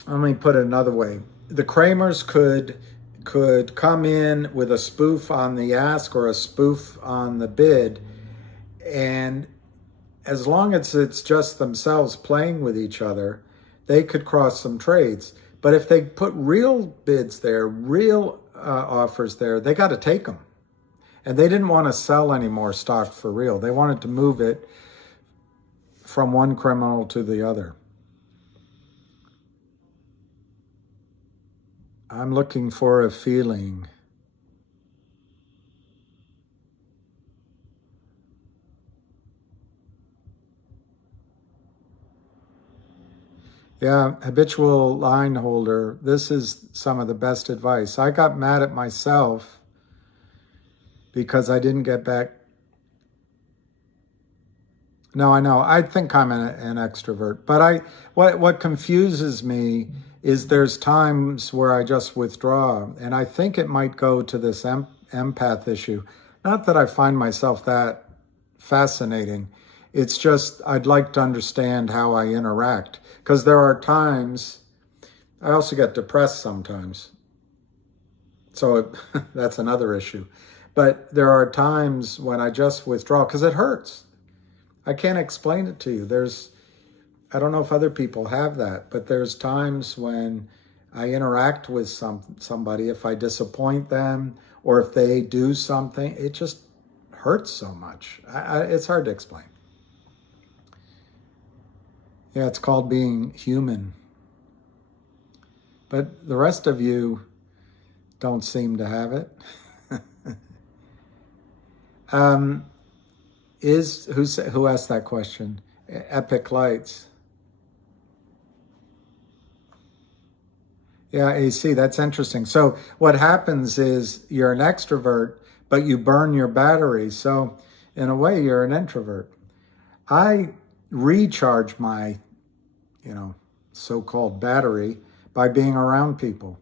Let me put it another way. The Kramers could come in with a spoof on the ask or a spoof on the bid, and as long as it's just themselves playing with each other, they could cross some trades. But if they put real bids there, real offers there, they got to take them. And they didn't want to sell any more stock for real. They wanted to move it from one criminal to the other. I'm looking for a feeling. Yeah, habitual line holder. This is some of the best advice. I got mad at myself because I didn't get back. No, I know. I think I'm an extrovert, but what confuses me is there's times where I just withdraw, and I think it might go to this empath issue. Not that I find myself that fascinating. It's just I'd like to understand how I interact, because there are times I also get depressed sometimes. So that's another issue. But there are times when I just withdraw because it hurts. I can't explain it to you. I don't know if other people have that, but there's times when I interact with somebody, if I disappoint them or if they do something, it just hurts so much. It's hard to explain. Yeah, it's called being human. But the rest of you don't seem to have it. Who asked that question? Epic Lights. Yeah, AC, that's interesting. So what happens is you're an extrovert, but you burn your battery. So in a way, you're an introvert. I recharge my, you know, so-called battery by being around people.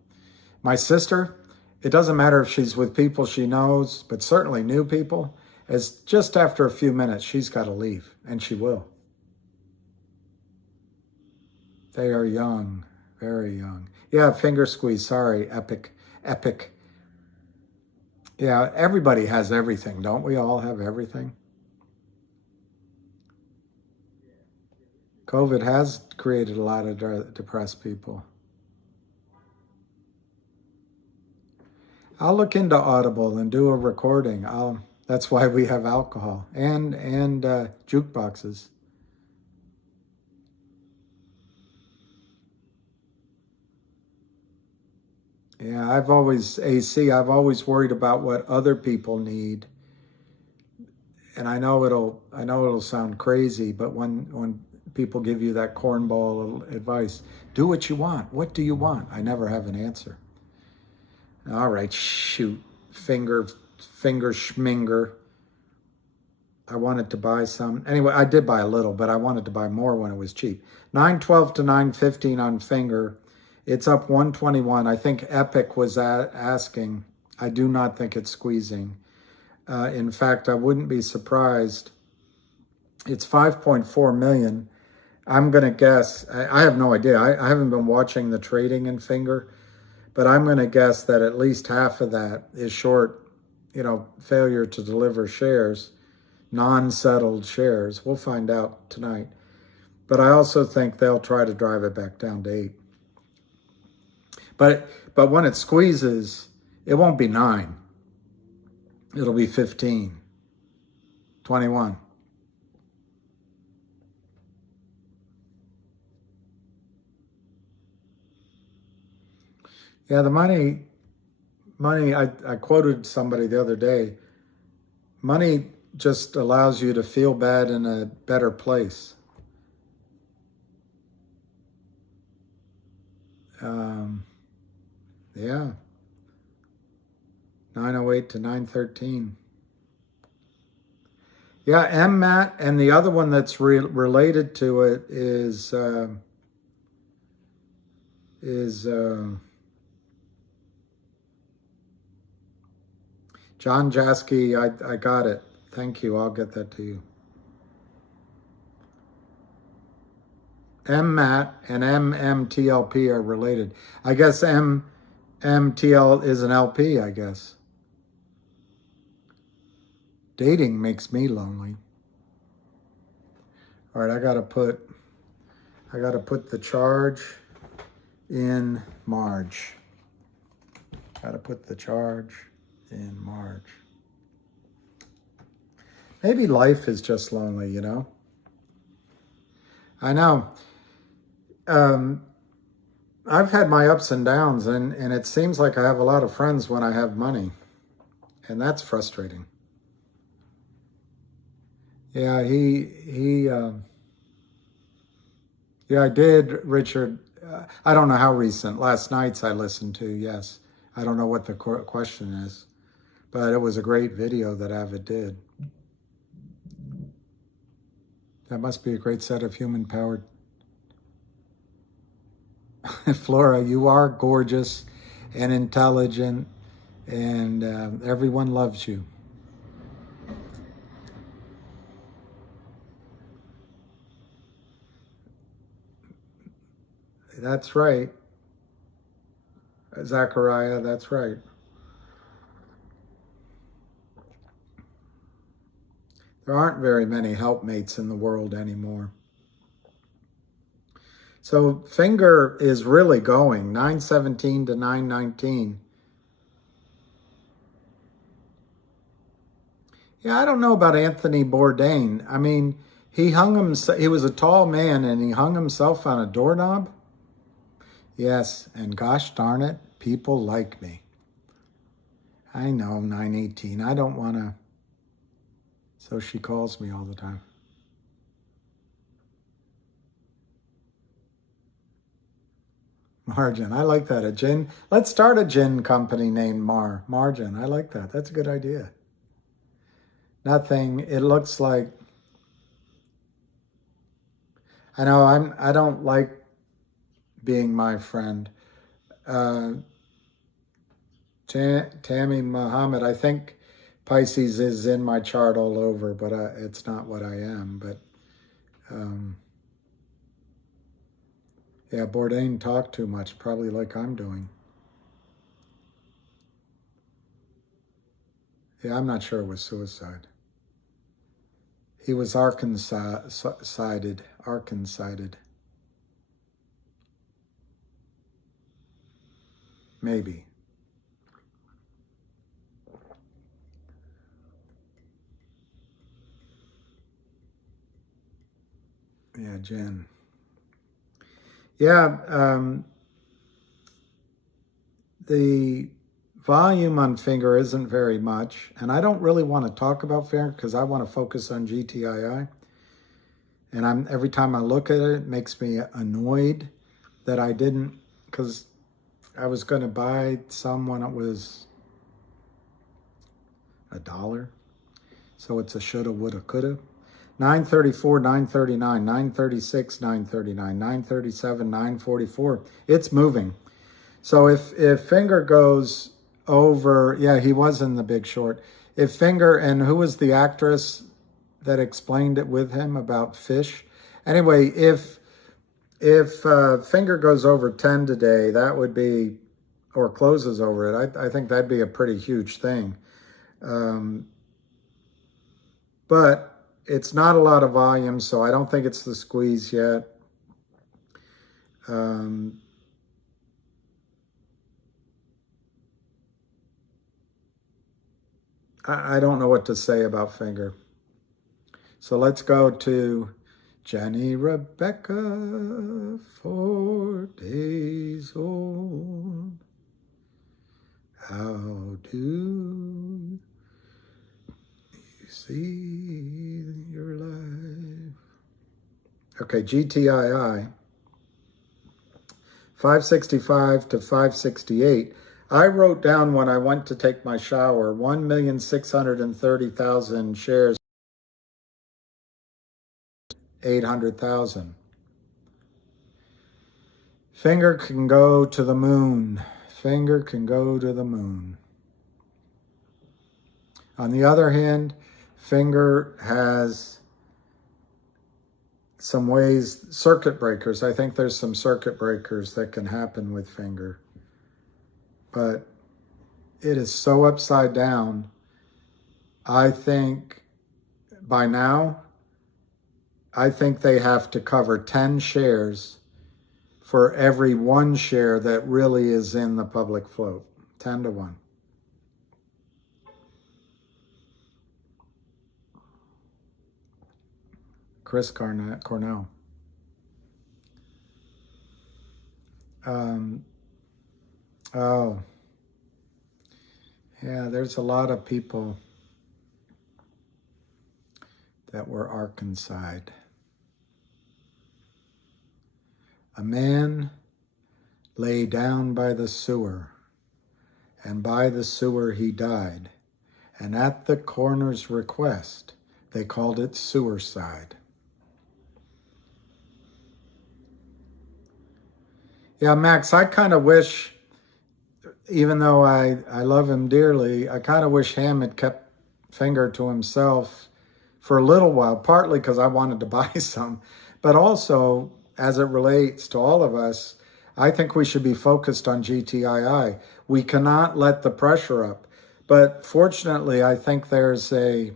My sister, it doesn't matter if she's with people she knows, but certainly new people, as just after a few minutes, she's got to leave, and she will. They are young, very young. Yeah, finger squeeze, sorry, epic, epic. Yeah, everybody has everything, don't we all have everything? COVID has created a lot of depressed people. I'll look into Audible and do a recording. That's why we have alcohol and jukeboxes. Yeah, I've always worried about what other people need. And I know it'll sound crazy, but when people give you that cornball advice, do what you want. What do you want? I never have an answer. All right, shoot. Finger schminger. I wanted to buy some. Anyway, I did buy a little, but I wanted to buy more when it was cheap. 912 to 915 on finger. It's up 121. I think Epic was asking. I do not think it's squeezing. In fact, I wouldn't be surprised. It's 5.4 million. I'm going to guess. I have no idea. I haven't been watching the trading in finger, but I'm going to guess that at least half of that is short, failure to deliver shares, non-settled shares. We'll find out tonight. But I also think they'll try to drive it back down to 8. But when it squeezes, it won't be 9. It'll be 15, 21. Yeah, the money, I quoted somebody the other day, money just allows you to feel bad in a better place. Yeah. 908 to 913. Yeah, MMAT, and the other one that's related to it is John Jasky. I got it. Thank you. I'll get that to you. MMAT and MMTLP are related. I guess MTL is an LP, I guess. Dating makes me lonely. All right, I gotta put the charge in Marge. Gotta put the charge in Marge. Maybe life is just lonely, I know. I've had my ups and downs, and it seems like I have a lot of friends when I have money, and that's frustrating. Yeah, yeah, I did, Richard. I don't know how recent. Last night's I listened to, yes. I don't know what the question is, but it was a great video that Avid did. That must be a great set of human-powered. Flora, you are gorgeous and intelligent, and everyone loves you. That's right. Zachariah, that's right. There aren't very many helpmates in the world anymore. So finger is really going 917 to 919. Yeah, I don't know about Anthony Bourdain. I mean, he was a tall man and he hung himself on a doorknob. Yes, and gosh darn it, people like me. I know, 918. I don't want to. So she calls me all the time. Margin. I like that. A gin. Let's start a gin company named Margin. I like that. That's a good idea. Nothing. It looks like. I know. I don't like being my friend. Tammy Muhammad. I think Pisces is in my chart all over, but it's not what I am. But yeah, Bourdain talked too much, probably like I'm doing. Yeah, I'm not sure it was suicide. He was Arkansas-sided. Maybe. Yeah, Jen. Yeah, the volume on Finger isn't very much, and I don't really want to talk about Finger because I want to focus on GTII. And every time I look at it, it makes me annoyed that I didn't, because I was going to buy some when it was $1. So it's a shoulda, woulda, coulda. 934, 939, 936, 939, 937, 944. It's moving. So if Finger goes over, yeah, he was in The Big Short. If Finger, and who was the actress that explained it with him about fish? Anyway, if Finger goes over 10 today, that would be, or closes over it, I think that'd be a pretty huge thing. But it's not a lot of volume, so I don't think it's the squeeze yet. I don't know what to say about Finger. So let's go to Jenny Rebecca, 4 days old. How do you see your life? Okay, GTII, 565 to 568. I wrote down when I went to take my shower, 1,630,000 shares, 800,000. Finger can go to the moon. Finger can go to the moon. On the other hand, Finger has some ways, circuit breakers. I think there's some circuit breakers that can happen with Finger. But it is so upside down. I think by now, I think they have to cover 10 shares for every 1 share that really is in the public float. 10 to 1. Chris Cornell. Oh, yeah, there's a lot of people that were Arkansas. A man lay down by the sewer, and by the sewer he died, and at the coroner's request, they called it suicide. Yeah, Max, I kind of wish, even though I love him dearly, I kind of wish Ham had kept Finger to himself for a little while, partly because I wanted to buy some, but also as it relates to all of us, I think we should be focused on GTII. We cannot let the pressure up. But fortunately, I think there's a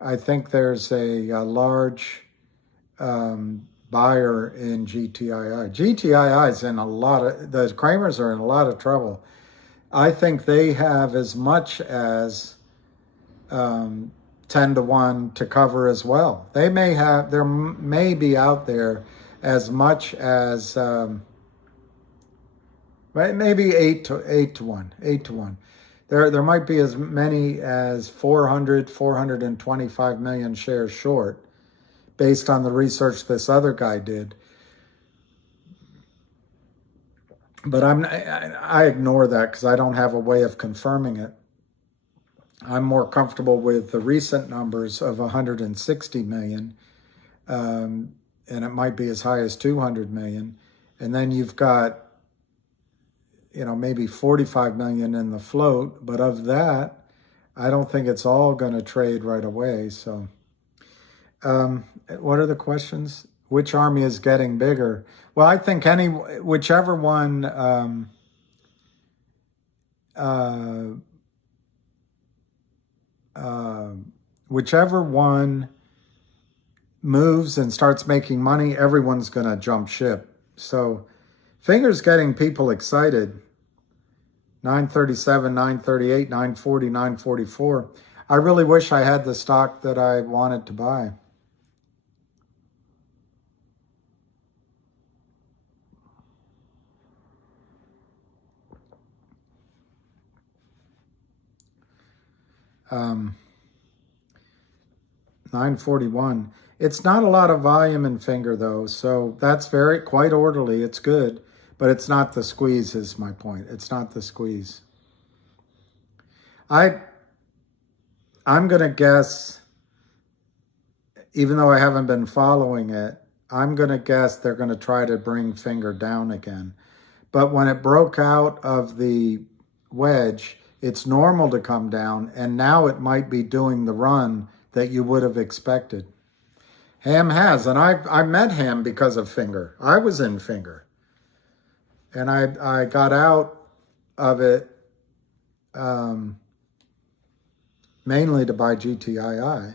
large buyer in GTII. GTII is in a lot of, the Kramers are in a lot of trouble. I think they have as much as 10 to 1 to cover as well. They may have, there may be out there as much as maybe 8 to 1. There might be as many as 425 million shares short, based on the research this other guy did. But I ignore that because I don't have a way of confirming it. I'm more comfortable with the recent numbers of 160 million, and it might be as high as 200 million. And then you've got, maybe 45 million in the float, but of that, I don't think it's all going to trade right away. So, what are the questions? Which army is getting bigger? Well, I think whichever one, whichever one moves and starts making money, everyone's going to jump ship. So, Finger's getting people excited. 937, 938, 940, 944. I really wish I had the stock that I wanted to buy. Um, 941. It's not a lot of volume in Finger though, so that's quite orderly. It's good, but it's not the squeeze is my point. It's not the squeeze. I'm going to guess, even though I haven't been following it, I'm going to guess they're going to try to bring Finger down again. But when it broke out of the wedge, it's normal to come down, and now it might be doing the run that you would have expected. Ham has, and I met Ham because of Finger. I was in Finger, and I got out of it mainly to buy GTII,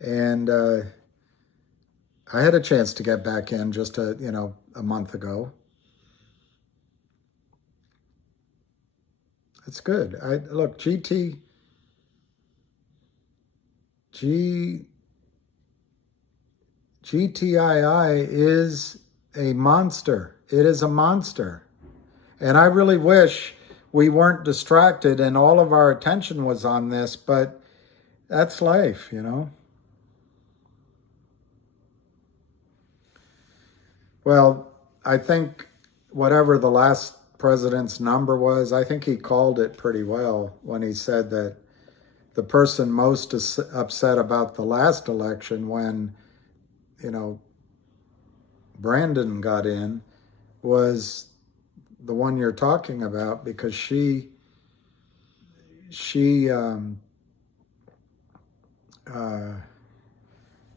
and I had a chance to get back in just a month ago. It's good. Look, GTII is a monster. It is a monster. And I really wish we weren't distracted and all of our attention was on this, but that's life, Well, I think whatever the last president's number was, I think he called it pretty well when he said that the person most upset about the last election when, Brandon got in was the one you're talking about, because she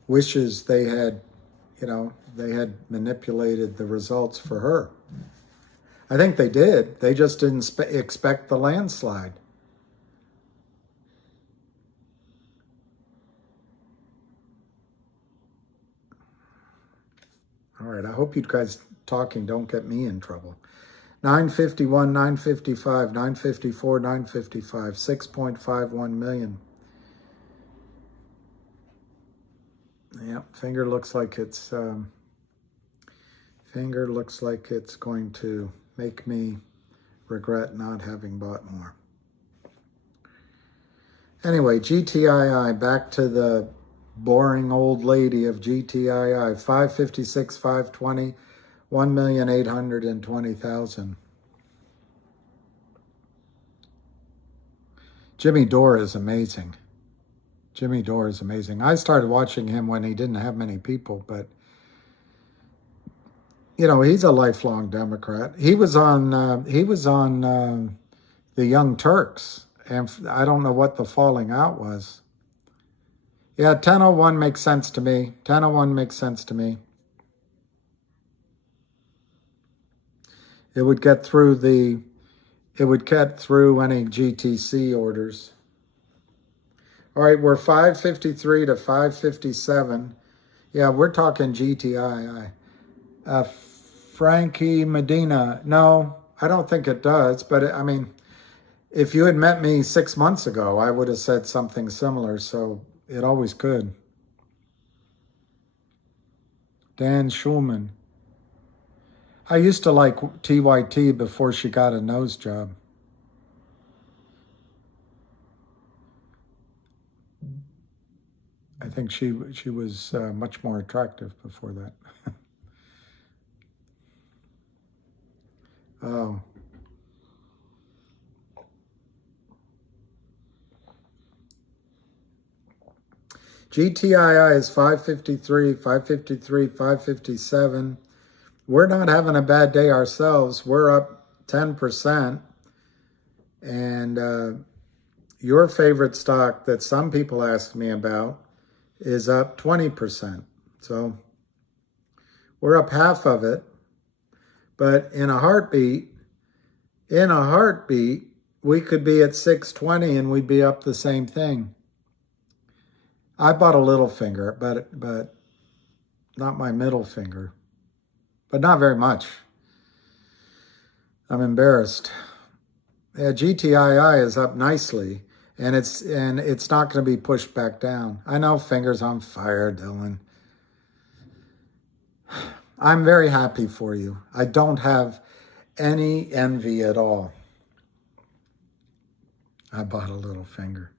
wishes they had manipulated the results for her. I think they did. They just didn't expect the landslide. All right, I hope you guys talking don't get me in trouble. 951, 955, 954, 955, 6.51 million. Yep, Finger looks like it's going to make me regret not having bought more. Anyway, GTII, back to the boring old lady of GTII, 556, 520, 1,820,000. Jimmy Dore is amazing. Jimmy Dore is amazing. I started watching him when he didn't have many people, but he's a lifelong Democrat. He was on the Young Turks, and I don't know what the falling out was. Yeah, 1001 makes sense to me. 1001 makes sense to me. It would get through any GTC orders. All right, we're 553 to 557. Yeah, we're talking GTII. Frankie Medina. No, I don't think it does. But I mean, if you had met me 6 months ago, I would have said something similar. So it always could. Dan Schulman. I used to like TYT before she got a nose job. I think she was much more attractive before that. Oh. GTII is 553, 553, 557. We're not having a bad day ourselves. We're up 10%. And your favorite stock that some people ask me about is up 20%. So we're up half of it. But in a heartbeat, we could be at 620 and we'd be up the same thing. I bought a little finger, but not my middle finger. But not very much. I'm embarrassed. Yeah, GTII is up nicely, and it's not going to be pushed back down. I know fingers on fire, Dylan. I'm very happy for you. I don't have any envy at all. I bought a little finger.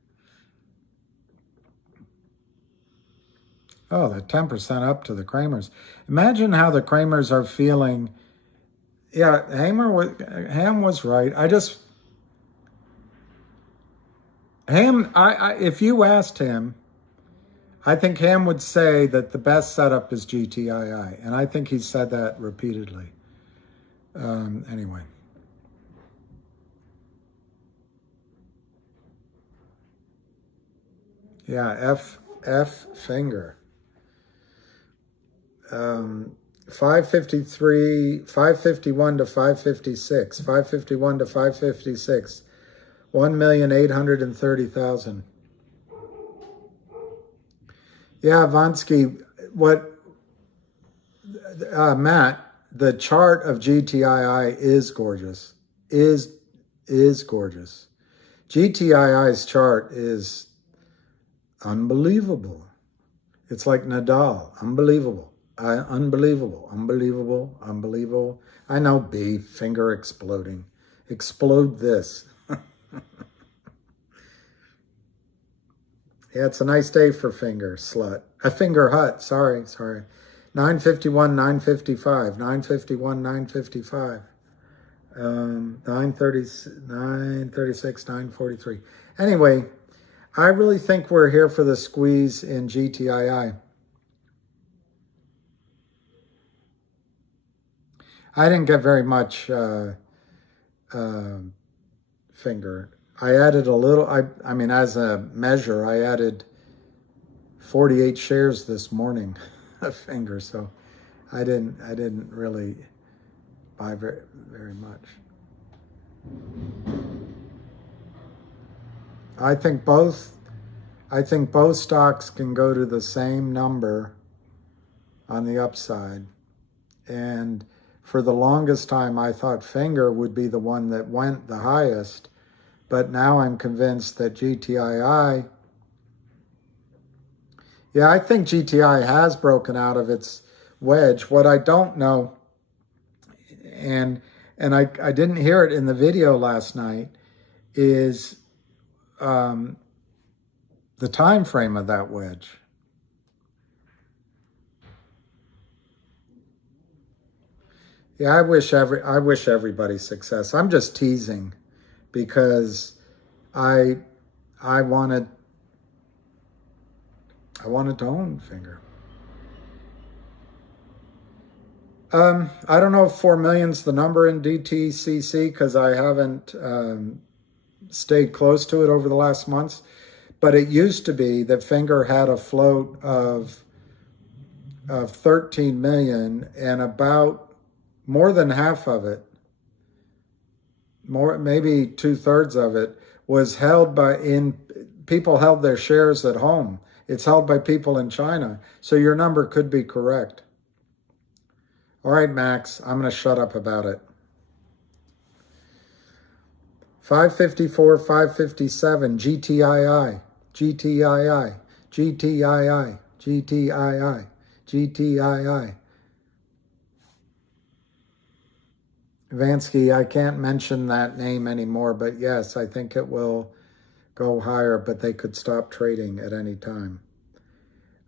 Oh, the 10% up to the Kramers. Imagine how the Kramers are feeling. Yeah, Ham was right. If you asked him, I think Ham would say that the best setup is GTII. And I think he said that repeatedly. Anyway. Yeah, F finger. 553, 551 to 556, 551 to 556, 1,830,000. Yeah, Vansky, Matt, the chart of GTII is gorgeous, is gorgeous. GTII's chart is unbelievable. It's like Nadal, unbelievable. Unbelievable. I know B, finger exploding. Explode this. Yeah, it's a nice day for finger slut. A finger hut, sorry. 951, 955, 951, 955. 936, 943. Anyway, I really think we're here for the squeeze in GTII. I didn't get very much finger. I added a little, I mean, as a measure, I added 48 shares this morning of finger, so I didn't really buy very much. I think both stocks can go to the same number on the upside. And for the longest time, I thought finger would be the one that went the highest. But now I'm convinced that GTII, yeah, I think GTI has broken out of its wedge. What I don't know, and I didn't hear it in the video last night, is the time frame of that wedge. Yeah, I wish everybody success. I'm just teasing because I wanted to own finger. I don't know if 4 million's the number in DTCC because I haven't stayed close to it over the last months, but it used to be that finger had a float of 13 million, and about more than half of it, maybe 2/3 of it, was held people held their shares at home. It's held by people in China. So your number could be correct. All right, Max, I'm going to shut up about it. 554, 557, GTII, GTII, GTII, GTII, GTII. Vansky, I can't mention that name anymore, but yes, I think it will go higher, but they could stop trading at any time.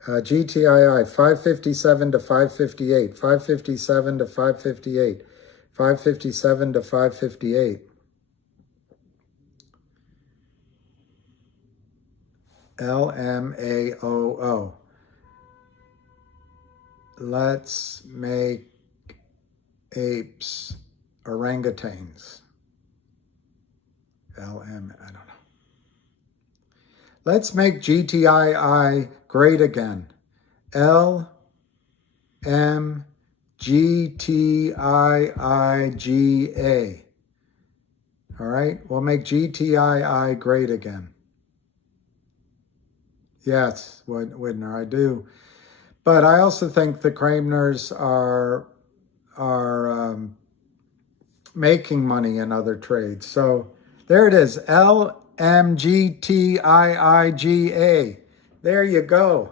GTII, 557 to 558, 557 to 558, 557 to 558. LMAOO. Let's make apes orangutans. I don't know. Let's make GTII great again. LMGTIIGA. All right, we'll make GTII great again. Yes, Widner, I do. But I also think the Kramners are making money in other trades. So there it is, LMGTIIGA. There you go.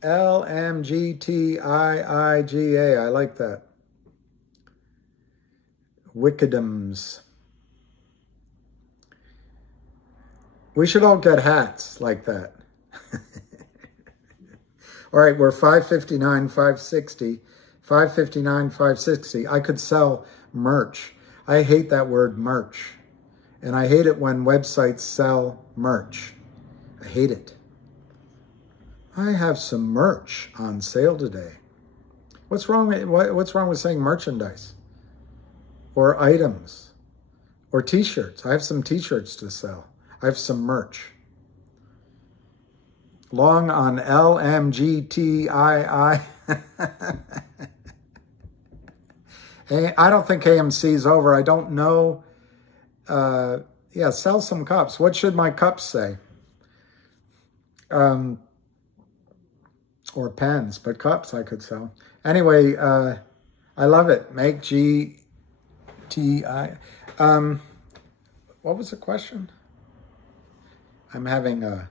LMGTIIGA. I like that. Wickedums. We should all get hats like that. All right, we're 559, 560, 559, 560. I could sell merch. I hate that word merch. And I hate it when websites sell merch. I hate it. I have some merch on sale today. What's wrong with saying merchandise? Or items? Or t-shirts? I have some t-shirts to sell. I have some merch. Long on LMGTII. I don't think AMC's over. I don't know. Yeah, sell some cups. What should my cups say? Or pens, but cups I could sell. Anyway, I love it. Make GTI. What was the question? I'm having a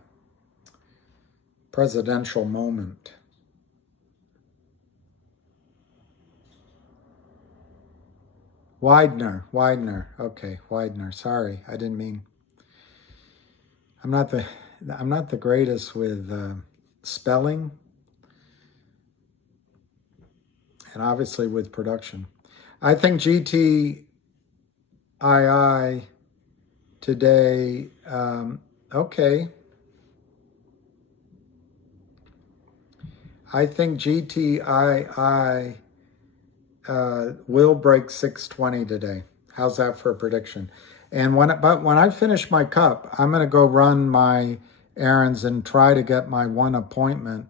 presidential moment. Widener. Okay, Widener. Sorry, I didn't mean. I'm not the greatest with spelling, and obviously with production. I think GTII today. Okay. I think GTII will break 620 today. How's that for a prediction? And when I finish my cup, I'm going to go run my errands and try to get my one appointment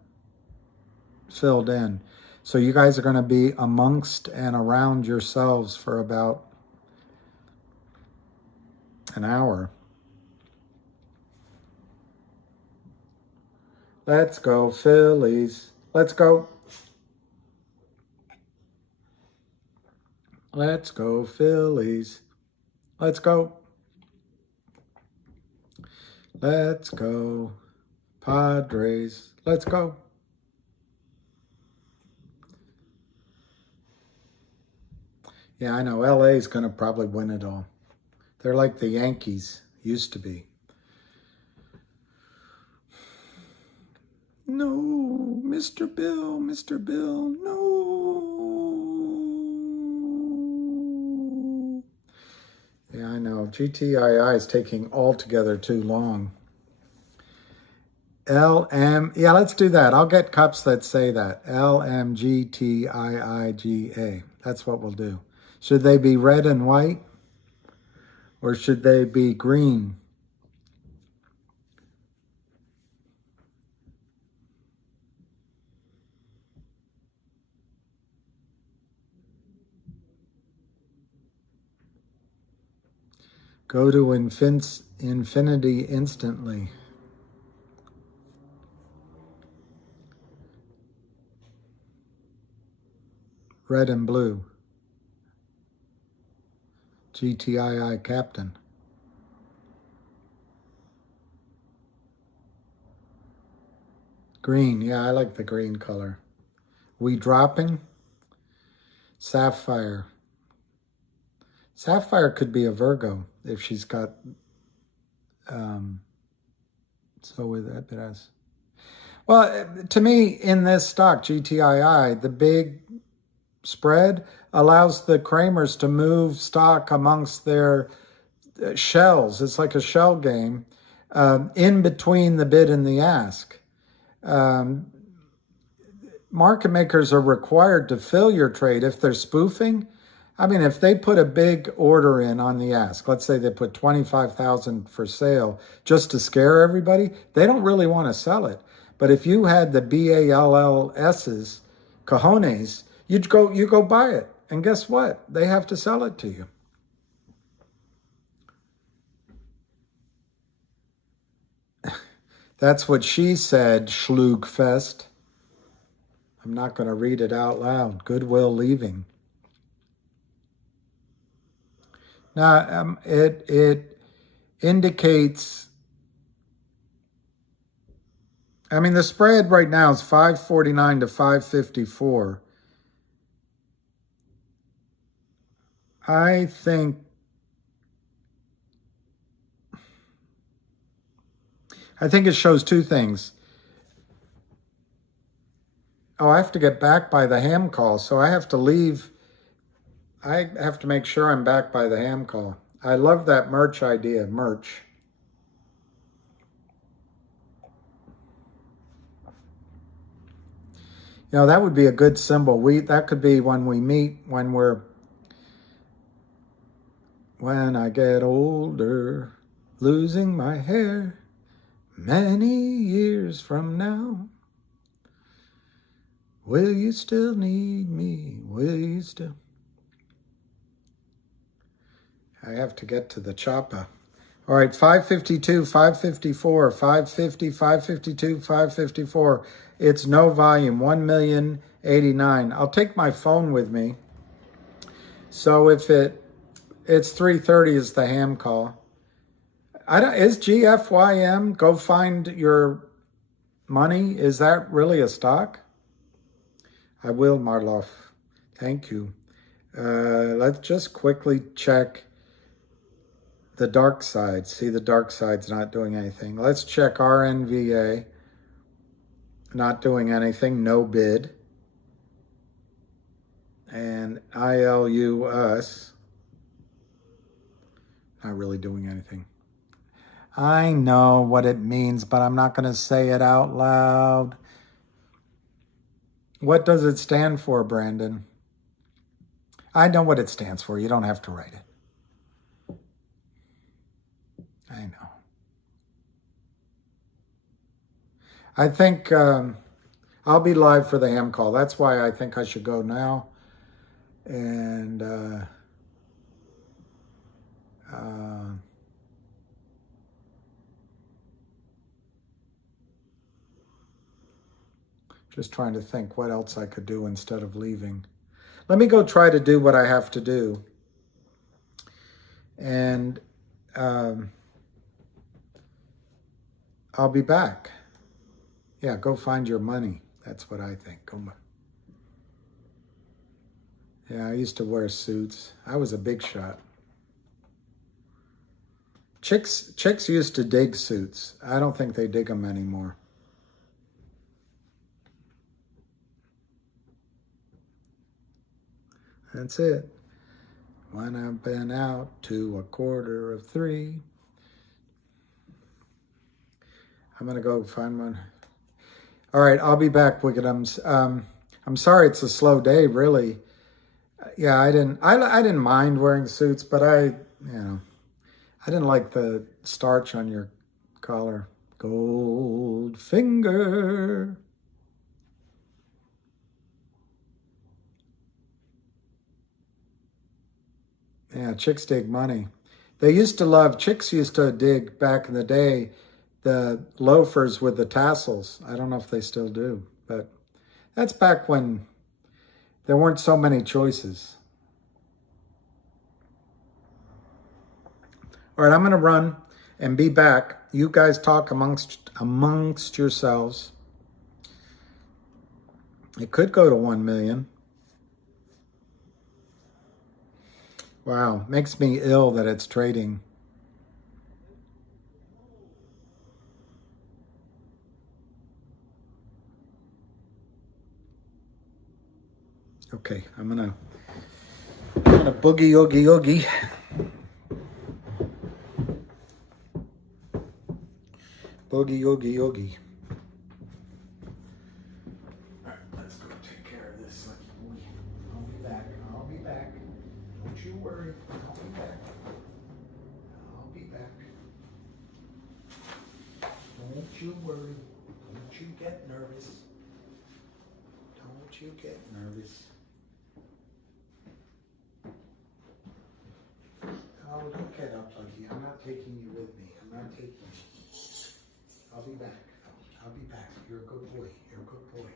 filled in. So you guys are going to be amongst and around yourselves for about an hour. Let's go, Phillies. Let's go. Let's go, Phillies. Let's go. Let's go, Padres. Let's go. Yeah, I know. LA's going to probably win it all. They're like the Yankees used to be. No, Mr. Bill, no. Yeah, I know. GTII is taking altogether too long. Yeah, let's do that. I'll get cups that say that. LMGTIIGA. That's what we'll do. Should they be red and white? Or should they be green? Go to infinity instantly. Red and blue. GTII captain. Green. Yeah, I like the green color. We dropping? Sapphire. Sapphire could be a Virgo if she's got, so with that, it has. Well, to me, in this stock, GTII, the big spread allows the Kramers to move stock amongst their shells. It's like a shell game in between the bid and the ask. Market makers are required to fill your trade if they're spoofing. I mean, if they put a big order in on the ask, let's say they put 25,000 for sale just to scare everybody, they don't really want to sell it. But if you had the BALLS's cojones, you go buy it. And guess what? They have to sell it to you. That's what she said, Schlugfest. I'm not going to read it out loud. Goodwill leaving. Now, it indicates, I mean, the spread right now is 549 to 554. I think it shows two things. Oh, I have to get back by the ham call, so I have to leave. I have to make sure I'm back by the ham call. I love that merch idea, merch. You know, that would be a good symbol. That could be when we meet, when I get older, losing my hair, many years from now. Will you still need me? Will you still? I have to get to the chopper. All right, 552, 554, 550, 552, 554. It's no volume, 1,000,089. I'll take my phone with me. So if it's 3:30 is the ham call. Is GFYM, go find your money, is that really a stock? I will, Marloff. Thank you. Let's just quickly check the dark side. See, the dark side's not doing anything. Let's check RNVA. Not doing anything. No bid. And ILUS. Not really doing anything. I know what it means, but I'm not going to say it out loud. What does it stand for, Brandon? I know what it stands for. You don't have to write it. I know. I think I'll be live for the ham call. That's why I think I should go now. And just trying to think what else I could do instead of leaving. Let me go try to do what I have to do. And I'll be back. Yeah, go find your money. That's what I think. Go. Yeah, I used to wear suits. I was a big shot. Chicks used to dig suits. I don't think they dig them anymore. That's it. When I've been out to 2:45. I'm gonna go find one. All right, I'll be back, Wickedums. I'm sorry it's a slow day, really. Yeah, I didn't mind wearing suits, but I didn't like the starch on your collar. Goldfinger. Yeah, chicks dig money. Chicks used to dig back in the day the loafers with the tassels. I don't know if they still do, but that's back when there weren't so many choices. All right, I'm going to run and be back. You guys talk amongst yourselves. It could go to 1 million. Wow, makes me ill that it's trading. Okay, I'm gonna boogie oogie oogie. Boogie oogie oogie. All right, let's go take care of this lucky boy. I'll be back. I'll be back. Don't you worry. I'll be back. I'll be back. Don't you worry. Don't you get nervous. Don't you get nervous. Oh, don't get up, Lucky. I'm not taking you with me. I'm not taking you. I'll be back. I'll be back. You're a good boy. You're a good boy.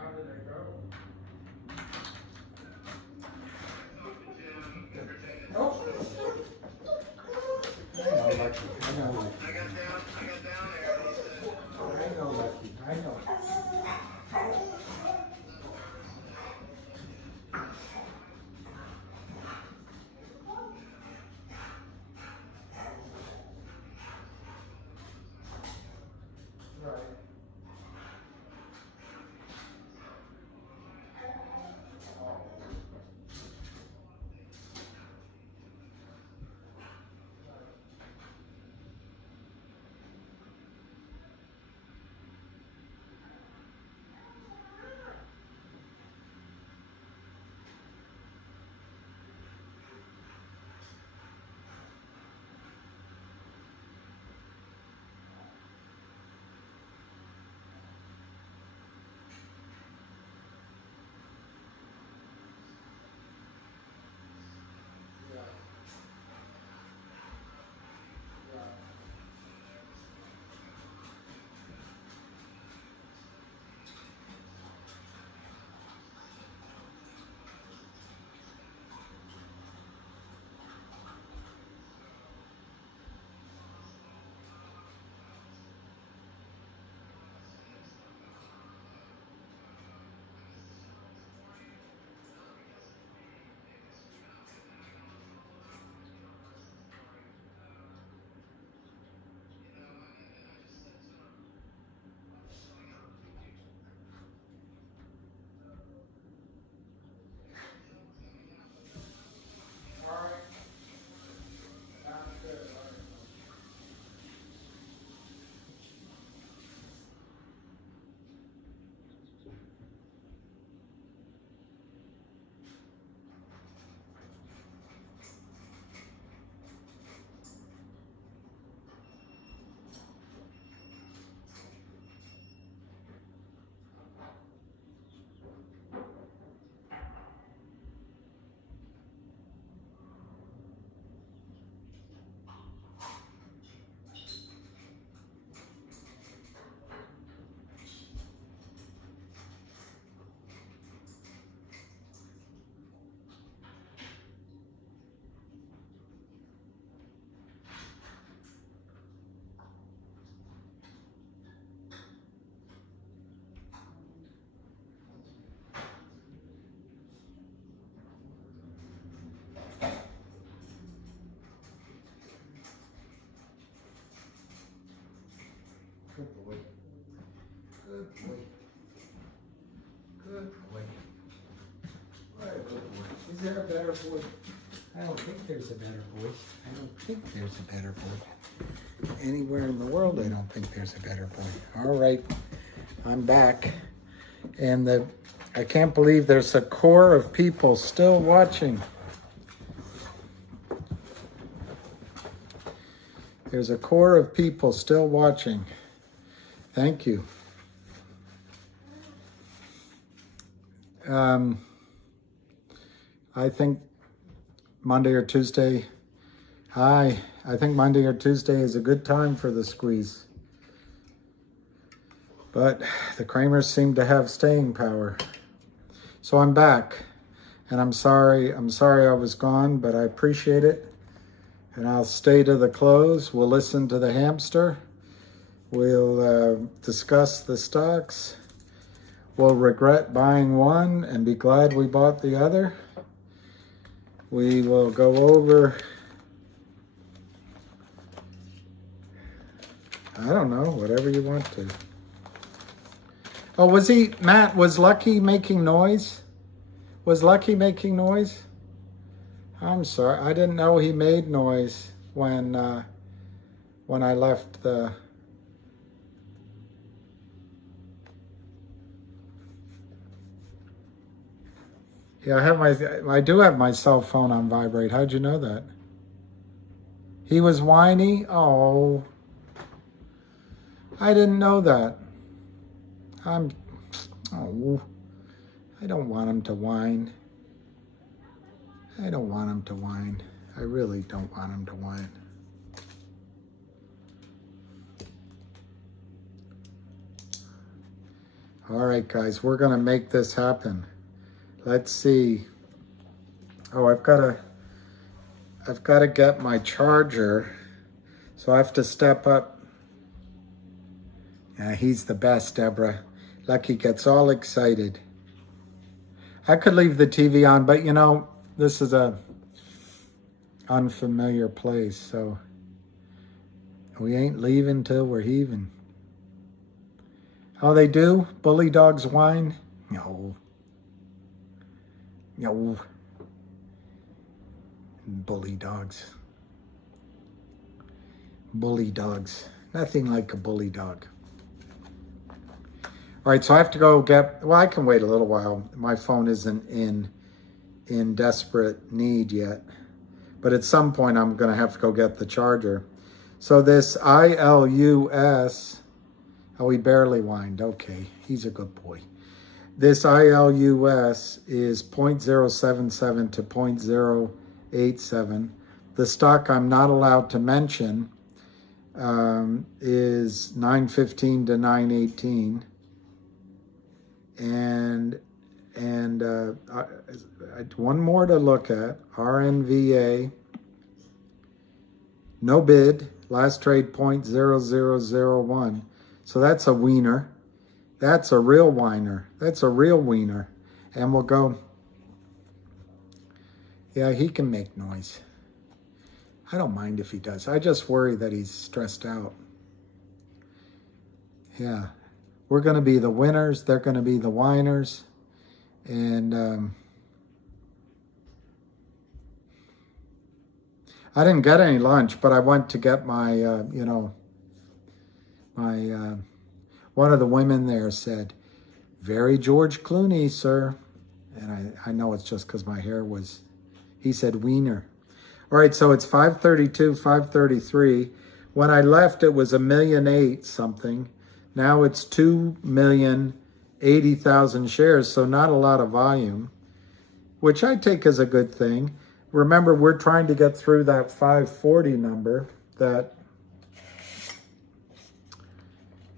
How did it go? Oh. I know, Lucky. I know, Lucky. I got down there. And he said, I know, Lucky. I know. Right. Good boy. Good boy. Good boy. What a good boy. Is there a better boy? I don't think there's a better boy. I don't think there's a better boy. Anywhere in the world, I don't think there's a better boy. All right, I'm back. And I can't believe there's a core of people still watching. There's a core of people still watching. Thank you. I think Monday or Tuesday. I think Monday or Tuesday is a good time for the squeeze. But the Kramers seem to have staying power. So I'm back. And I'm sorry I was gone, but I appreciate it. And I'll stay to the close. We'll listen to the hamster. We'll discuss the stocks. We'll regret buying one and be glad we bought the other. We will go over, I don't know, whatever you want to. Oh, Matt, was Lucky making noise? Was Lucky making noise? I'm sorry, I didn't know he made noise when I left the... Yeah, I do have my cell phone on vibrate. How'd you know that? He was whiny? Oh, I didn't know that. I don't want him to whine. I don't want him to whine. I really don't want him to whine. All right, guys, we're gonna make this happen. Let's see. Oh, I've got to get my charger, so I have to step up. Yeah, he's the best, Deborah. Lucky gets all excited. I could leave the TV on, but you know, this is a unfamiliar place, so we ain't leaving till we're heaving. Oh, they do? Bully dogs whine? No. No. Bully dogs. Bully dogs. Nothing like a bully dog. All right, so I have to go well, I can wait a little while. My phone isn't in desperate need yet. But at some point, I'm going to have to go get the charger. So this ILUS, oh, he barely whined. Okay, he's a good boy. This ILUS is 0.077 to 0.087. The stock I'm not allowed to mention is 915 to 918. And one more to look at, RNVA, no bid, last trade 0.0001. So that's a wiener. That's a real whiner. That's a real wiener. And we'll go, yeah, he can make noise. I don't mind if he does. I just worry that he's stressed out. Yeah. We're going to be the winners. They're going to be the whiners. And I didn't get any lunch, but I went to get my, one of the women there said, very George Clooney, sir. And I know it's just because my hair was, he said wiener. All right, so it's 532, 533. When I left, it was 1,000,008 something. Now it's 2,080,000 shares, so not a lot of volume, which I take as a good thing. Remember, we're trying to get through that 540 number that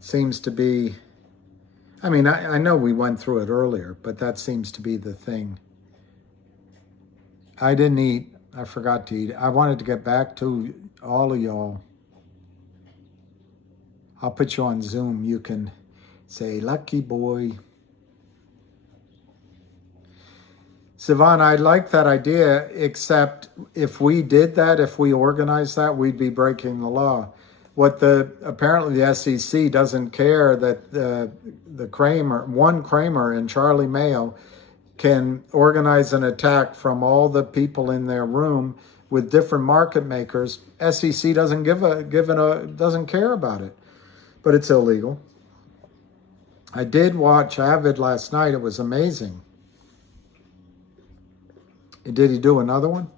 seems to be, I mean, I know we went through it earlier, but that seems to be the thing. I didn't eat. I forgot to eat. I wanted to get back to all of y'all. I'll put you on Zoom. You can say, lucky boy. Sivan, I like that idea, except if we did that, if we organized that, we'd be breaking the law. Apparently the SEC doesn't care that one Kramer and Charlie Mayo can organize an attack from all the people in their room with different market makers. SEC doesn't doesn't care about it, but it's illegal. I did watch Avid last night. It was amazing. Did he do another one?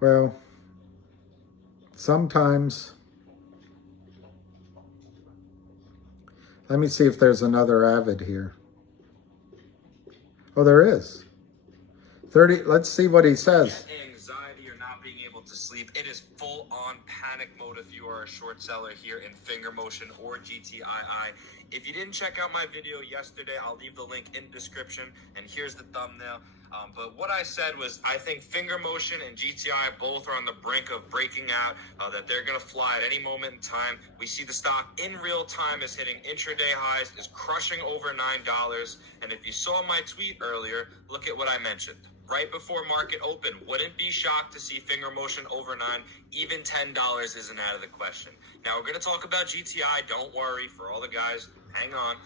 Well, sometimes, let me see if there's another Avid here. Oh, there is. 30, let's see what he says. Anxiety or not being able to sleep. It is full on panic mode if you are a short seller here in Finger Motion or GTII. If you didn't check out my video yesterday, I'll leave the link in the description, and here's the thumbnail. But what I said was, I think Finger Motion and GTI both are on the brink of breaking out, that they're going to fly at any moment in time. We see the stock in real time is hitting intraday highs, is crushing over $9. And if you saw my tweet earlier, look at what I mentioned. Right before market open, wouldn't be shocked to see Finger Motion over 9. Even $10 isn't out of the question. Now, we're going to talk about GTI. Don't worry, for all the guys, hang on.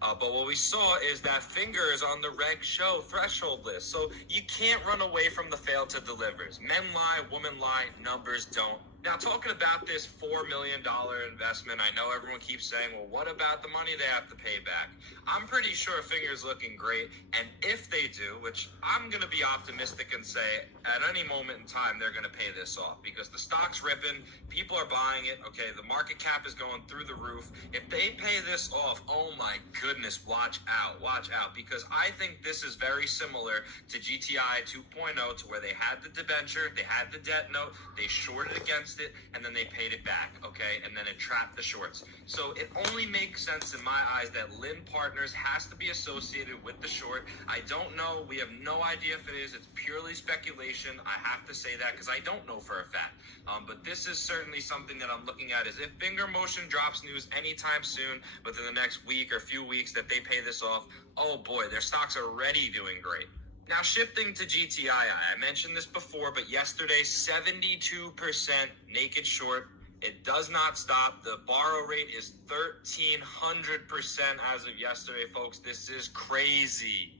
But what we saw is that Finger is on the reg show threshold list. So you can't run away from the fail to delivers. Men lie, women lie, numbers don't. Now, talking about this $4 million investment, I know everyone keeps saying, well, what about the money they have to pay back? I'm pretty sure Finger's looking great. And if they do, which I'm going to be optimistic and say at any moment in time, they're going to pay this off because the stock's ripping. People are buying it. Okay, the market cap is going through the roof. If they pay this off, oh my goodness, watch out, because I think this is very similar to GTI 2.0, to where they had the debenture, they had the debt note, they shorted against it, and then they paid it back, okay, and then it trapped the shorts. So it only makes sense in my eyes that Lynn Partners has to be associated with the short. I don't know. We have no idea if it is. It's purely speculation. I have to say that because I don't know for a fact. But this is certainly something that I'm looking at, is if Finger Motion drops news anytime soon, within the next week or few weeks, that they pay this off, oh boy, their stock's already doing great. Now, shifting to GTII, I mentioned this before, but yesterday, 72% naked short. It does not stop. The borrow rate is 1,300% as of yesterday, folks. This is crazy.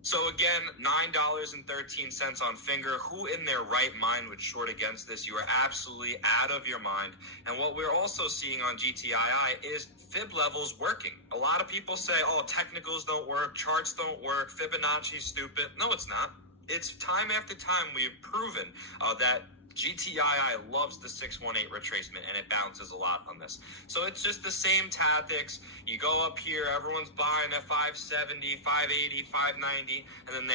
So again, $9.13 on Finger. Who in their right mind would short against this? You are absolutely out of your mind. And what we're also seeing on GTII is fib levels working. A lot of people say, oh, technicals don't work, charts don't work, Fibonacci's stupid. No, it's not. It's time after time we've proven that GTII loves the 618 retracement, and it bounces a lot on this. So it's just the same tactics. You go up here, everyone's buying at 570, 580, 590, and then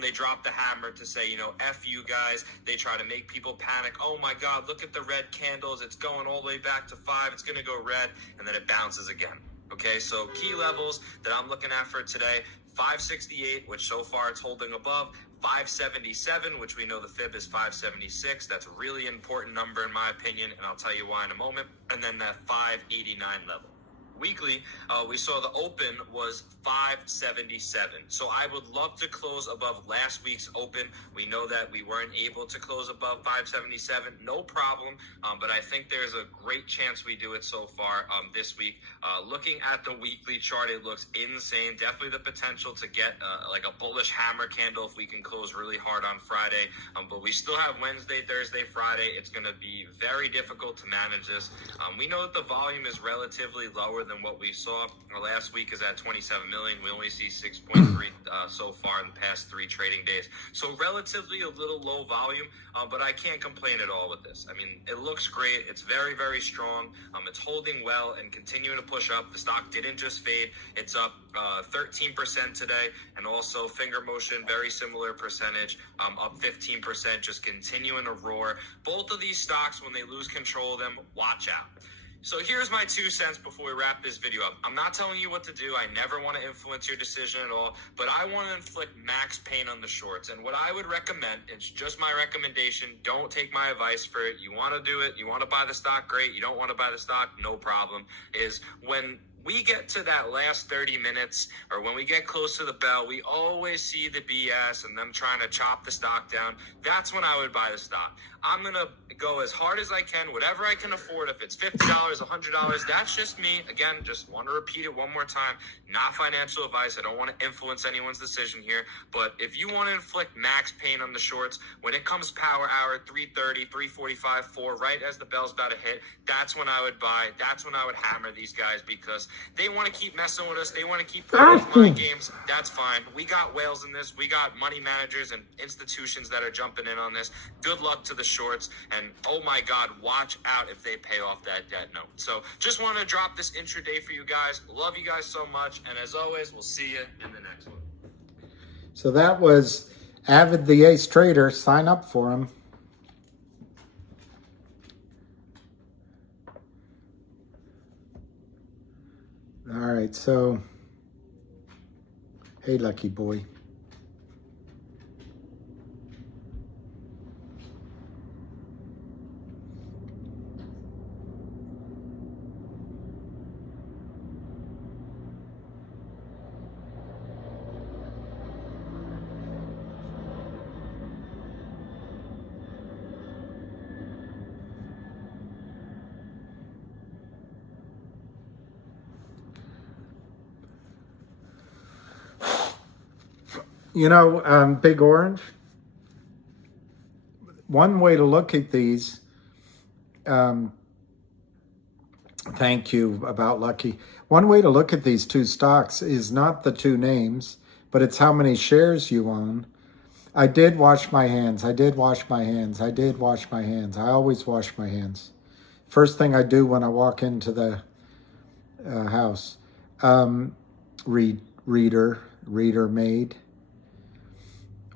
they drop the hammer to say, F you guys. They try to make people panic. Oh my God, look at the red candles. It's going all the way back to 5. It's going to go red, and then it bounces again. Okay, so key levels that I'm looking at for today, 568, which so far it's holding above, 577, which we know the fib is 576. That's a really important number in my opinion, and I'll tell you why in a moment. And then that 589 level. Weekly, we saw the open was 577. So I would love to close above last week's open. We know that we weren't able to close above 577. No problem. But I think there's a great chance we do it so far this week. Looking at the weekly chart, it looks insane. Definitely the potential to get like a bullish hammer candle if we can close really hard on Friday. But we still have Wednesday, Thursday, Friday. It's going to be very difficult to manage this. We know that the volume is relatively lower than what we saw. Our last week is at 27 million. We only see 6.3 so far in the past 3 trading days. So relatively a little low volume, but I can't complain at all with this. I mean, it looks great. It's very, very strong. It's holding well and continuing to push up. The stock didn't just fade. It's up 13% today, and also Finger Motion, very similar percentage, up 15%, just continuing to roar. Both of these stocks, when they lose control of them, watch out. So here's my 2 cents before we wrap this video up. I'm not telling you what to do. I never want to influence your decision at all, but I want to inflict max pain on the shorts. And what I would recommend, it's just my recommendation, don't take my advice for it. You want to do it, you want to buy the stock, great. You don't want to buy the stock, no problem, is when we get to that last 30 minutes, or when we get close to the bell, we always see the BS and them trying to chop the stock down. That's when I would buy the stock. I'm going to go as hard as I can, whatever I can afford. If it's $50, $100, that's just me. Again, just want to repeat it one more time. Not financial advice. I don't want to influence anyone's decision here. But if you want to inflict max pain on the shorts, when it comes power hour, 3:30, 3:45, 4, right as the bell's about to hit, that's when I would buy. That's when I would hammer these guys, because they want to keep messing with us. They want to keep playing those mind games. That's fine. We got whales in this. We got money managers and institutions that are jumping in on this. Good luck to the shorts. And oh my God, watch out if they pay off that debt note. So just want to drop this intraday for you guys. Love you guys so much. And as always, we'll see you in the next one. So that was Avid the Ace Trader. Sign up for him. All right, so, hey, lucky boy. You know, Big Orange, one way to look at these, thank you about Lucky. One way to look at these two stocks is not the two names, but it's how many shares you own. I did wash my hands. I did wash my hands. I did wash my hands. I always wash my hands. First thing I do when I walk into the house. Reader made.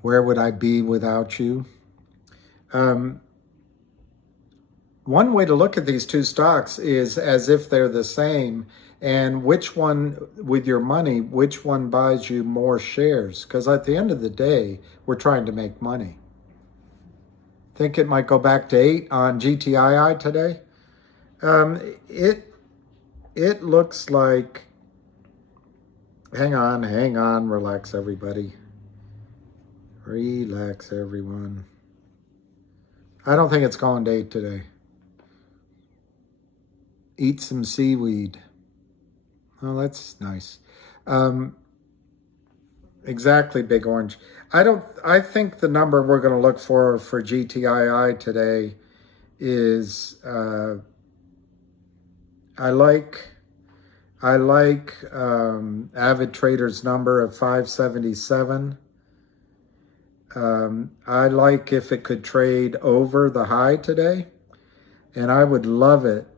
Where would I be without you? One way to look at these two stocks is as if they're the same, and which one, with your money, which one buys you more shares? Because at the end of the day, we're trying to make money. Think it might go back to 8 on GTII today. It looks like, hang on, relax everybody. Relax, everyone. I don't think it's going to 8 today. Eat some seaweed. Oh, that's nice. Exactly, Big Orange. I think the number we're going to look for GTII today is, I like Avid Trader's number of 577. I like if it could trade over the high today, and I would love it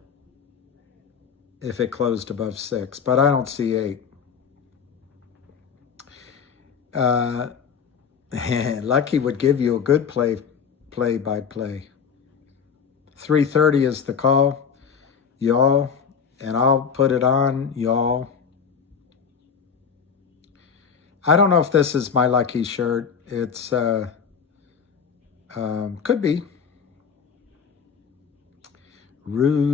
if it closed above 6, but I don't see 8. Lucky would give you a good play by play. 3:30 is the call, y'all, and I'll put it on, y'all. I don't know if this is my lucky shirt. It's, could be. Ruby,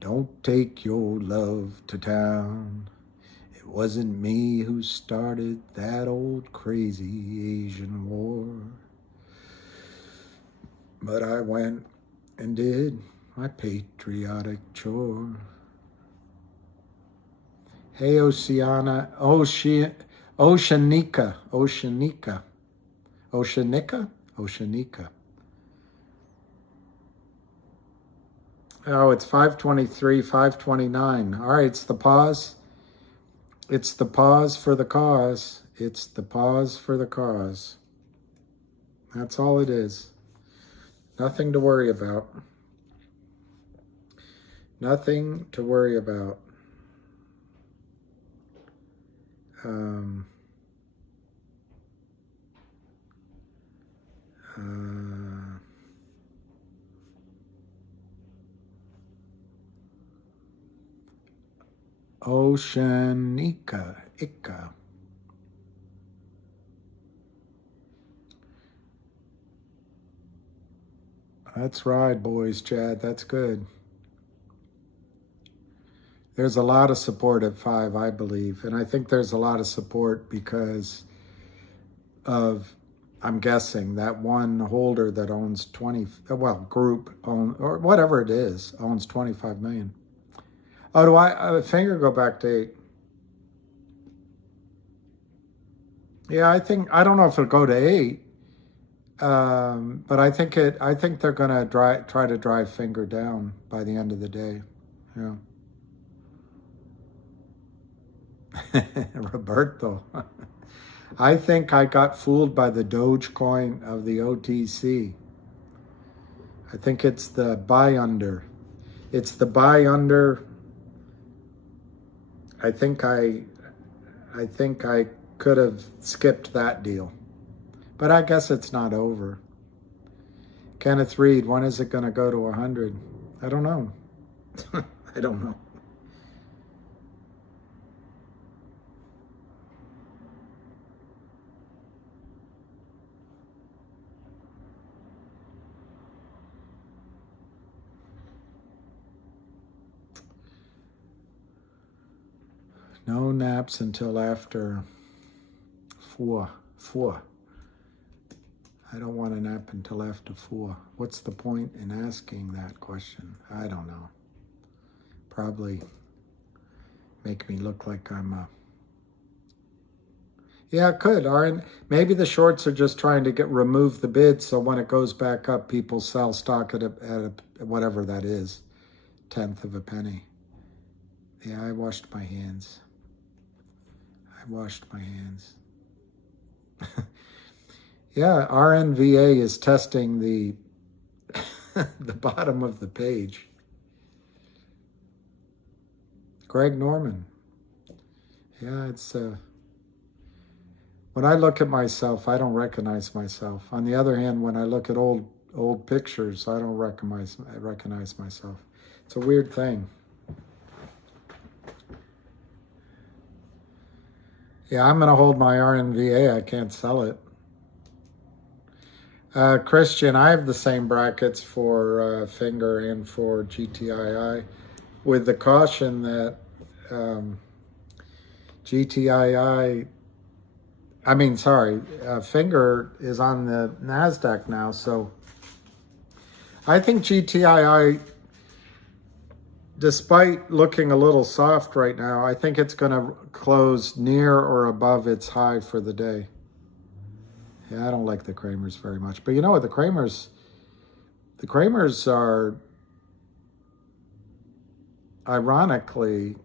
don't take your love to town. It wasn't me who started that old crazy Asian war. But I went and did my patriotic chore. Hey, Oceanica. Oh, it's 5:23, 5:29. All right, it's the pause. It's the pause for the cause. It's the pause for the cause. That's all it is. Nothing to worry about. Nothing to worry about. Oceanica. That's right, boys, Chad. That's good. There's a lot of support at 5, I believe. And I think there's a lot of support because of, I'm guessing, that one holder that owns 20, well, group own, or whatever it is, owns 25 million. Oh, do I finger go back to 8? Yeah, I don't know if it'll go to 8. But I think they're gonna try to drive finger down by the end of the day. Yeah. Roberto. I think I got fooled by the Dogecoin of the OTC. I think it's the buy under. It's the buy under. I think I could have skipped that deal. But I guess it's not over. Kenneth Reed, when is it going to go to 100? I don't know. I don't know. No naps until after 4. I don't want to nap until after 4. What's the point in asking that question? I don't know. Probably make me look like I'm a... Yeah, it could. Maybe the shorts are just trying to remove the bid, so when it goes back up, people sell stock at whatever that is, 1/10 of a penny. Yeah, I washed my hands. Yeah, RNVA is testing the the bottom of the page. Greg Norman. Yeah, it's when I look at myself, I don't recognize myself. On the other hand, when I look at old pictures, I don't recognize myself. It's a weird thing. Yeah, I'm going to hold my RNVA. I can't sell it. Christian, I have the same brackets for Finger and for GTII, with the caution that Finger is on the NASDAQ now, so I think GTII, despite looking a little soft right now, I think it's going to close near or above its high for the day. Yeah, I don't like the Kramers very much. But you know what? The Kramers are, ironically,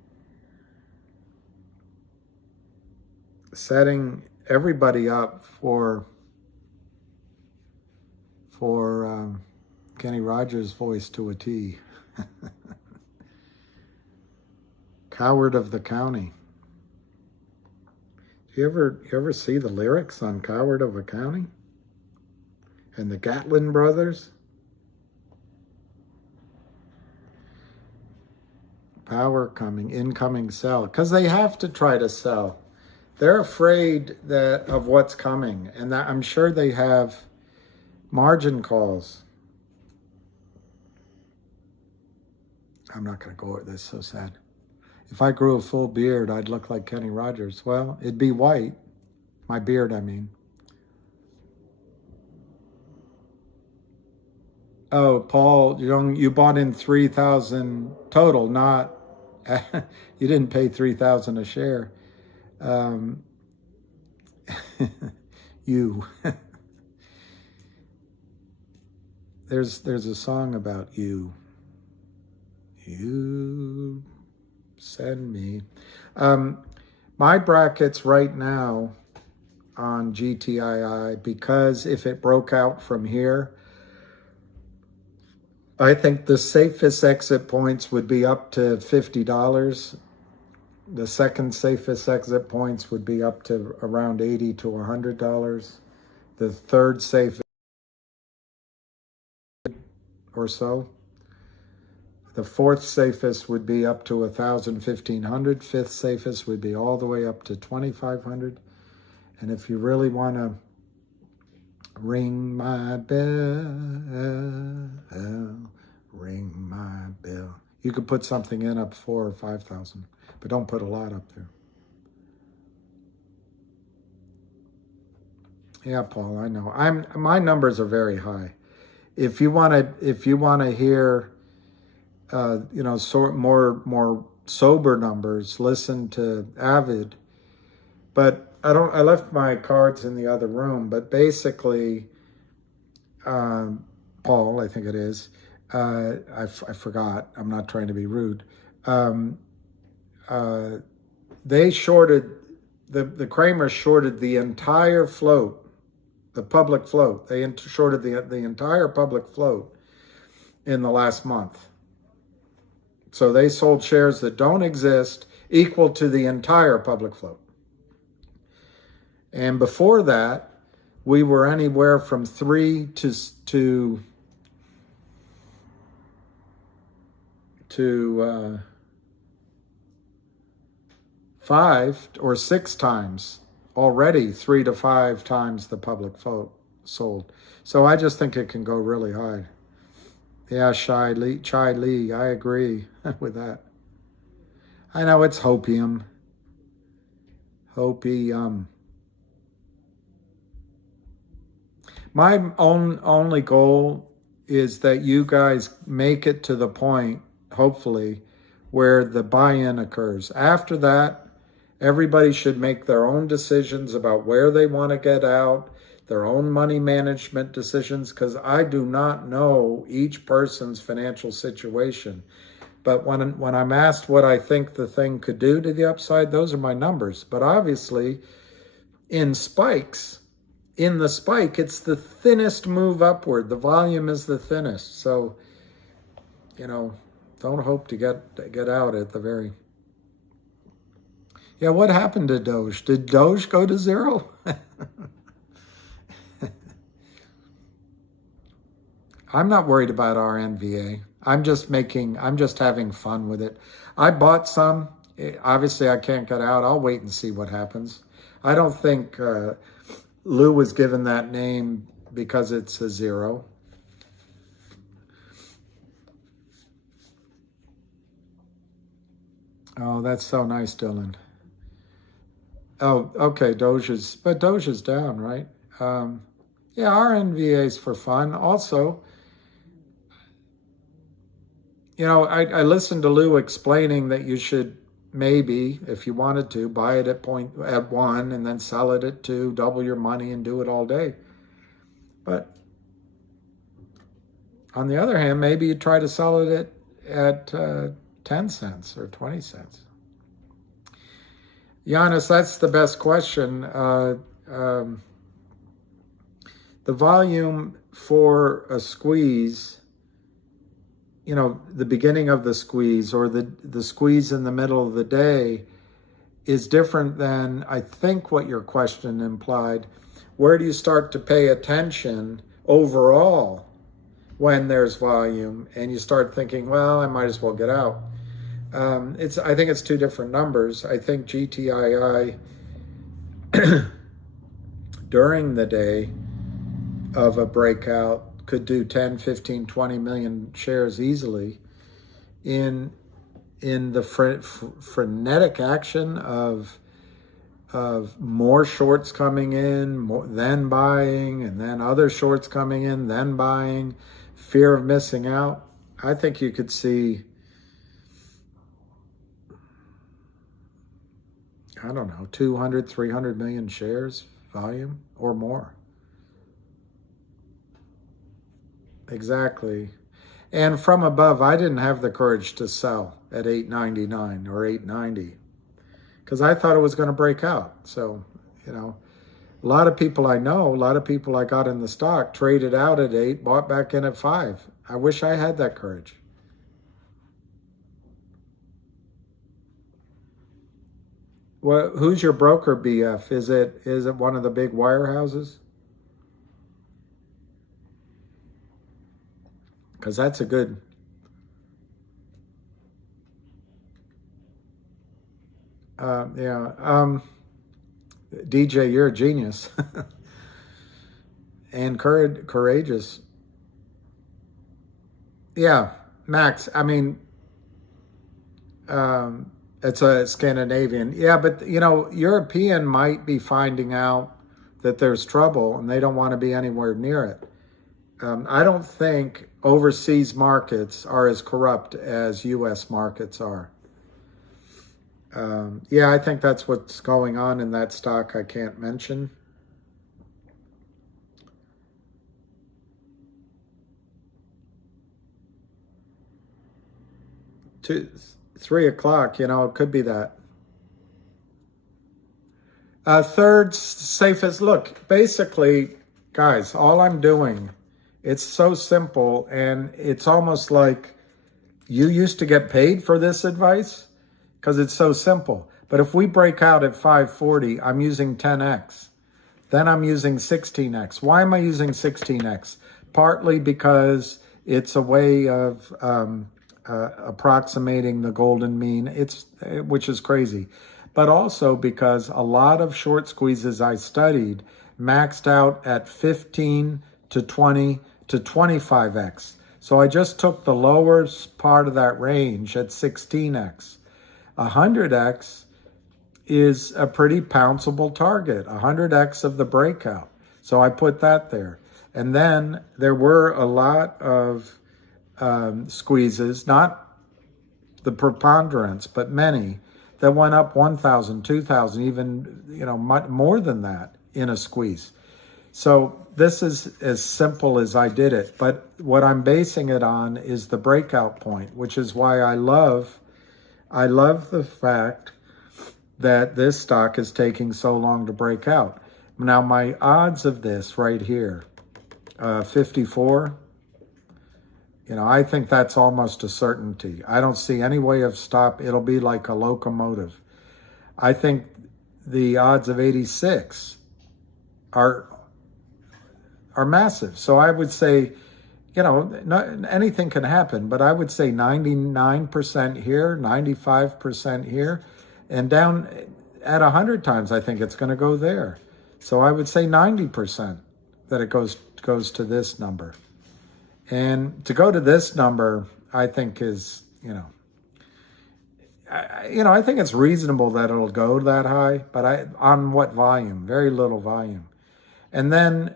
setting everybody up for Kenny Rogers' voice to a T. Coward of the County. You ever see the lyrics on Coward of a County? And the Gatlin Brothers? Power coming, incoming sell. Because they have to try to sell. They're afraid of what's coming. And I'm sure they have margin calls. I'm not going to go with this, so sad. If I grew a full beard, I'd look like Kenny Rogers. Well, it'd be white. My beard, I mean. Oh, Paul, you bought in 3,000 total, not... you didn't pay 3,000 a share. You. There's a song about you. You... send me. My brackets right now on GTII, because if it broke out from here, I think the safest exit points would be up to $50. The second safest exit points would be up to around $80 to $100. The third safest or so. The fourth safest would be up to 1,000, 1,500. Fifth safest would be all the way up to 2,500. And if you really want to ring my bell, You could put something in up 4 or 5,000, but don't put a lot up there. Yeah, Paul, I know. My numbers are very high. If you want to hear, more sober numbers, listen to Avid. But I left my cards in the other room. But basically, Paul, I think it is. I forgot. I'm not trying to be rude. They shorted the Kramers shorted the entire float. The public float. They shorted the entire public float in the last month. So they sold shares that don't exist equal to the entire public float. And before that, we were anywhere from 3 to 5 or 6 times already, 3 to 5 times the public float sold. So I just think it can go really high. Yeah, Chai Lee, I agree with that. I know it's hopium. My only goal is that you guys make it to the point, hopefully, where the buy-in occurs. After that, everybody should make their own decisions about where they want to get out, their own money management decisions, because I do not know each person's financial situation. But when I'm asked what I think the thing could do to the upside, those are my numbers. But obviously, in the spike, it's the thinnest move upward. The volume is the thinnest. So, don't hope to get out at the very... Yeah, what happened to Doge? Did Doge go to zero? I'm not worried about RNVA. I'm just having fun with it. I bought some. Obviously, I can't get out. I'll wait and see what happens. I don't think Lou was given that name because it's a zero. Oh, that's so nice, Dylan. Oh, okay, Doge is down, right? Yeah, RNVA is for fun. Also, I listened to Lou explaining that you should maybe, if you wanted to, buy it at 1 and then sell it at 2, double your money and do it all day. But on the other hand, maybe you try to sell it at 10 cents or 20 cents. Giannis, that's the best question. The volume for a squeeze, the beginning of the squeeze or the squeeze in the middle of the day is different than, I think, what your question implied. Where do you start to pay attention overall when there's volume and you start thinking, well, I might as well get out? I think it's two different numbers. I think GTII during the day of a breakout could do 10, 15, 20 million shares easily. In the frenetic action of more shorts coming in, then buying, and then other shorts coming in, then buying, fear of missing out, I think you could see, I don't know, 200, 300 million shares volume or more. Exactly. And from above, I didn't have the courage to sell at $8.99 or $8.90 because I thought it was going to break out. So, a lot of people I know, a lot of people I got in the stock traded out at 8, bought back in at 5. I wish I had that courage. Well, who's your broker, BF? Is it one of the big wirehouses? Because that's a good... DJ, you're a genius. And courageous. Yeah, Max, It's a Scandinavian. Yeah, but European might be finding out that there's trouble and they don't want to be anywhere near it. I don't think overseas markets are as corrupt as U.S. markets are. Yeah, I think that's what's going on in that stock I can't mention. Two, 3 o'clock, it could be that. Third safest, look, basically, guys, all I'm doing, it's so simple, and it's almost like you used to get paid for this advice because it's so simple. But if we break out at 540, I'm using 10x. Then I'm using 16x. Why am I using 16x? Partly because it's a way of approximating the golden mean, which is crazy. But also because a lot of short squeezes I studied maxed out at 15 to 20 to 25x. So I just took the lowest part of that range at 16x. 100x is a pretty pounceable target, 100x of the breakout. So I put that there. And then there were a lot of squeezes, not the preponderance, but many that went up 1,000, 2,000, even much more than that in a squeeze. So this is as simple as I did it. But what I'm basing it on is the breakout point, which is why I love the fact that this stock is taking so long to break out. Now, my odds of this right here, 54, I think that's almost a certainty. I don't see any way of stop. It'll be like a locomotive. I think the odds of 86 are massive. So I would say, anything can happen, but I would say 99% here, 95% here, and down at 100 times, I think it's going to go there. So I would say 90% that it goes to this number. And to go to this number, I think is, I think it's reasonable that it'll go that high, but on what volume? Very little volume. And then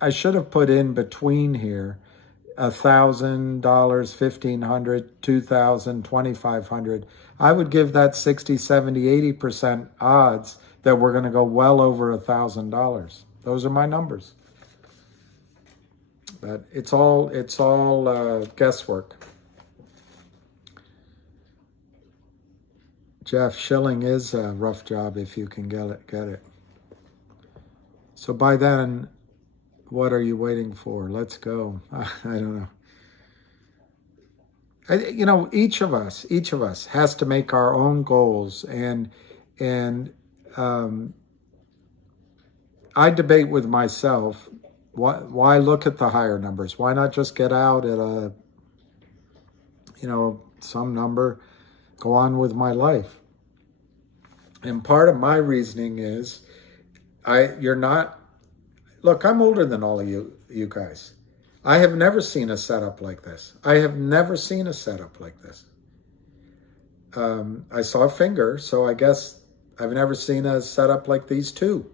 I should have put in between here $1,000, $1,500, $2,000, $2,500. I would give that 60, 70, 80% odds that we're going to go well over $1,000. Those are my numbers. But it's all guesswork. Jeff, shilling is a rough job if you can get it. So by then, what are you waiting for? Let's go. I don't know. Each of us has to make our own goals, and I debate with myself. Why look at the higher numbers? Why not just get out at some number, go on with my life? And part of my reasoning is, look, I'm older than all of you guys. I have never seen a setup like this. I saw a finger, so I guess I've never seen a setup like these two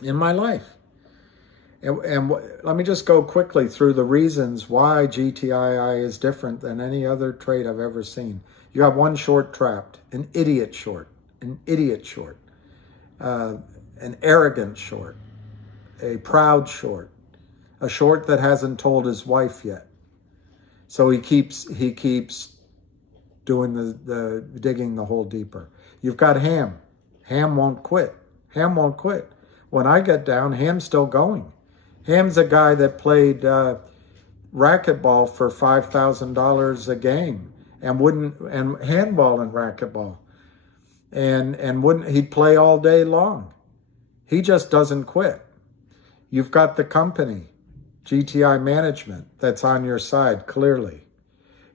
in my life. And let me just go quickly through the reasons why GTII is different than any other trade I've ever seen. You have one short trapped, an idiot short, an arrogant short, a proud short, a short that hasn't told his wife yet. So he keeps doing the digging the hole deeper. You've got Ham. Ham won't quit. When I get down, Ham's still going. Ham's a guy that played racquetball for $5,000 a game and handball and racquetball, and he'd play all day long. He just doesn't quit. You've got the company, GTI management, that's on your side clearly.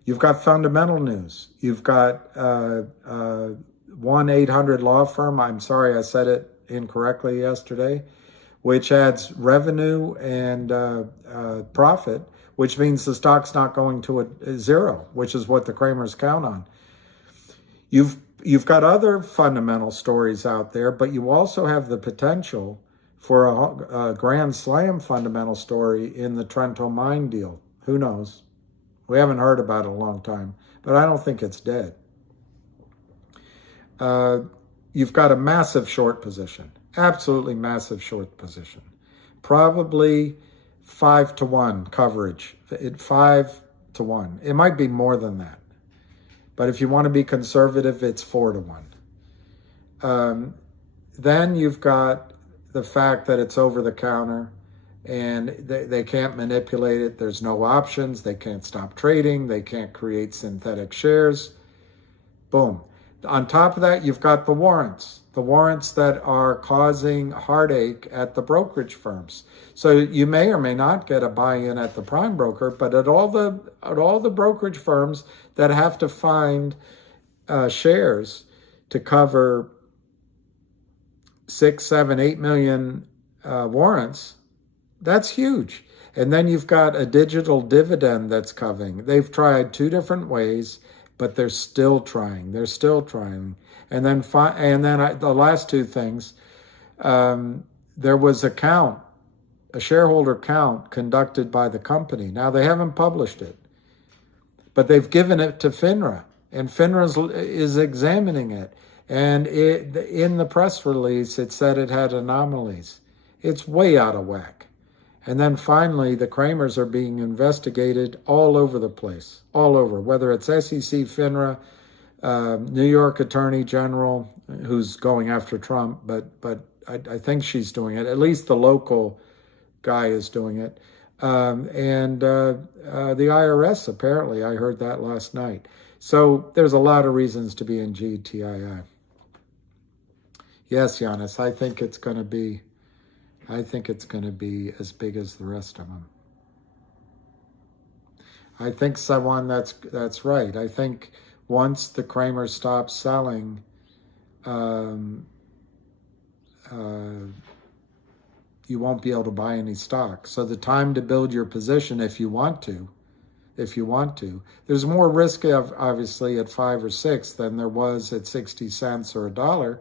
You've got fundamental news. You've got 1-800 law firm. I'm sorry I said it incorrectly yesterday, which adds revenue and profit, which means the stock's not going to a zero, which is what the Kramers count on. You've got other fundamental stories out there, but you also have the potential for a grand slam fundamental story in the Trento mine deal. Who knows? We haven't heard about it in a long time, but I don't think it's dead. You've got a massive short position, absolutely massive short position. Probably 5-to-1 coverage, 5-to-1. It might be more than that. But if you want to be conservative, it's 4-to-1. Then you've got the fact that it's over the counter and they can't manipulate it. There's no options. They can't stop trading. They can't create synthetic shares. Boom. On top of that, you've got the warrants that are causing heartache at the brokerage firms. So you may or may not get a buy-in at the prime broker, but at all the brokerage firms that have to find shares to cover 6, 7, 8 million warrants, that's huge. And then you've got a digital dividend that's coming. They've tried 2 different ways, but they're still trying. And then the last 2 things, there was a shareholder count conducted by the company. Now, they haven't published it, but they've given it to FINRA, and FINRA is examining it. And in the press release, it said it had anomalies. It's way out of whack. And then finally, the Kramers are being investigated all over the place, all over, whether it's SEC, FINRA, New York Attorney General, who's going after Trump, but I think she's doing it. At least the local guy is doing it. And the IRS, apparently. I heard that last night. So there's a lot of reasons to be in GTII. Yes, Giannis, I think it's going to be as big as the rest of them. I think someone that's right. I think once the Kramers stop selling, you won't be able to buy any stock. So the time to build your position, if you want to, there's more risk obviously at 5 or 6 than there was at 60 cents or $1.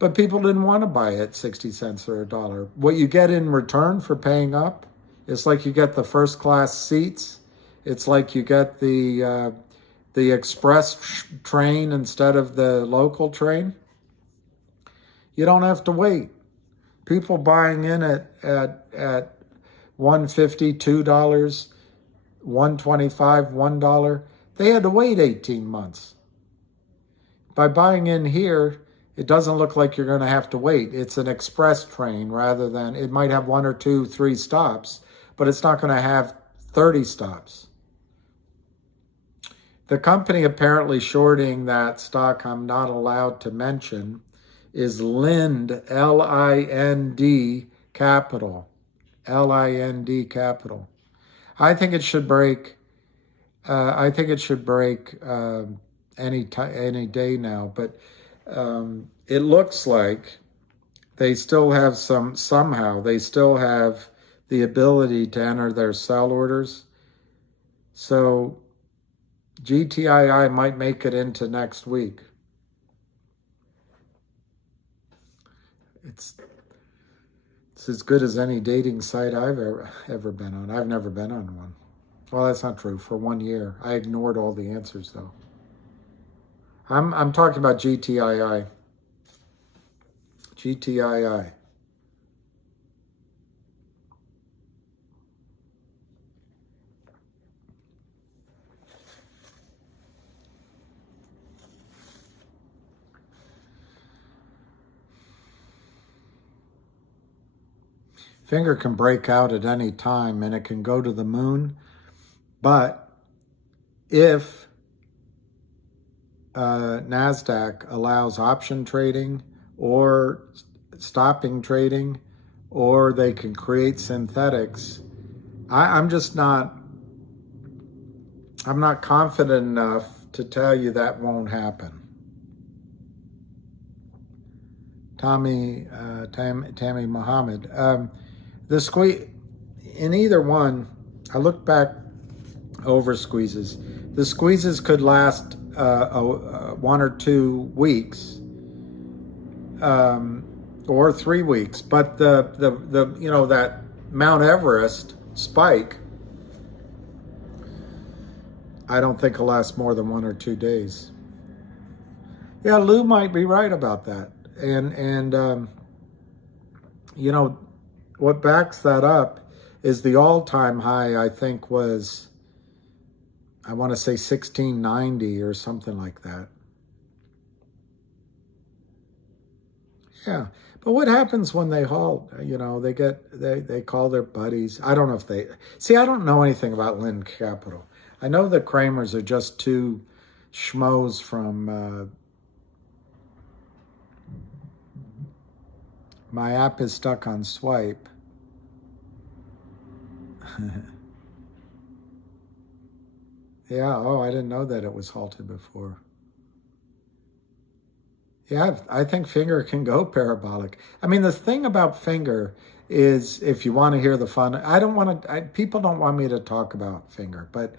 But people didn't want to buy it 60 cents or $1. What you get in return for paying up, it's like you get the first class seats. It's like you get the express train instead of the local train. You don't have to wait. People buying in at $1.50, $2, $1.25, $1, they had to wait 18 months. By buying in here, it doesn't look like you're going to have to wait. It's an express train rather than, it might have 1 or 2, 3 stops, but it's not going to have 30 stops. The company apparently shorting that stock I'm not allowed to mention is Lind, L-I-N-D Capital. L-I-N-D Capital. I think it should break any day now, but it looks like they still have somehow they still have the ability to enter their sell orders. So GTII might make it into next week. It's as good as any dating site I've ever been on. I've never been on one. Well, that's not true. For 1 year, I ignored all the answers though. I'm talking about GTII. GTII. Finger can break out at any time and it can go to the moon. But if NASDAQ allows option trading or stopping trading, or they can create synthetics, I'm not confident enough to tell you that won't happen. Tammy Muhammad. The squeeze, in either one, I looked back over squeezes. The squeezes could last 1 or 2 weeks, or 3 weeks. But the you know, that Mount Everest spike, I don't think will last more than 1 or 2 days. Yeah, Lou might be right about that. And you know, what backs that up is the all-time high, I think, was, I want to say 1690 or something like that. Yeah. But what happens when they halt? You know, they call their buddies. I don't know if they see, I don't know anything about Lind Capital. I know the Kramers are just two schmoes from my app is stuck on swipe. Yeah, oh, I didn't know that it was halted before. Yeah, I think Finger can go parabolic. I mean, the thing about Finger is, if you want to hear the fun, I don't want to, people don't want me to talk about Finger, but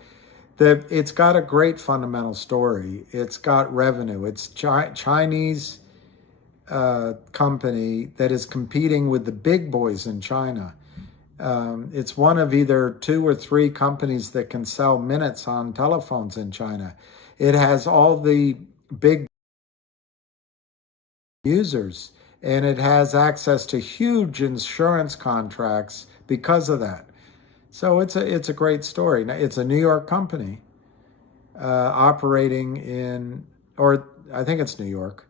it's got a great fundamental story. It's got revenue. It's Chinese company that is competing with the big boys in China. It's one of either 2 or 3 companies that can sell minutes on telephones in China. It has all the big users, and it has access to huge insurance contracts because of that. So it's a great story. Now, it's a New York company operating in, or I think it's New York.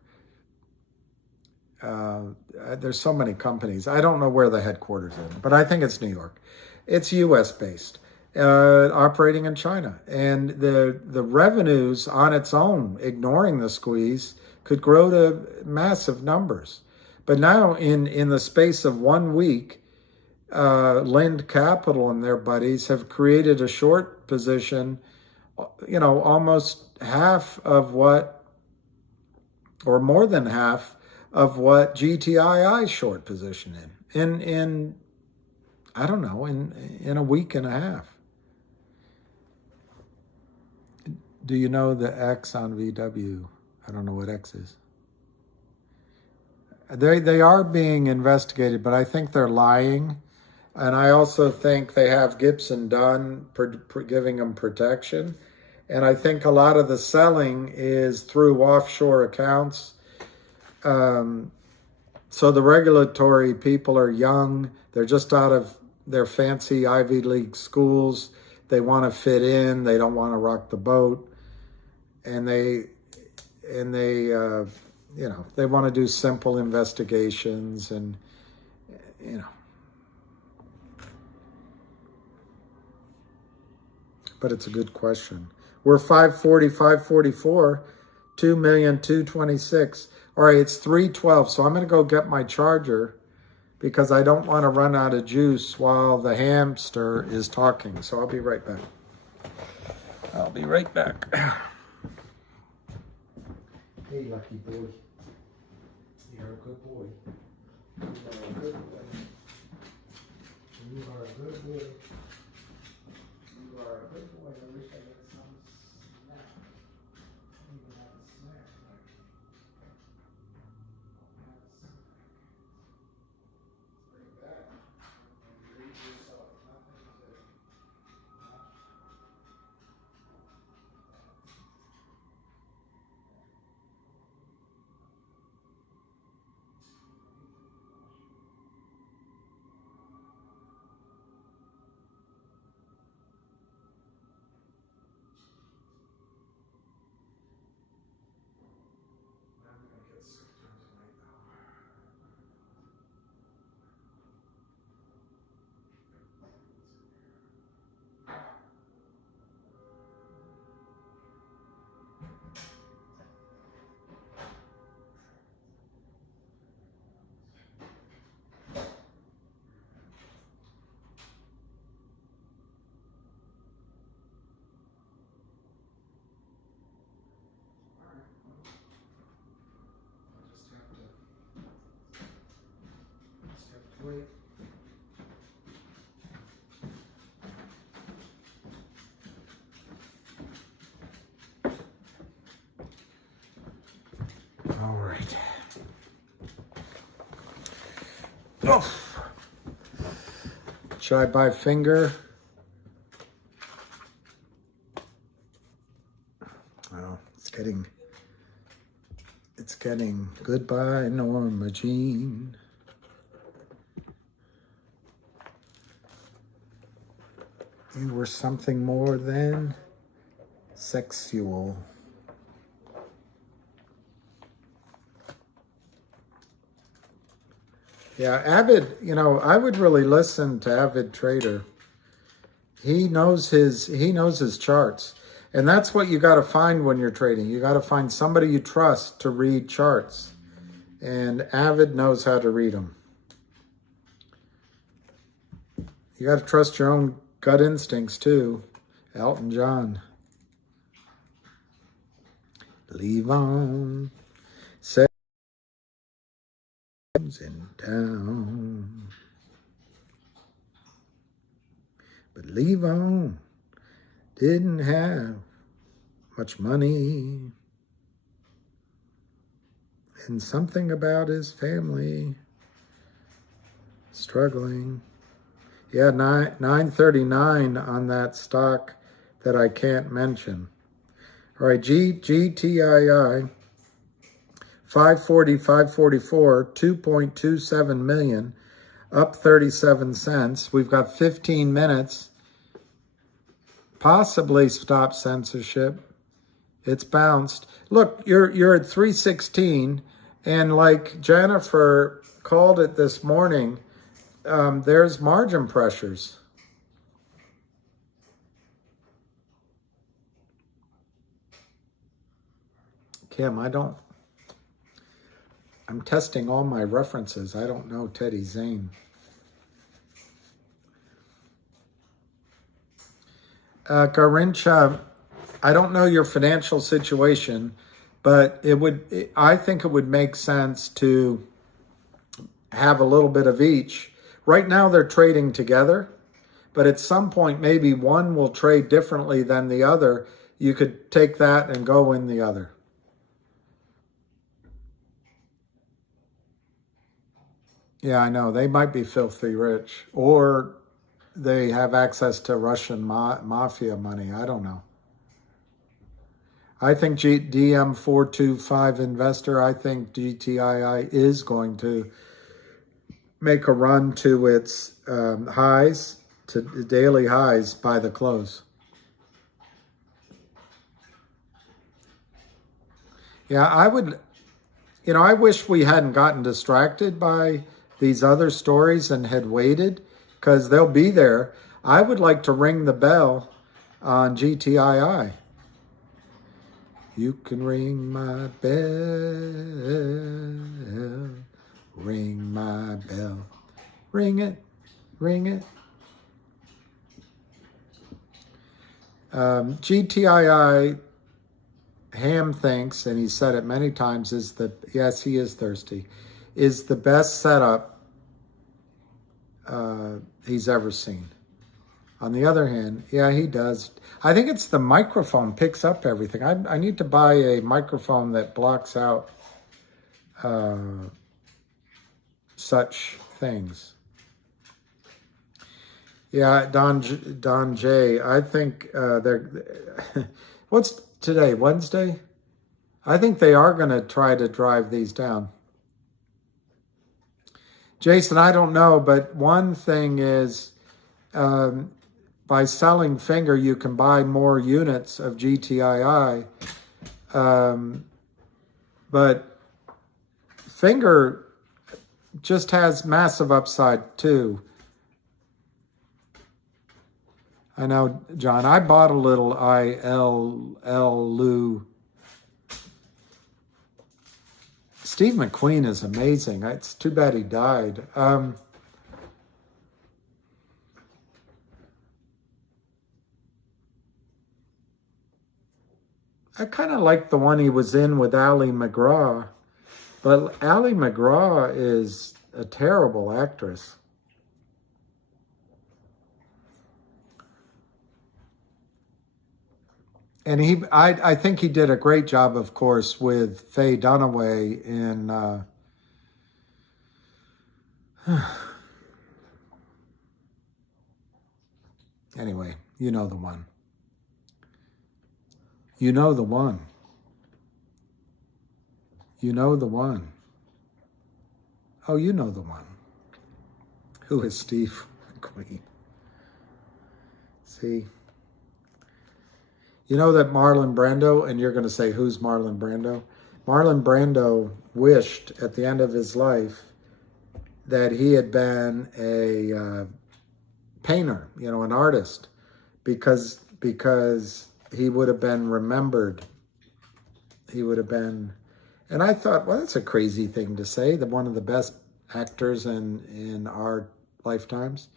There's so many companies. I don't know where the headquarters is, but I think it's New York. It's U.S. based, operating in China, and the revenues on its own, ignoring the squeeze, could grow to massive numbers. But now, in the space of 1 week, Lind Capital and their buddies have created a short position, you know, almost half of what, or more than half of what GTII short position in I don't know, in a week and a half. Do you know the X on VW? I don't know what X is. They are being investigated, but I think they're lying. And I also think they have Gibson Dunn giving them protection. And I think a lot of the selling is through offshore accounts. So the regulatory people are young. They're just out of their fancy Ivy League schools. They want to fit in. They don't want to rock the boat. And they you know, they want to do simple investigations, and, you know. But it's a good question. We're 540, 544, 2,226,000. All right, it's 312. So I'm going to go get my charger because I don't want to run out of juice while the hamster is talking. So I'll be right back. I'll be right back. Hey, lucky boy. You're a good boy. You are a good boy. You are a good boy. You are a good boy. I wish I had some snack. I don't even have a snack. Bring that. Read yourself. Nothing to. right. Oh. Should I buy finger? Oh, it's getting goodbye, Norma Jean. You were something more than sexual. Yeah, Avid, I would really listen to Avid Trader. He knows his charts. And that's what you got to find when you're trading. You got to find somebody you trust to read charts. And Avid knows how to read them. You got to trust your own gut instincts too. Elton John. Leave on. Say in town. But leave on. Didn't have much money. And something about his family struggling. Yeah, 939 on that stock that I can't mention. All right, GTII, 540, 544, 2.27 million, up 37 cents. We've got 15 minutes. Possibly stop censorship. It's bounced. Look, you're at 316, and like Jennifer called it this morning, there's margin pressures. Kim, I'm testing all my references. I don't know Teddy Zane. Garincha, I don't know your financial situation, but I think it would make sense to have a little bit of each. Right now they're trading together, but at some point maybe one will trade differently than the other. You could take that and go in the other. Yeah, I know. They might be filthy rich, or they have access to Russian mafia money. I don't know. I think DM425 investor, I think GTII is going to make a run to its highs, to daily highs by the close. Yeah, I wish we hadn't gotten distracted by these other stories and had waited, because they'll be there. I would like to ring the bell on GTII. You can ring my bell, ring my bell, ring it, ring it. GTII, Ham thinks, and he said it many times, yes, he is thirsty, is the best setup he's ever seen. On the other hand, yeah, he does. I think it's the microphone picks up everything. I need to buy a microphone that blocks out such things. Yeah, Don J. I think what's today, Wednesday? I think they are going to try to drive these down. Jason, I don't know, but one thing is by selling Finger, you can buy more units of GTII. But Finger just has massive upside too. I know, John, I bought a little ILLU. Steve McQueen is amazing. It's too bad he died. I kind of like the one he was in with Ali McGraw, but Ali McGraw is a terrible actress. And I think he did a great job, of course, with Faye Dunaway in anyway, you know the one. You know the one. You know the one. Oh, you know the one. Who is Steve McQueen? See? You know that Marlon Brando, and you're going to say, who's Marlon Brando? Marlon Brando wished at the end of his life that he had been a painter, an artist, because he would have been remembered. He would have been, and I thought, well, that's a crazy thing to say, that one of the best actors in our lifetimes.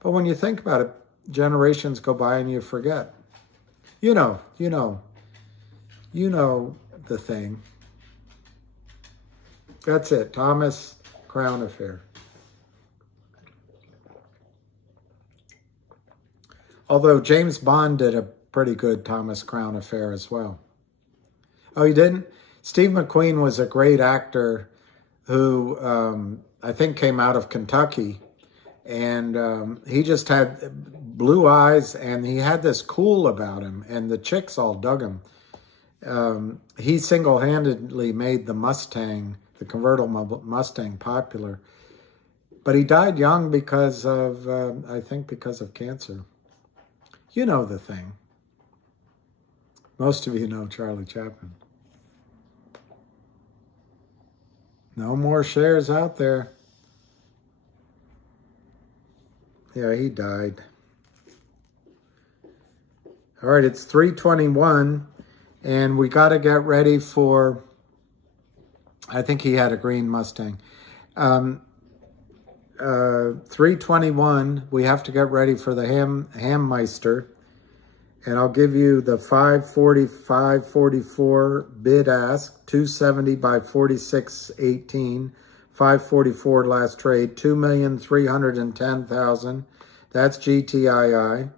But when you think about it, generations go by and you forget. You know the thing. That's it, Thomas Crown Affair. Although James Bond did a pretty good Thomas Crown Affair as well. Oh, he didn't? Steve McQueen was a great actor who I think came out of Kentucky. And he just had blue eyes, and he had this cool about him, and the chicks all dug him. He single-handedly made the Mustang, the convertible Mustang, popular. But he died young because of, I think, because of cancer. You know the thing. Most of you know Charlie Chaplin. No more shares out there. Yeah, he died. All right, it's 3:21, and we got to get ready for, I think he had a green Mustang. 3:21, we have to get ready for the Hammeister, and I'll give you the 545.44 bid ask, 270 by 46.18. 544 last trade, 2,310,000. That's GTII.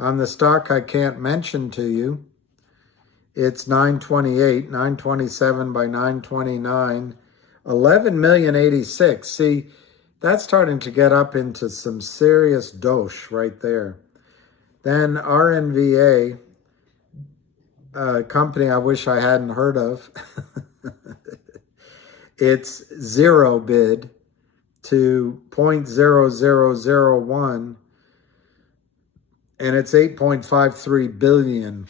On the stock I can't mention to you, it's 928, 927 by 929, 11,086,000. See, that's starting to get up into some serious dosh right there. Then RNVA, a company I wish I hadn't heard of. It's zero bid to 0.0001, and it's 8.53 billion.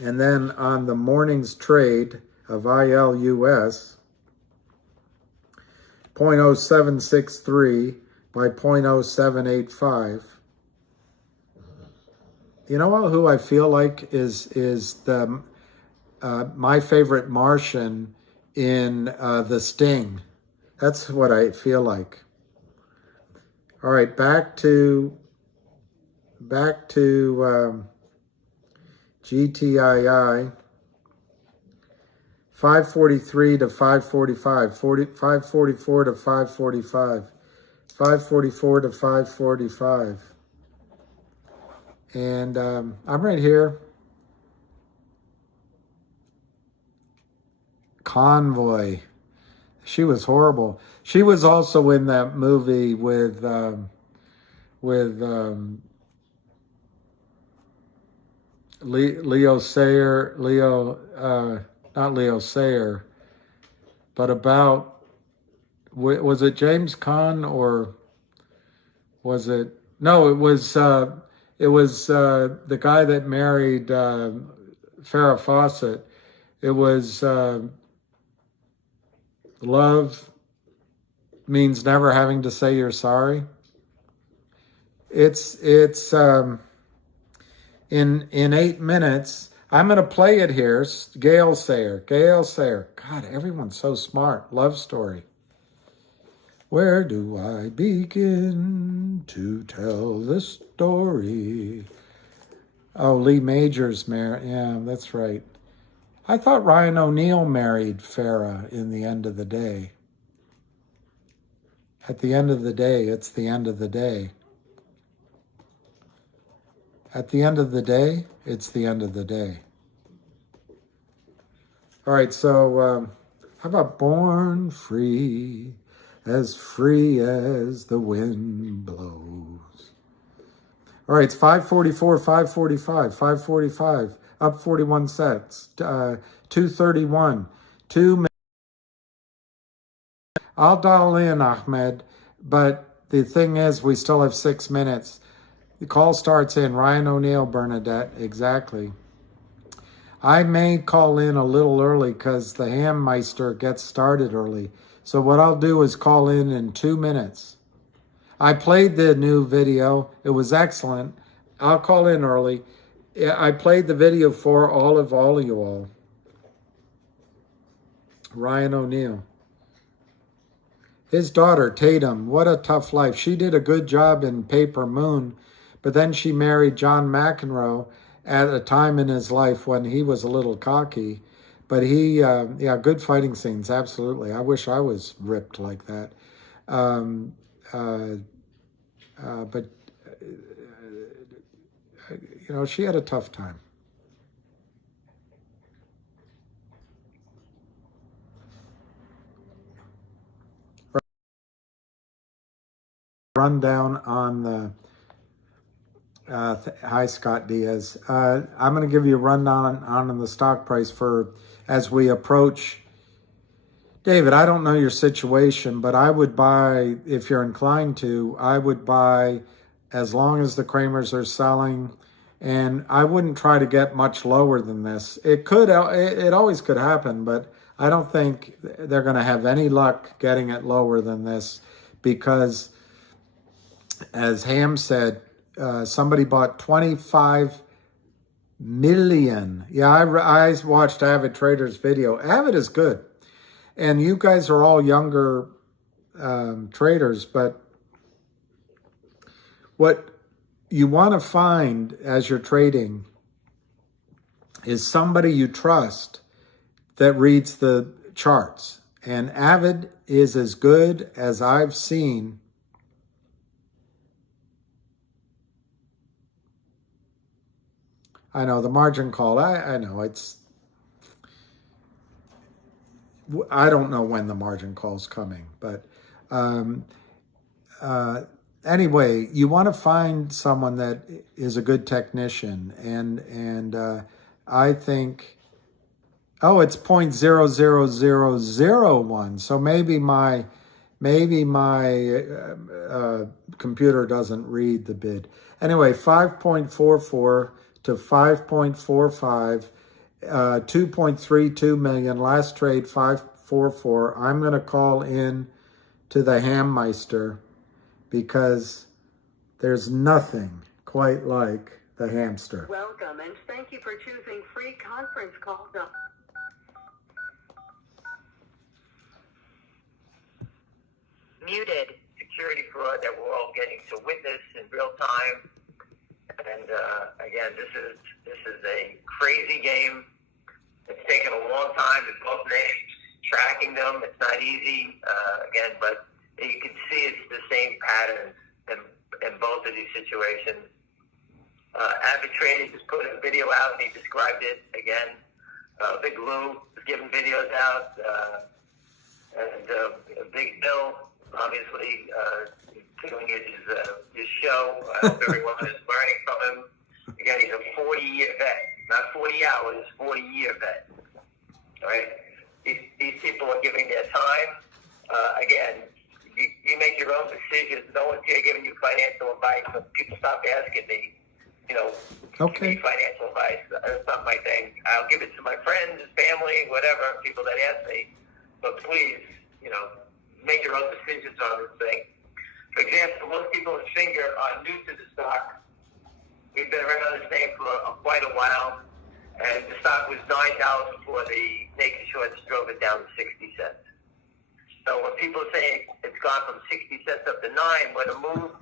And then on the morning's trade of ILUS, 0.0763 by 0.0785. You know who I feel like is the my favorite Martian in The Sting. That's what I feel like. All right, back to GTII. 543 to 545, 544 to 545, 544 to 545. And I'm right here. Convoy. She was horrible. She was also in that movie with Leo Sayer, not Leo Sayer, but about, was it James Caan, or was it, no, it was the guy that married Farrah Fawcett. It was Love Means Never Having to Say You're Sorry. It's in 8 minutes. I'm going to play it here. Gail Sayer. God, everyone's so smart. Love story. Where do I begin to tell the story? Oh, Lee Majors married. Yeah, that's right. I thought Ryan O'Neal married Farrah in The End of the Day. At the end of the day, it's the end of the day. at the end of the day, it's the end of the day. All right, so how about born free as the wind blows? All right, it's 544, 545, 545, up 41 cents, 231, 2. I'll dial in, Ahmed, but the thing is, we still have 6 minutes. The call starts in. Ryan O'Neill, Bernadette, exactly. I may call in a little early because the Hammeister gets started early. So what I'll do is call in 2 minutes. I played the new video. It was excellent. I'll call in early. I played the video for all of you all. Ryan O'Neill. His daughter, Tatum, what a tough life. She did a good job in Paper Moon, but then she married John McEnroe at a time in his life when he was a little cocky. But he, yeah, good fighting scenes, absolutely. I wish I was ripped like that. But, you know, she had a tough time. Rundown on the hi Scott Diaz. I'm going to give you a rundown on the stock price for as we approach. David, I don't know your situation, but I would buy, if you're inclined to, I would buy as long as the Kramers are selling, and I wouldn't try to get much lower than this. It always could happen, but I don't think they're going to have any luck getting it lower than this because, as Ham said, somebody bought 25 million. Yeah, I watched Avid Trader's video. Avid is good. And you guys are all younger traders, but what you want to find as you're trading is somebody you trust that reads the charts. And Avid is as good as I've seen. I know the margin call. I know it's. I don't know when the margin call's coming, but anyway, you want to find someone that is a good technician, and I think. Oh, it's 0.00001. So maybe my computer doesn't read the bid. Anyway, 5.44 to 5.45, 2.32 million. Last trade 544. I'm going to call in to the Hammeister because there's nothing quite like the hamster. Welcome, and thank you for choosing free conference call. Muted security fraud that we're all getting to witness in real time. And again, this is a crazy game. It's taken a long time to both names, tracking them. It's not easy, again, but you can see it's the same pattern in both of these situations. Avid Trader just put a video out and he described it again. Big Lou is giving videos out, and Big Bill, obviously, doing his show. I hope everyone is learning from him. Again, he's a 40-year vet, not 40 hours, 40-year vet. All right? These people are giving their time. Again, you make your own decisions. No one's here giving you financial advice. So people stop asking me, give me financial advice. That's not my thing. I'll give it to my friends, family, whatever, people that ask me. But please, make your own decisions on this thing. For example, most people in Finger are new to the stock. We've been around this name for quite a while, and the stock was $9 before the naked shorts drove it down to 60 cents. So when people say it's gone from 60 cents up to 9, what a move,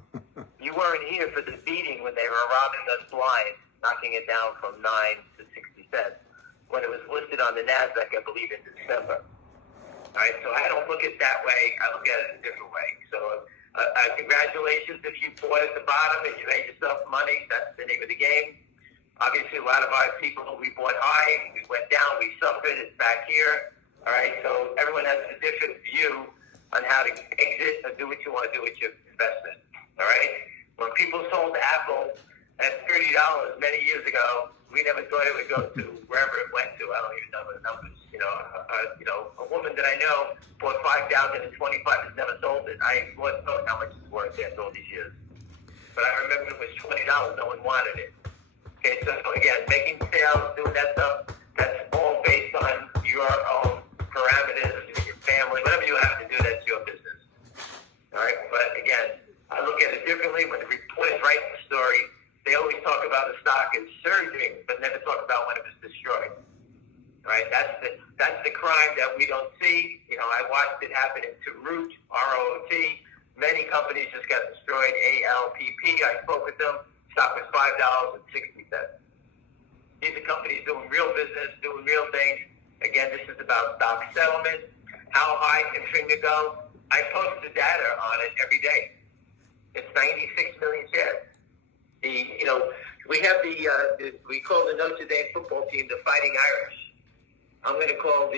you weren't here for the beating when they were robbing us blind, knocking it down from 9 to 60 cents, when it was listed on the NASDAQ, I believe, in December. All right, so I don't look at it that way. I look at it a different way. So Congratulations if you bought at the bottom and you made yourself money. That's the name of the game. Obviously, a lot of our people, we bought high, we went down, we suffered, it's back here. All right, so everyone has a different view on how to exit or do what you want to do with your investment. All right, when people sold Apple at $30 many years ago, we never thought it would go to wherever it went to. I don't even know the numbers. A woman that I know bought 5,000 and 25 has never sold it. I wasn't know how much it's worth after all these years. But I remember it was $20. No one wanted it. Okay, so again, making sales, doing that stuff, that's all based on your own parameters, your family, whatever you have to do, that's your business. All right, but again, I look at it differently. When the reporters write the story, they always talk about the stock as surging, but never talk about when it was destroyed. Right? That's the crime that we don't see. I watched it happen to Ruth, ROT. Many companies just got destroyed. ALPP. I spoke with them. Stock was $5.60. These are companies doing real business, doing real things. Again, this is about stock settlement. How high can Finger go? I post the data on it every day. It's 96 million shares. We have we call the Notre Dame football team the Fighting Irish. I'm going to call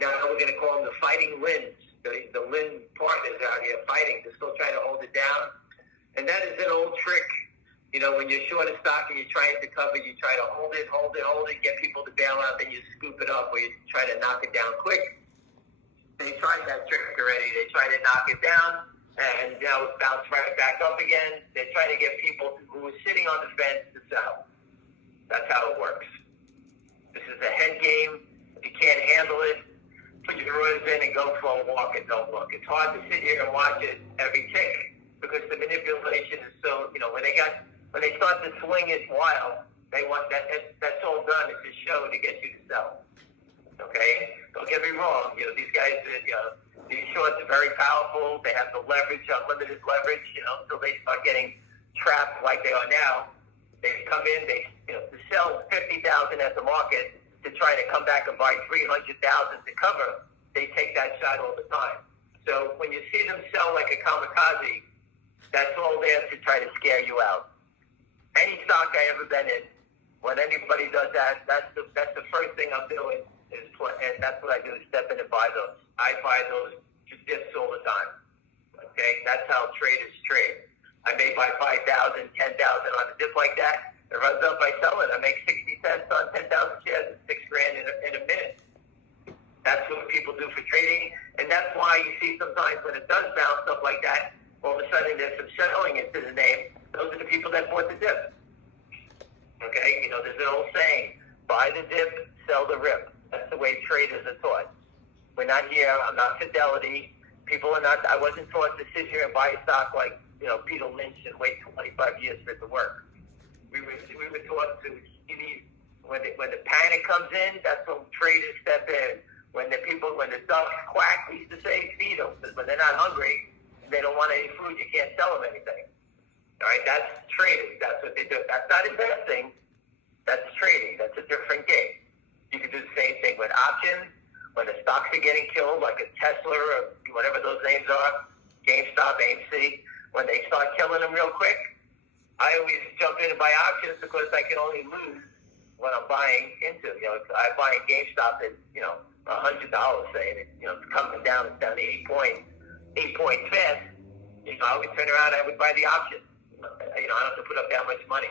now we're going to call them the Fighting Lins. The Lin partners out here fighting. They're still trying to hold it down. And that is an old trick. When you're short a stock and you're trying to cover, you try to hold it, get people to bail out, then you scoop it up or you try to knock it down quick. They tried that trick already. They tried to knock it down, and now it's bounced right back up again. They're trying to get people who are sitting on the fence to sell. That's how it works. This is a head game. If you can't handle it, put your orders in and go for a walk and don't look. It's hard to sit here and watch it every tick because the manipulation is so, when they start to swing it wild, they want that's all done. It's a show to get you to sell. Okay? Don't get me wrong. These guys, these shorts are very powerful. They have the leverage, unlimited leverage, until they start getting trapped like they are now. They come in, to sell 50,000 at the market to try to come back and buy 300,000 to cover, they take that shot all the time. So when you see them sell like a kamikaze, that's all there to try to scare you out. Any stock I ever been in, when anybody does that, that's the first thing I'm doing and that's what I do is step in and buy those. I buy those dips all the time. Okay, that's how traders trade. I may buy 5,000, 10,000 on a dip like that. It runs up, I sell it. I make 60 cents on 10,000 shares. It's $6,000 in a minute. That's what people do for trading, and that's why you see sometimes when it does bounce up like that, all of a sudden there's some selling into the name. Those are the people that bought the dip. Okay, there's an old saying: buy the dip, sell the rip. That's the way traders are taught. We're not here. I'm not Fidelity. People are not. I wasn't taught to sit here and buy a stock like Peter Lynch and wait 25 years for it to work. We were taught to when the panic comes in, that's when traders step in. When the ducks quack, we used to say feed them, because when they're not hungry, they don't want any food. You can't sell them anything. All right, that's trading. That's what they do. That's not investing. That's trading. That's a different game. You can do the same thing with options. When the stocks are getting killed, like a Tesla or whatever those names are, GameStop, AMC, when they start killing them real quick, I always jump in and buy options because I can only lose what I'm buying into. I buy GameStop at $100, say, and it's coming down. It's down to 8 points fast. I would turn around. I would buy the option. I don't have to put up that much money.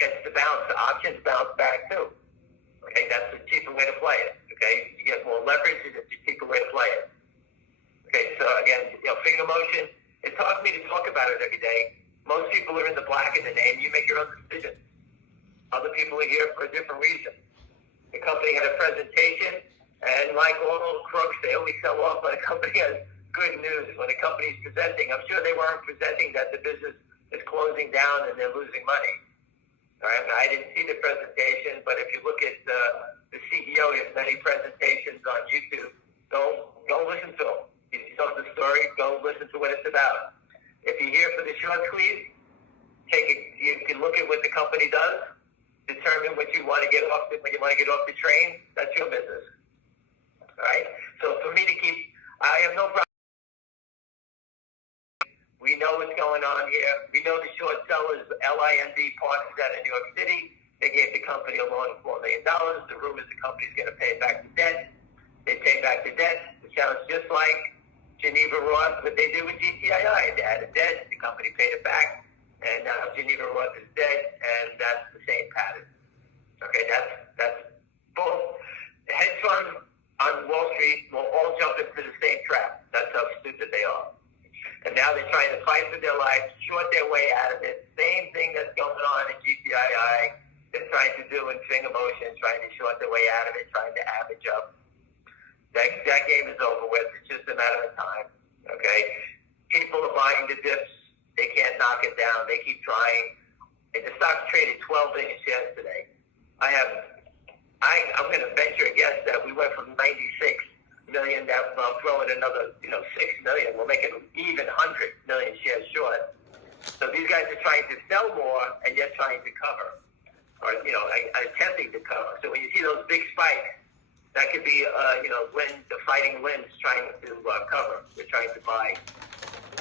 Gets the bounce. The options bounce back too. Okay, that's the cheaper way to play it. Okay, you get more leverage. It's a cheaper way to play it. Okay, so again, finger motion. It's hard for me to talk about it every day. Most people are in the black in the name. You make your own decision. Other people are here for a different reason. The company had a presentation, and like all crooks, they always sell off when a company has good news. When a company's presenting, I'm sure they weren't presenting that the business is closing down and they're losing money. All right, I didn't see the presentation, but if you look at the CEO, he has many presentations on YouTube. Go listen to him. He tells the story. Go listen to what it's about. If you're here for the short squeeze, you can look at what the company does, determine what you want to get off. When you want to get off the train, that's your business. All right. So for me to I have no problem. We know what's going on here. We know the short sellers, LIND partners out of New York City. They gave the company a loan of $4 million. The rumor is the company's going to pay back the debt. They pay back the debt. It sounds just like Geneva Roth, what they did with GTII. They had a debt. The company paid it back. And now Geneva Roth is dead. And that's the same pattern. Okay, that's both. The hedge funds on Wall Street will all jump into the same trap. That's how stupid they are. And now they're trying to fight for their lives, short their way out of it. Same thing that's going on in GTII. They're trying to do in Finger Motion, trying to short their way out of it, trying to average up. That game is over with. It's just a matter of time. Okay? People are buying the dips. They can't knock it down. They keep trying. And the stock's traded 12 million shares today. I'm going to venture a guess that we went from 96 million, that I'll throw in another, 6 million. We'll make it even 100 million shares short. So these guys are trying to sell more, and yet trying to cover, or attempting to cover. So when you see those big spikes, that could be, when the fighting limbs trying to cover. They're trying to buy,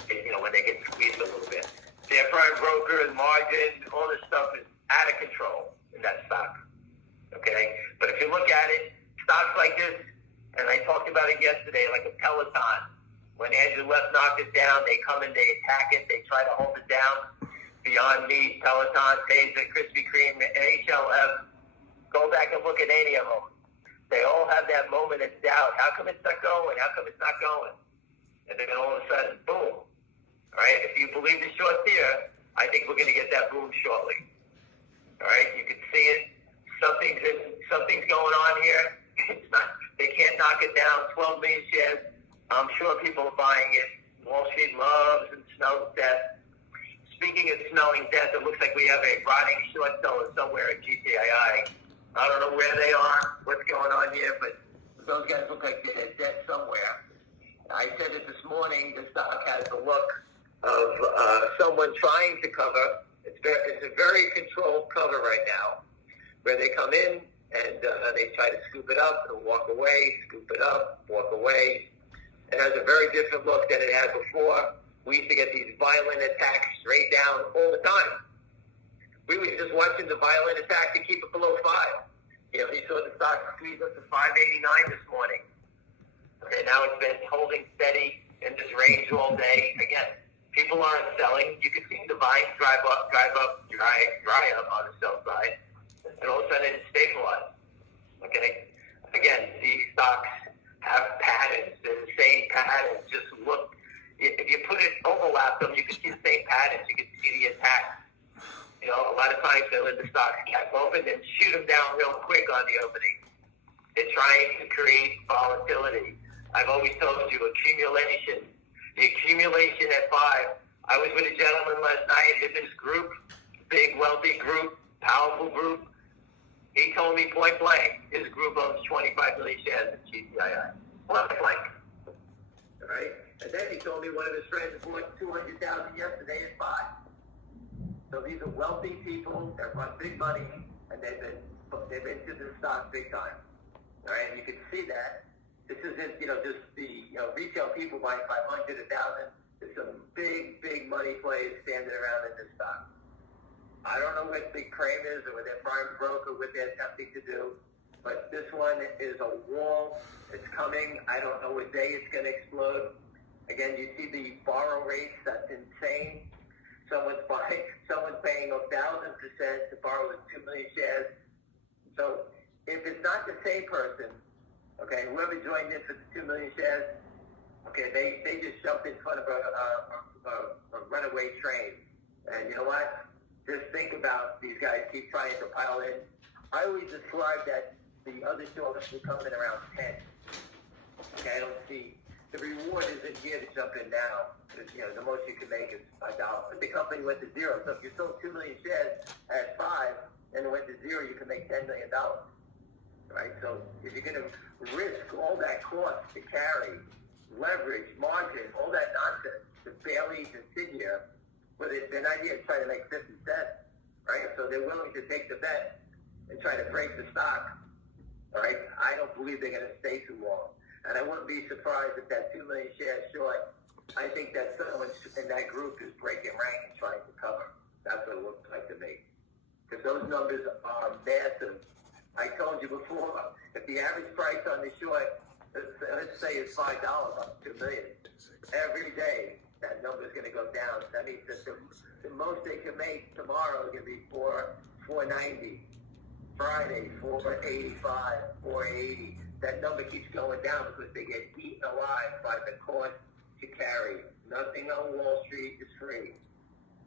when they get squeezed a little bit. Their prime brokers, margin, all this stuff is out of control in that stock. Okay, but if you look at it, stocks like this, and I talked about it yesterday, like a Peloton. When Andrew Left knocked it down, they come in, they attack it, they try to hold it down. Beyond Meat, Peloton, Phaser, Krispy Kreme, HLF. Go back and look at any of them. They all have that moment of doubt. How come it's not going? How come it's not going? And then all of a sudden, boom. All right, if you believe the short here, I think we're going to get that boom shortly. All right, you can see it. Something's going on here. It's not. They can't knock it down. 12 million shares. I'm sure people are buying it. Wall Street loves and smells death. Speaking of smelling death, it looks like we have a rotting short seller somewhere at GTII. I don't know where they are, what's going on here, but those guys look like they're dead somewhere. I said it this morning. The stock has the look of someone trying to cover. It's a very controlled cover right now, where they come in and they try to scoop it up and walk away, scoop it up, walk away. It has a very different look than it had before. We used to get these violent attacks straight down all the time. We were just watching the violent attack to keep it below 5. You saw the stock squeeze up to 589 this morning. Okay, now it's been holding steady in this range all day. Again, people aren't selling. You can see the buying dry up on the sell side. And all of a sudden it's stabilized. Okay? Again, these stocks have patterns. They're the same patterns. Just look. If you overlap them, you can see the same patterns. You can see the attacks. A lot of times they let the stocks cap open and shoot them down real quick on the opening. They're trying to create volatility. I've always told you, accumulation. The accumulation at 5. I was with a gentleman last night in this group, big, wealthy group, powerful group. He told me point blank, his group owns 25 million shares in GTII. Point blank. All right? And then he told me one of his friends bought 200,000 yesterday at 5. So these are wealthy people that run big money, and they've been into the stock big time. All right? And you can see that. This isn't, just the retail people buying 500, 1,000. There's some big, big money plays standing around in this stock. I don't know what Big Crane is or what their prime broker, what they're attempting to do, but this one is a wall. It's coming. I don't know what day it's going to explode. Again, you see the borrow rates. That's insane. Someone's paying 1,000% to borrow 2 million shares. So if it's not the same person, okay, whoever joined in for the 2 million shares, okay, they just jumped in front of a runaway train. And you know what? Just think about these guys keep trying to pile in. I always describe that the other shorts will come in around 10. Okay, I don't see. The reward isn't here to jump in now. The most you can make is $5. But the company went to 0. So if you sold 2 million shares at 5 and it went to 0, you can make $10 million. Right? So if you're going to risk all that cost to carry, leverage, margin, all that nonsense to barely even sit here, but they're not here to try to make 50 cents, right? So they're willing to take the bet and try to break the stock, all right? I don't believe they're going to stay too long. And I wouldn't be surprised if that 2 million shares short I think that someone in that group is breaking rank and trying to cover. That's what it looks like to me. Because those numbers are massive. I told you before, if the average price on the short, let's say is $5 on $2 million, every day that number is going to go down. That means that the most they can make tomorrow is going to be $490. Friday, $485, $480. That number keeps going down because they get eaten alive by the cost to carry. Nothing on Wall Street is free.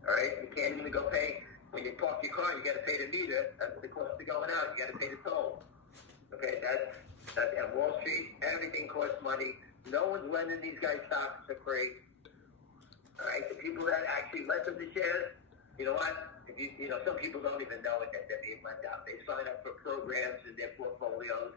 All right? You can't even go pay. When you park your car, you got to pay the meter. That's the cost of going out. You got to pay the toll. Okay? That's on Wall Street. Everything costs money. No one's lending these guys stocks for free. All right? The people that actually lend them the shares, you know what? You know, some people don't even know it that they're being lent out. They sign up for programs in their portfolios,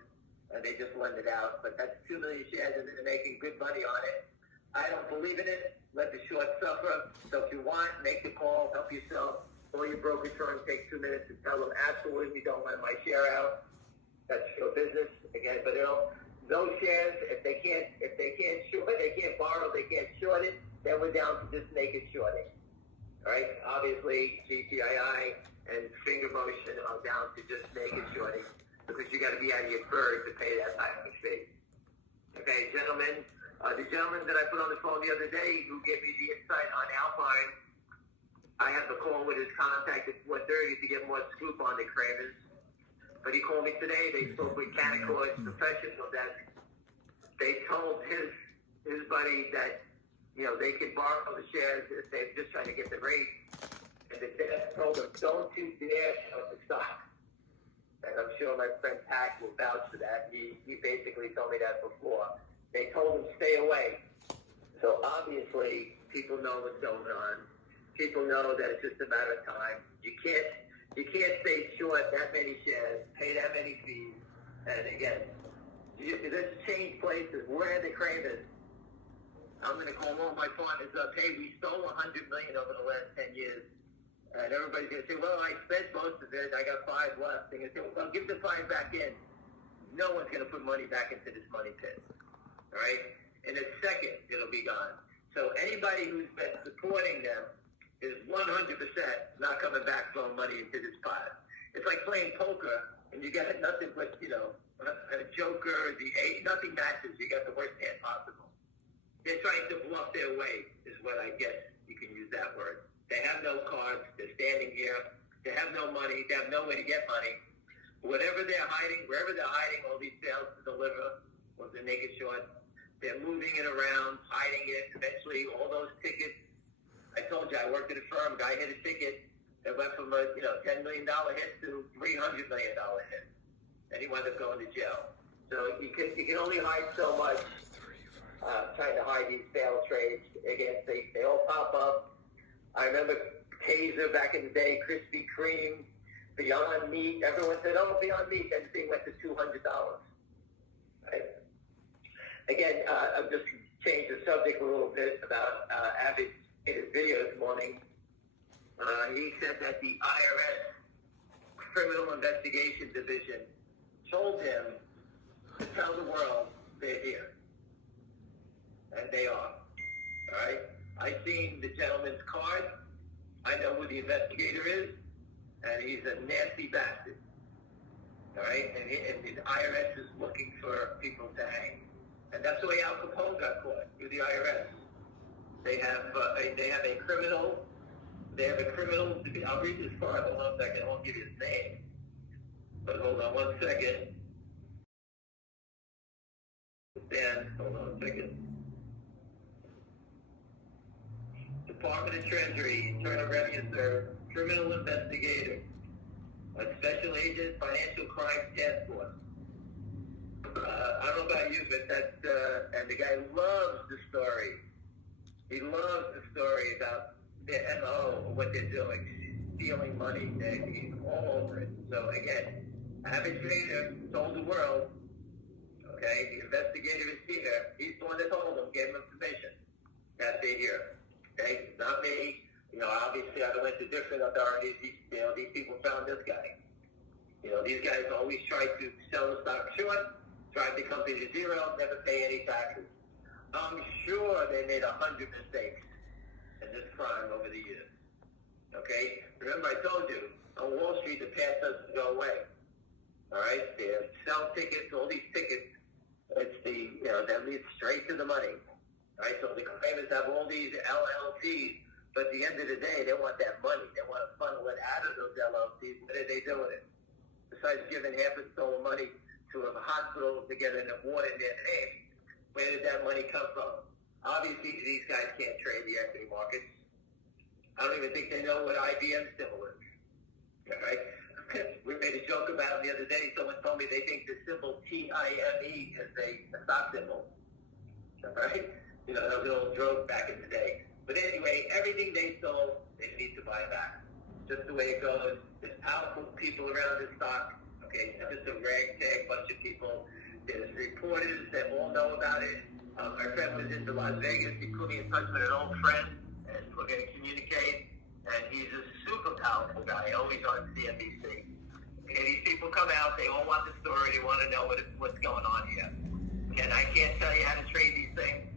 and they just lend it out. But that's 2 million shares, and they're making good money on it. I don't believe in it. Let the short suffer. So if you want, make the call, help yourself. Call your broker firm, take 2 minutes to tell them absolutely don't let my share out. That's your business again. But those shares, if they can't short, they can't borrow, they can't short it. Then we're down to just naked shorting. All right. Obviously, GTII and finger motion are down to just naked shorting because you got to be out of your bird to pay that type of fee. Okay, gentlemen. The gentleman that I put on the phone the other day who gave me the insight on Alpine, I have a call with his contact at 4:30 to get more scoop on the Kramers. But he called me today. They spoke with Canaccord's professional desk. They told his buddy that, you know, they can borrow the shares if they're just trying to get the rate. And the desk told them, don't you dare short the stock. And I'm sure my friend Pack will vouch for that. He basically told me that before. They told him stay away. So obviously, people know what's going on. People know that it's just a matter of time. You can't stay short that many shares, pay that many fees. And again, this change places. Where are the Kramers? I'm going to call all my partners up. Hey, we stole $100 million over the last 10 years. And everybody's going to say, well, I spent most of it. I got 5 left. They're going to say, well, give the 5 back in. No one's going to put money back into this money pit. All right? In a second, it'll be gone. So anybody who's been supporting them is 100% not coming back throwing money into this pot. It's like playing poker, and you got nothing but, you know, a joker, the 8, nothing matches. You got the worst hand possible. They're trying to bluff their way, is what I guess you can use that word. They have no cards. They're standing here. They have no money. They have no way to get money. Whatever they're hiding, wherever they're hiding all these sales to deliver, was the naked short, they're moving it around, hiding it. Eventually, all those tickets, I told you, I worked at a firm. Guy hit a ticket that went from a $10 million hit to $300 million hit. And he wound up going to jail. So you can only hide so much. Trying to hide these failed trades. Again, they all pop up. I remember Taser back in the day, Krispy Kreme, Beyond Meat. Everyone said, oh, Beyond Meat. That thing went to $200. Right? Again, I've just changed the subject a little bit about Abbott in his video this morning. He said that the IRS Criminal Investigation Division told him to tell the world they're here. And they are. All right? I seen the gentleman's card. I know who the investigator is. And he's a nasty bastard. All right? And the IRS is looking for people to hang. And that's the way Al Capone got caught, through the IRS. They have a criminal. They have a criminal. I'll read this part. Hold on a second. I won't give you his name. But hold on 1 second. Hold on a second. Department of Treasury, Internal Revenue Service, Criminal Investigator, a Special Agent, Financial Crimes Task Force. I don't know about you, but and the guy loves the story. He loves the story about the MO, what they're doing, stealing money. He's all over it. So again, Abbott Trader told the world, okay, the investigator is here. He's the one that told them, gave them information that they're here. Okay, not me. Obviously, I went to different authorities. These people found this guy. These guys always try to sell the stock short, drive the company to zero, never pay any taxes. I'm sure they made 100 mistakes in this crime over the years. Okay? Remember I told you, on Wall Street, the past doesn't go away. All right? They sell tickets, all these tickets. It's that leads straight to the money. All right? So the claimants have all these LLCs, but at the end of the day, they want that money. They want to funnel it out of those LLCs. What are they doing it? Besides giving half its stolen money to a hospital to get an award in their name, where did that money come from? Obviously, these guys can't trade the equity markets. I don't even think they know what IBM symbol is. All right? We made a joke about it the other day. Someone told me they think the symbol TIME is a stock symbol. All right? That was an old joke back in the day. But anyway, everything they sold, they need to buy back. Just the way it goes. There's powerful people around this stock. Okay, it's just a ragtag bunch of people. There's reporters that all know about it. My friend was into Las Vegas. He put me in touch with an old friend, and we're going to communicate. And he's a super powerful guy, always on CNBC. Okay, these people come out. They all want the story. They want to know what's going on here. And I can't tell you how to trade these things.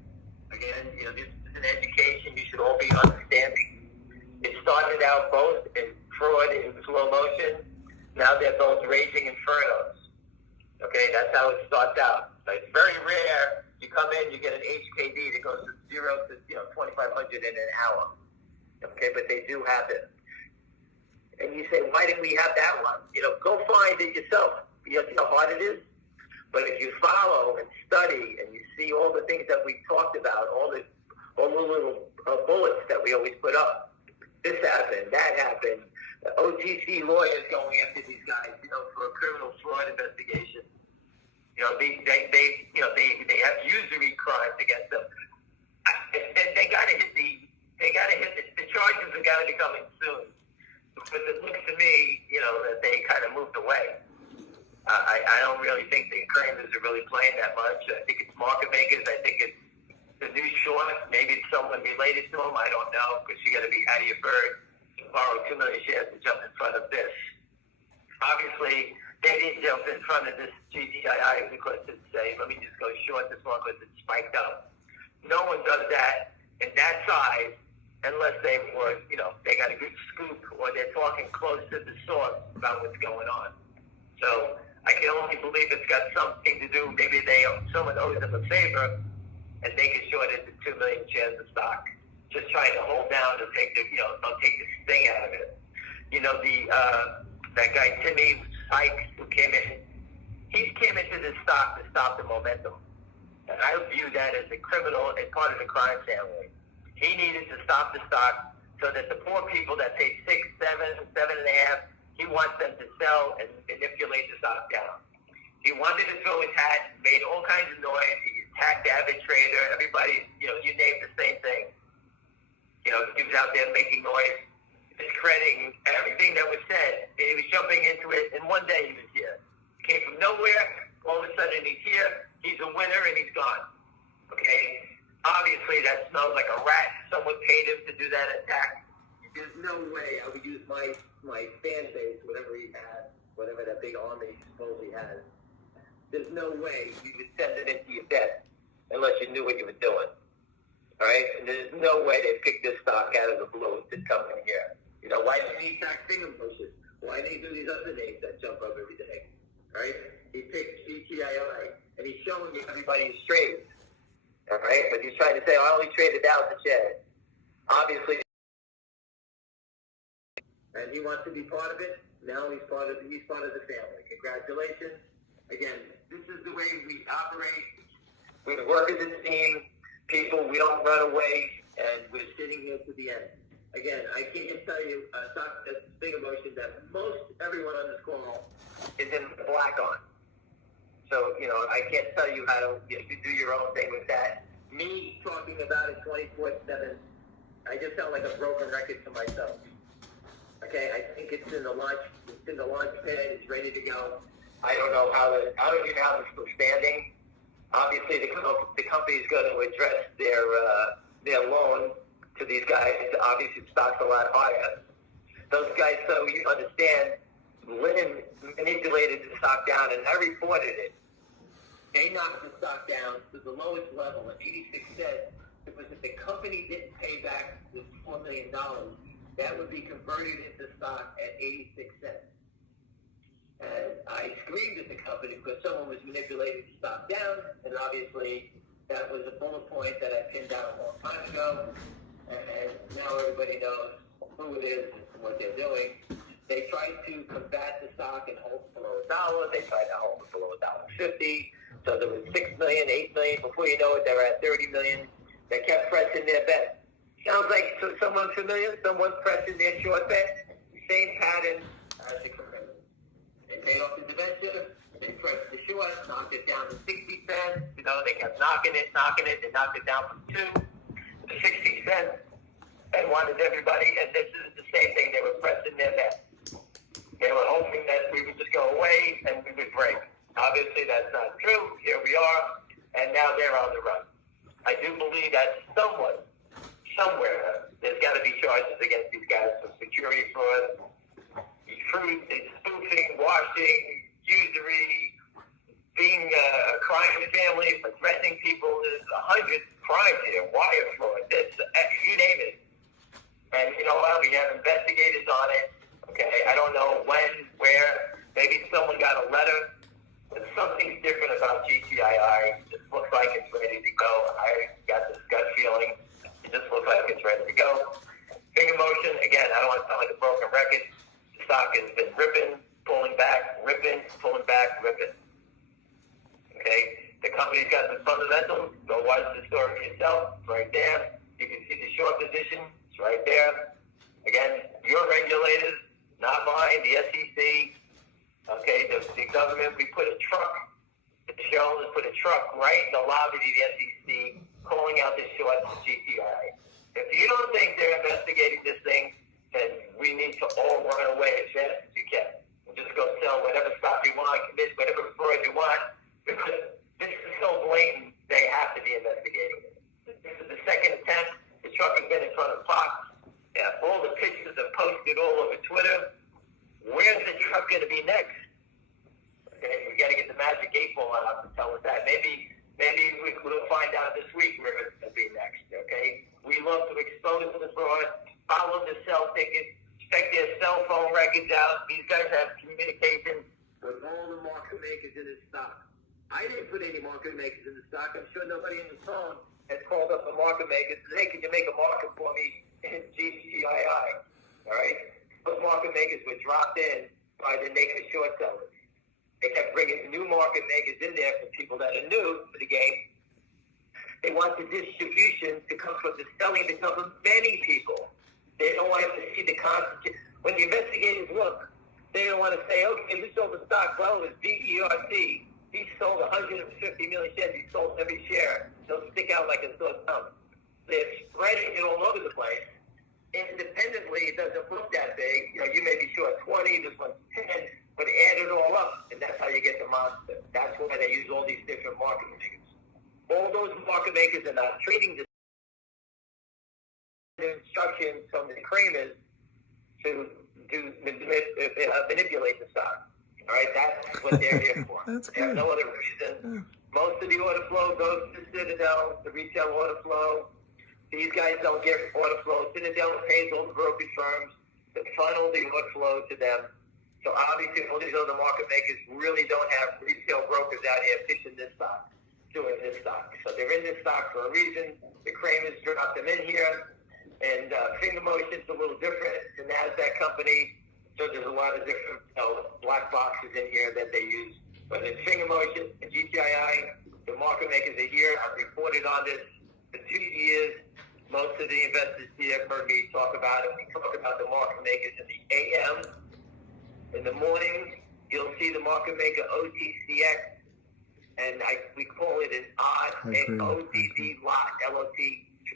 Again, this is an education. You should all be understanding. It started out both in fraud in slow motion. Now they're both raging infernos. Okay, that's how it starts out. But it's very rare. You come in, you get an HKD that goes from 0 to 2,500 in an hour. Okay, but they do happen. And you say, why didn't we have that one? Go find it yourself. You know how hard it is. But if you follow and study and you see all the things that we talked about, all the little bullets that we always put up, this happened, that happened. OTC lawyers going after these guys, for a criminal fraud investigation. They have usury crimes against them. They got to hit the charges have got to be coming soon. But it looks to me, that they kind of moved away. I don't really think the claimants are really playing that much. I think it's market makers. I think it's the new short. Maybe it's someone related to them. I don't know, because you got to be out of your bird to borrow 2 million shares to jump in front of this. Obviously, they didn't jump in front of this GTII because it's let me just go short this one because it's spiked up. No one does that in that size unless they were, they got a good scoop or they're talking close to the source about what's going on. So I can only believe it's got something to do. Maybe someone owes them a favor and they can short into 2 million shares of stock, just trying to hold down and take don't take the sting out of it. That guy Timmy Sykes who came in, he came into this stock to stop the momentum. And I view that as a criminal and part of the crime family. He needed to stop the stock so that the poor people that pay 6, 7, 7.5, he wants them to sell and manipulate the stock down. He wanted to throw his hat, made all kinds of noise. He attacked Avid Trader. Everybody, you name the same thing. He was out there making noise, discrediting everything that was said. And he was jumping into it, and one day he was here. He came from nowhere. All of a sudden he's here. He's a winner, and he's gone. Okay? Obviously, that smells like a rat. Someone paid him to do that attack. There's no way I would use my fan base, whatever he has, whatever that big army he supposedly has. There's no way you would send it into your debt unless you knew what you were doing. All right? And there's no way they picked this stock out of the blue to come in here. Why didn't he attack finger pushes? Why didn't he do these other names that jump up every day? All right? He picked GTII, and he's showing you everybody is trades. All right? But he's trying to say, I only traded 1,000 shares. Obviously, and he wants to be part of it. Now he's part of the family. Congratulations. Again, this is the way we operate. We work as a team. People, we don't run away, and we're sitting here to the end. Again, I can't tell you a big emotion that most everyone on this call is in the black on. So, I can't tell you how to do your own thing with that. Me talking about it 24/7, I just sound like a broken record to myself. Okay, I think it's in the launch pad. It's ready to go. I don't even know how it's still standing. Obviously, the company is going to address their loan to these guys. Obviously, the stock's a lot higher. Those guys, so you understand, Lynn manipulated the stock down, and I reported it. They knocked the stock down to the lowest level at 86 cents. It was if the company didn't pay back this $4 million, that would be converted into stock at 86 cents. And I screamed at the company because someone was manipulating the stock down, and obviously that was a bullet point that I pinned out a long time ago, and now everybody knows who it is and what they're doing. They tried to combat the stock and hold it below $1. They tried to hold it below $1.50. So there was 6 million, 8 million. Before you know it, they were at 30 million. They kept pressing their bet. Sounds like someone familiar, someone pressing their short bet. Same pattern as the company. They paid off the debenture. They pressed the short, knocked it down to 60 cents. You know, they kept knocking it. They knocked it down from 2 to 60 cents and wanted everybody. And this is the same thing. They were pressing their bet. They were hoping that we would just go away and we would break. Obviously, that's not true. Here we are, and now they're on the run. I do believe that somewhere, there's got to be charges against these guys for security fraud, spoofing, washing, usury, being a crime family, for threatening people. There's 100 crimes here, wire fraud, you name it. And you know what? We have investigators on it. Okay, I don't know when, where. Maybe someone got a letter. But something's different about GTII. It just looks like it's ready to go. I got this gut feeling. It just looks like it's ready to go. Finger motion, again, I don't want to sound like a broken record. The stock has been ripping, pulling back, ripping. Okay, the company's got the fundamentals. Go watch the story yourself. It's right there. You can see the short position. It's right there. Again, your regulators, not mine, the SEC, okay, the government, we put a truck, the shareholders put a truck right in the lobby of the SEC calling out the shorts to GTI. If you don't think they're investigating this thing, then we need to all run away as fast as you can. And just go sell whatever stock you want, commit whatever fraud you want, because this is so blatant, they have to be investigating it. This is the second attempt. The truck has been in front of Fox. Yeah, all the pictures are posted all over Twitter. Where's the truck going to be next? Okay, we got to get the magic 8 ball out to tell us that. Maybe we'll find out this week where it's going to be next. Okay, we love to expose the fraud, follow the sell tickets, check their cell phone records out. These guys have communication with all the market makers in this stock. I didn't put any market makers in the stock. I'm sure nobody in the phone has called up the market makers and said, hey, can you make a market for me in GTII? All right? Those market makers were dropped in by the naked short sellers. They kept bringing new market makers in there for people that are new to the game. They want the distribution to come from the selling to come from many people. They don't want to see the concentration. When the investigators look, they don't want to say, okay, we sold the stock. Well, it was DERC. He sold 150 million shares. He sold every share. They'll stick out like a sore thumb. They're spreading it all over the place. Independently, it doesn't look that big. You know, you may be short 20, this one's 10, but add it all up, and that's how you get the monster. That's why they use all these different market makers. All those market makers are not treating the instructions from the creamers to manipulate the stock. All right, that's what they're here for. That's They have good. no other reason. Most of the order flow goes to Citadel, the retail order flow. These guys don't get order flow. Citadel pays all the brokerage firms to funnel the order flow to them. So obviously, all these other market makers really don't have retail brokers out here fixing this stock, doing this stock. So they're in this stock for a reason. The Kramers dropped them in here. And finger motion's a little different. It's a NASDAQ company. So there's a lot of different black boxes in here that they use. But in finger motion, in GTII, the market makers are here. I've reported on this for 2 years. Most of the investors here have heard me talk about it. We talk about the market makers in the AM. In the morning, you'll see the market maker OTCX. And we call it an ODD lot, LOT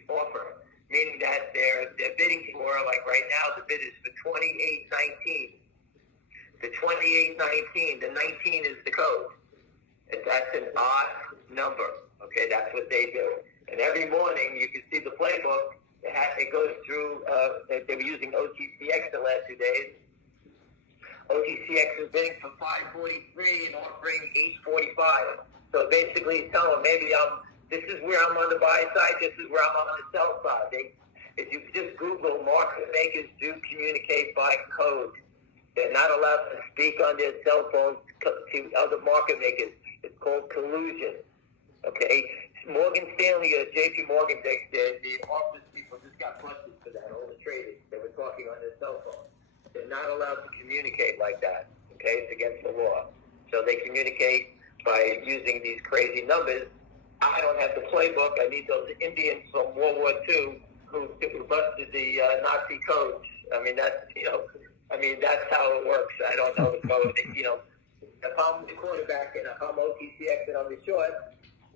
offer. Meaning that they're bidding for, like right now, the bid is for 28.19. The 28.19, the 19 is the code. And that's an odd number. Okay, that's what they do. And every morning, you can see the playbook. It goes through, they were using OTCX the last 2 days. OTCX is bidding for 543 and offering 845. So basically, tell them maybe this is where I'm on the buy side, this is where I'm on the sell side. If you just Google, market makers do communicate by code. They're not allowed to speak on their cell phones to other market makers. It's called collusion. Okay? Morgan Stanley or JP Morgan, the office people just got busted for that, all the traders. They were talking on their cell phone. They're not allowed to communicate like that. Okay? It's against the law. So they communicate by using these crazy numbers. I don't have the playbook. I need those Indians from World War II who busted the Nazi codes. I mean, that's how it works. I don't know the code. If I'm the quarterback and if I'm OTCX and I'm the short,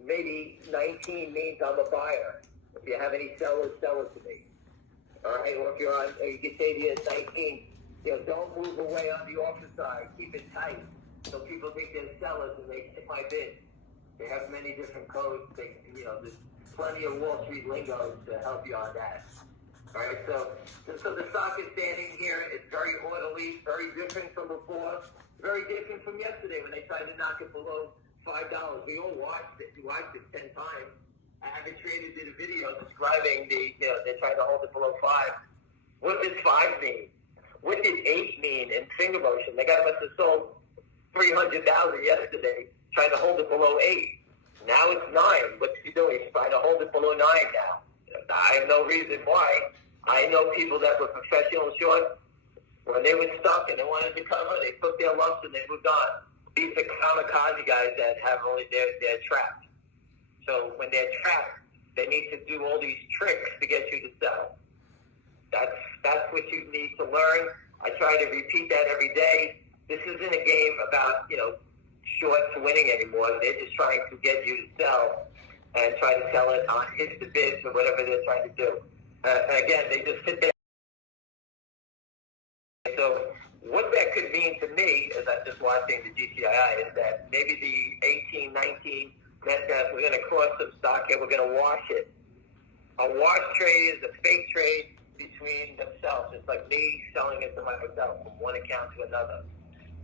maybe 19 means I'm a buyer. If you have any sellers, sell it to me. All right? Or if you're on, you can say to you at 19, don't move away on the offer side. Keep it tight. So people think they're sellers and they hit my bid. They have many different codes. There's plenty of Wall Street lingo to help you on that. All right, so the stock is standing here. It's very orderly, very different from before, very different from yesterday when they tried to knock it below $5. We all watched it. We watched it 10 times. Average Trader did a video describing they're trying to hold it below 5. What does 5 mean? What did 8 mean in finger motion? They must have sold 300,000 yesterday, trying to hold it below 8. Now it's 9. What's he doing? He's trying to hold it below 9 now. I have no reason why. I know people that were professional short. When they were stuck and they wanted to cover, they took their lumps and they moved on. These are kamikaze guys that have only they're trapped. So when they're trapped, they need to do all these tricks to get you to sell. That's what you need to learn. I try to repeat that every day. This isn't a game about shorts winning anymore. They're just trying to get you to sell and try to sell it on hit the bids or whatever they're trying to do. And again, they just sit there. So what that could mean to me, as I'm just watching the GTII, is that maybe the 18, 19 meant that we're going to cross some stock here, we're going to wash it. A wash trade is a fake trade between themselves. It's like me selling it to myself from one account to another.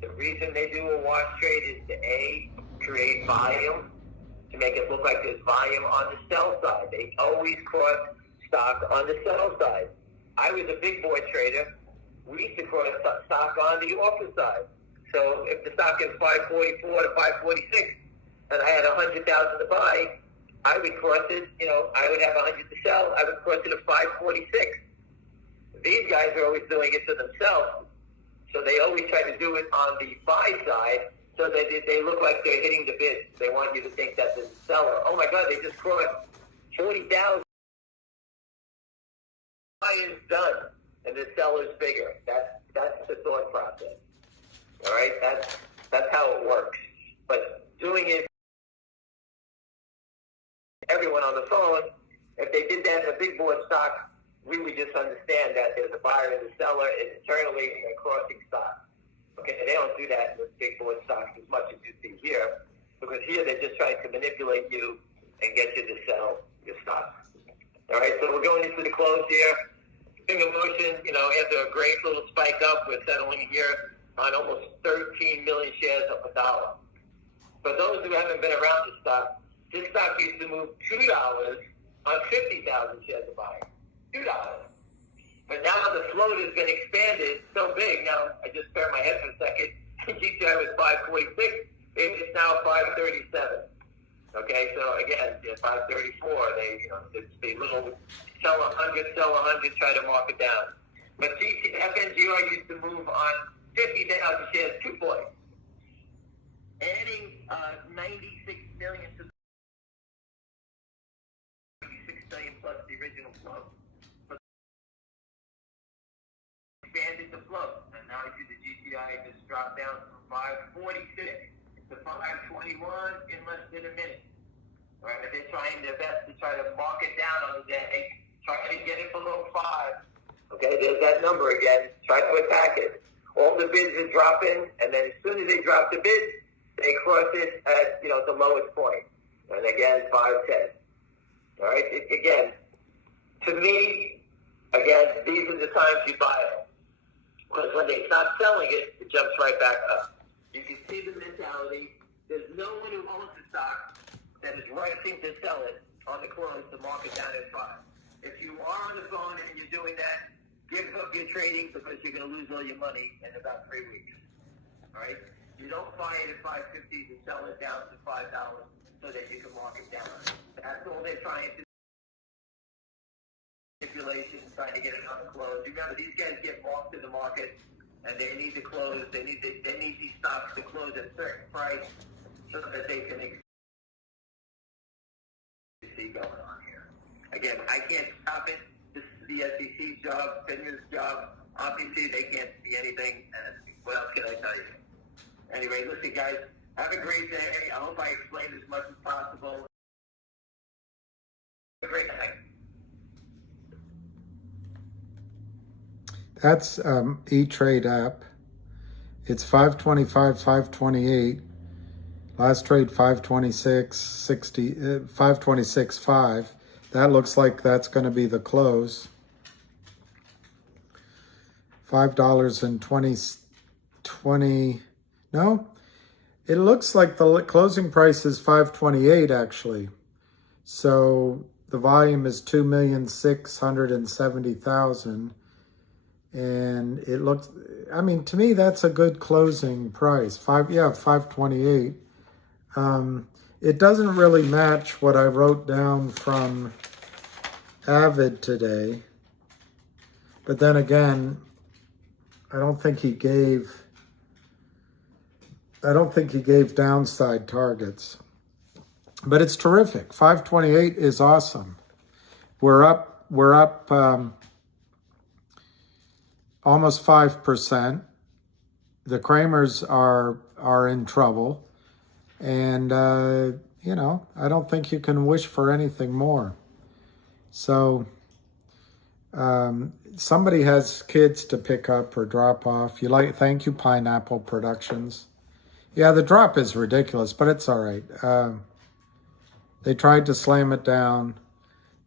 The reason they do a wash trade is to A, create volume, to make it look like there's volume on the sell side. They always cross stock on the sell side. I was a big boy trader. We used to cross stock on the offer side. So if the stock is 544 to 546 and I had 100,000 to buy, I would cross it, I would have 100 to sell. I would cross it at 546. These guys are always doing it to themselves. So they always try to do it on the buy side so that they look like they're hitting the bid. They want you to think that the seller, oh my God, they just crossed 40,000. Buy is done, and the seller's bigger. That's the thought process. All right, that's how it works. But doing it, everyone on the phone, if they did that in a big board stock, we would just understand that there's a buyer and a seller internally and crossing stock. Okay, they don't do that with big board stocks as much as you see here, because here they're just trying to manipulate you and get you to sell your stock. All right, so we're going into the close here. Finger motion, after a great little spike up, we're settling here on almost 13 million shares up $1. For those who haven't been around this stock used to move $2 on 50,000 shares of buying. $2. But now the float has been expanded so big. Now, I just spared my head for a second. GTI was 546. It's now 537. Okay, so again, 534. They little sell 100, try to mark it down. But FNGR used to move on 50,000 shares, 2 points. Adding 96 million to 96 million plus the original float. Expanded the float, and now you see the GTI just dropped down from 546 to 521 in less than a minute. All right, they're trying their best to try to mark it down on the day, try to get it below 5. Okay, there's that number again. Try to attack it. All the bids are dropping, and then as soon as they drop the bid, they cross it at the lowest point. And again, 510. All right, again, to me, these are the times you buy it. Because when they stop selling it, it jumps right back up. You can see the mentality. There's no one who owns the stock that is racing to sell it on the close to mark it down at 5. If you are on the phone and you're doing that, give up your trading because you're going to lose all your money in about 3 weeks. All right? You don't buy it at 5.50 to sell it down to $5 so that you can mark it down. That's all they're trying to do. Manipulation, trying to get it on the close. Remember, these guys get marked to the market, and they need to close. They need these stocks to close at a certain price so that they can see going on here. Again, I can't stop it. This is the SEC's job, FINRA's job. Obviously, they can't see anything. And what else can I tell you? Anyway, listen, guys, have a great day. I hope I explained as much as possible. Have a great night. That's E-Trade app. It's 525, 528. Last trade 526.60, 526.5. That looks like that's going to be the close. $5.20. No, it looks like the closing price is 528 actually. So the volume is 2,670,000. And it looks, I mean, to me, that's a good closing price. 528. It doesn't really match what I wrote down from Avid today. But then again, I don't think he gave downside targets. But it's terrific. 528 is awesome. We're up almost 5%. The Kramers are in trouble. And, you know, I don't think you can wish for anything more. So somebody has kids to pick up or drop off. Thank you, Pineapple Productions. Yeah, the drop is ridiculous, but it's all right. They tried to slam it down.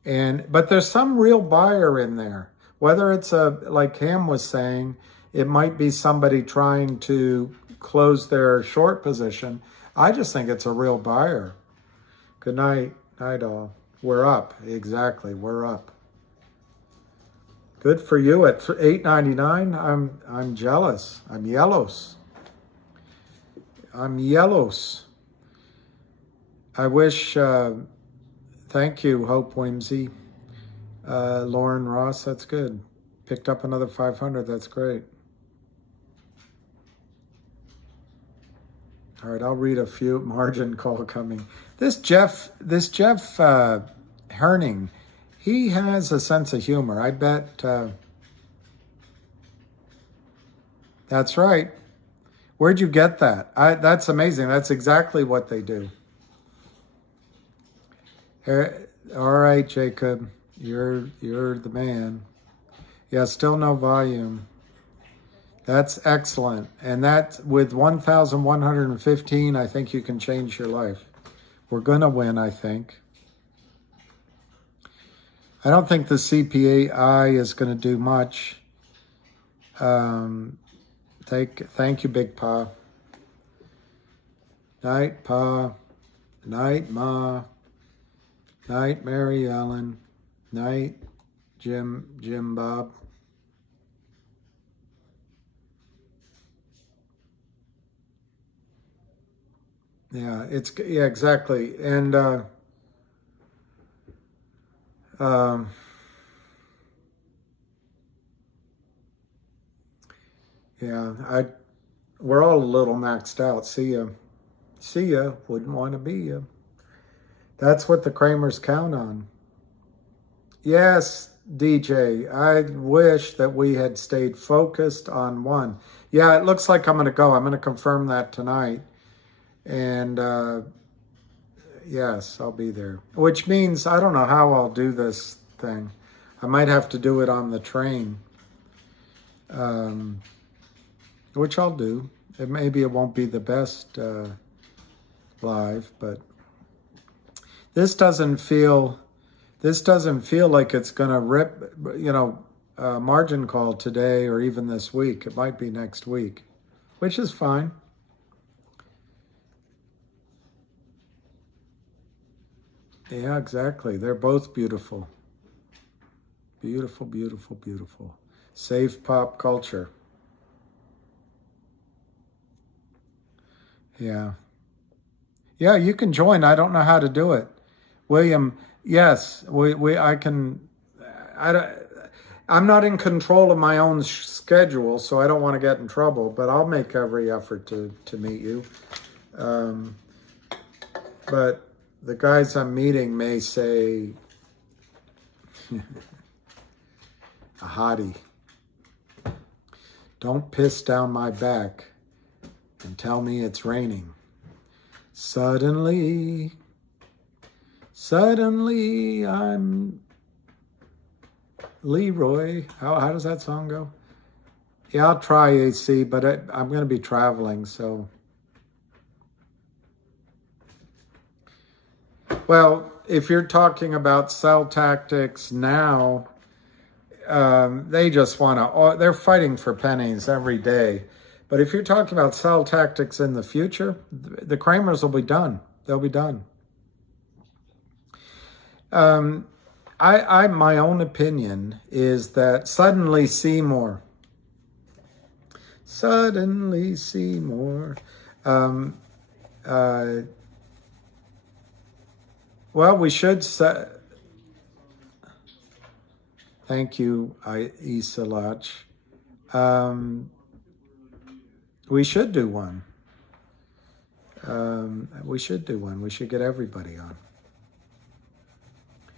But there's some real buyer in there. Whether it's like Cam was saying, it might be somebody trying to close their short position. I just think it's a real buyer. Good night. Night all. We're up. Exactly. We're up. Good for you at $8.99. I'm jealous. I'm yellows. I wish, thank you, Hope Whimsy. Lauren Ross, that's good. Picked up another 500. That's great. All right, I'll read a few. Margin call coming. This Jeff Herning, he has a sense of humor. I bet. That's right. Where'd you get that? That's amazing. That's exactly what they do. All right, Jacob, you're the man. Yeah, still no volume. That's excellent. And that, with 1,115, I think you can change your life. We're going to win, I think. I don't think the CPAI is going to do much. Thank you, Big Pa. Night, Pa. Night, Ma. Night, Mary Ellen. Night, Jim Bob. Yeah, exactly. And yeah, we're all a little maxed out. See ya. Wouldn't want to be ya. That's what the Kramers count on. Yes, DJ, I wish that we had stayed focused on one. Yeah, it looks like I'm going to go. I'm going to confirm that tonight. And yes, I'll be there. Which means I don't know how I'll do this thing. I might have to do it on the train, which I'll do. Maybe it won't be the best live, but this doesn't feel like it's going to rip, margin call today or even this week. It might be next week, which is fine. Yeah, exactly. They're both beautiful. Beautiful, beautiful, beautiful. Save pop culture. Yeah. Yeah, you can join. I don't know how to do it. William, yes, I can. I don't, I'm not in control of my own schedule, so I don't want to get in trouble, but I'll make every effort to meet you. But the guys I'm meeting may say, a hottie, don't piss down my back and tell me it's raining. Suddenly, I'm Leroy. How does that song go? Yeah, I'll try AC, but I'm going to be traveling, so. Well, if you're talking about cell tactics now, they just want to, they're fighting for pennies every day. But if you're talking about cell tactics in the future, the Kramers will be done. They'll be done. My own opinion is that suddenly Seymour. Well, we should say, thank you, Isalach. We should do one. We should do one. We should get everybody on.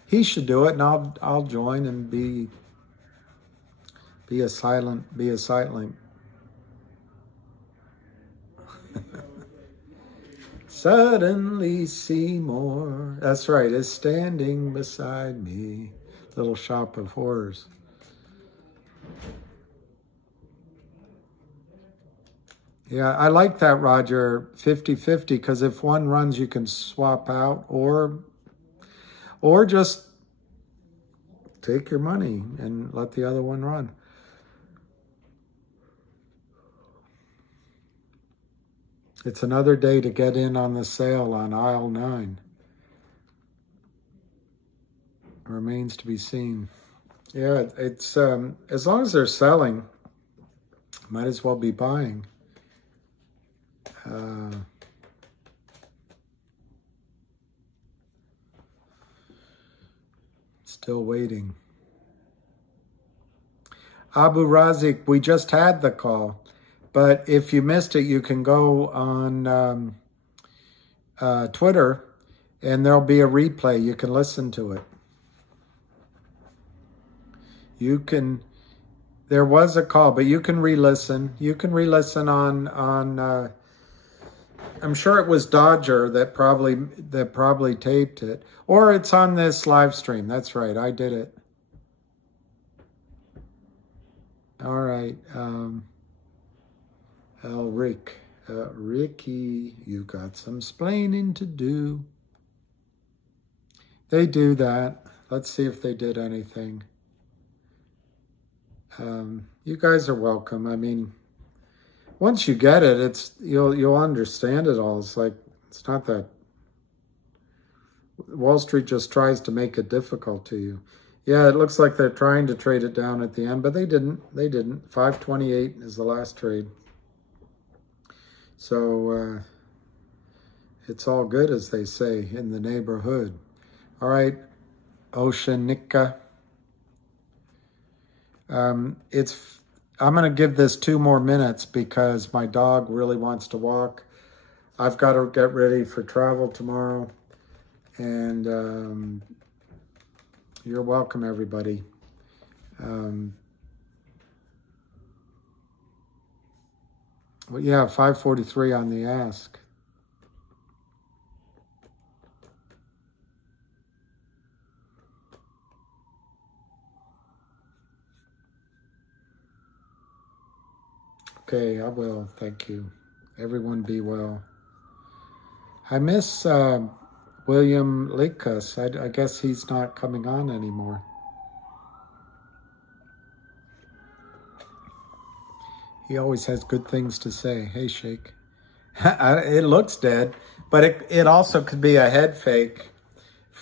He should do it, and I'll join and be a silent. Suddenly Seymour, that's right, is standing beside me. Little Shop of Horrors. Yeah, I like that, Roger, 50-50, because if one runs, you can swap out or just take your money and let the other one run. It's another day to get in on the sale on aisle 9. Remains to be seen. Yeah, it's as long as they're selling, might as well be buying. Still waiting. Abu Razik, we just had the call, but if you missed it, you can go on Twitter, and there'll be a replay. You can listen to it. There was a call, but you can re-listen. You can re-listen on I'm sure it was Dodger that probably taped it, or it's on this live stream. That's right, I did it. All right, Ricky, you got some splaining to do. They do that. Let's see if they did anything. You guys are welcome. I mean, once you get it, you'll understand it all. It's like, it's not that Wall Street just tries to make it difficult to you. Yeah, it looks like they're trying to trade it down at the end, but they didn't. 528 is the last trade. So it's all good, as they say in the neighborhood. All right, Oceanica. I'm going to give this 2 more minutes because my dog really wants to walk. I've got to get ready for travel tomorrow. And you're welcome, everybody. Well, yeah, 5:43 on the ask. Okay, I will. Thank you. Everyone be well. I miss William Likas. I guess he's not coming on anymore. He always has good things to say. Hey, Shake. It looks dead, but it also could be a head fake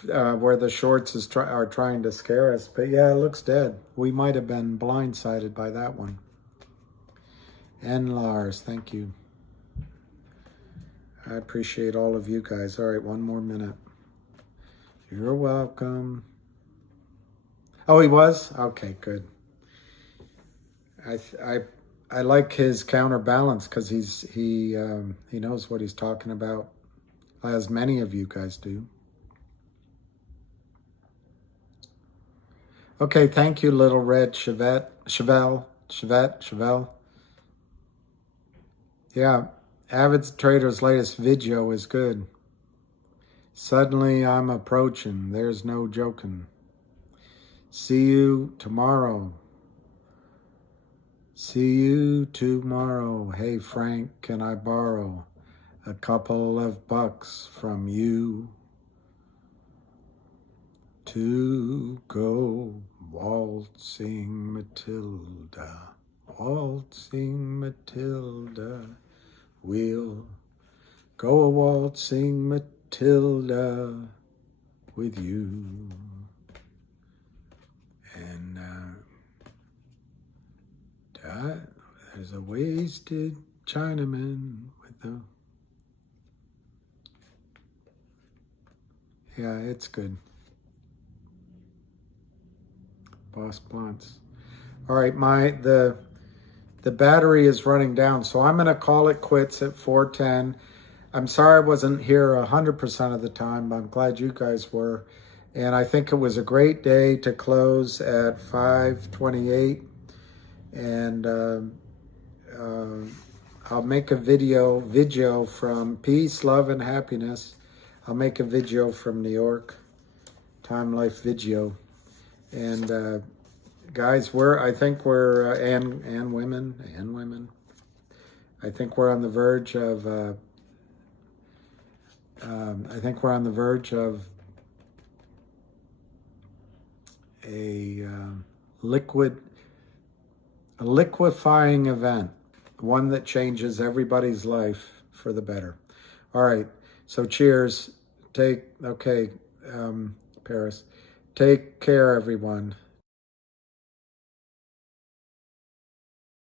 where the shorts are trying to scare us. But yeah, it looks dead. We might have been blindsided by that one. And Lars, thank you. I appreciate all of you guys. All right, one more minute. You're welcome. Oh, he was? Okay, good. I like his counterbalance because he knows what he's talking about, as many of you guys do. Okay, thank you, Little Red Chevelle. Yeah, Avid Trader's latest video is good. Suddenly I'm approaching. There's no joking. See you tomorrow. See you tomorrow. Hey, Frank, can I borrow a couple of bucks from you to go waltzing Matilda? Waltzing Matilda. We'll go a waltzing Matilda with you. And there's a wasted Chinaman with the... Yeah, it's good. Boss Blunts. All right, the battery is running down, so I'm going to call it quits at 4:10. I'm sorry I wasn't here 100% of the time, but I'm glad you guys were. And I think it was a great day to close at 5:28. And I'll make a video from Peace, Love, and Happiness. I'll make a video from New York, Time Life video. And guys, I think we're and women. I think we're on the verge of a liquefying event, one that changes everybody's life for the better. All right, so cheers. Paris. Take care, everyone.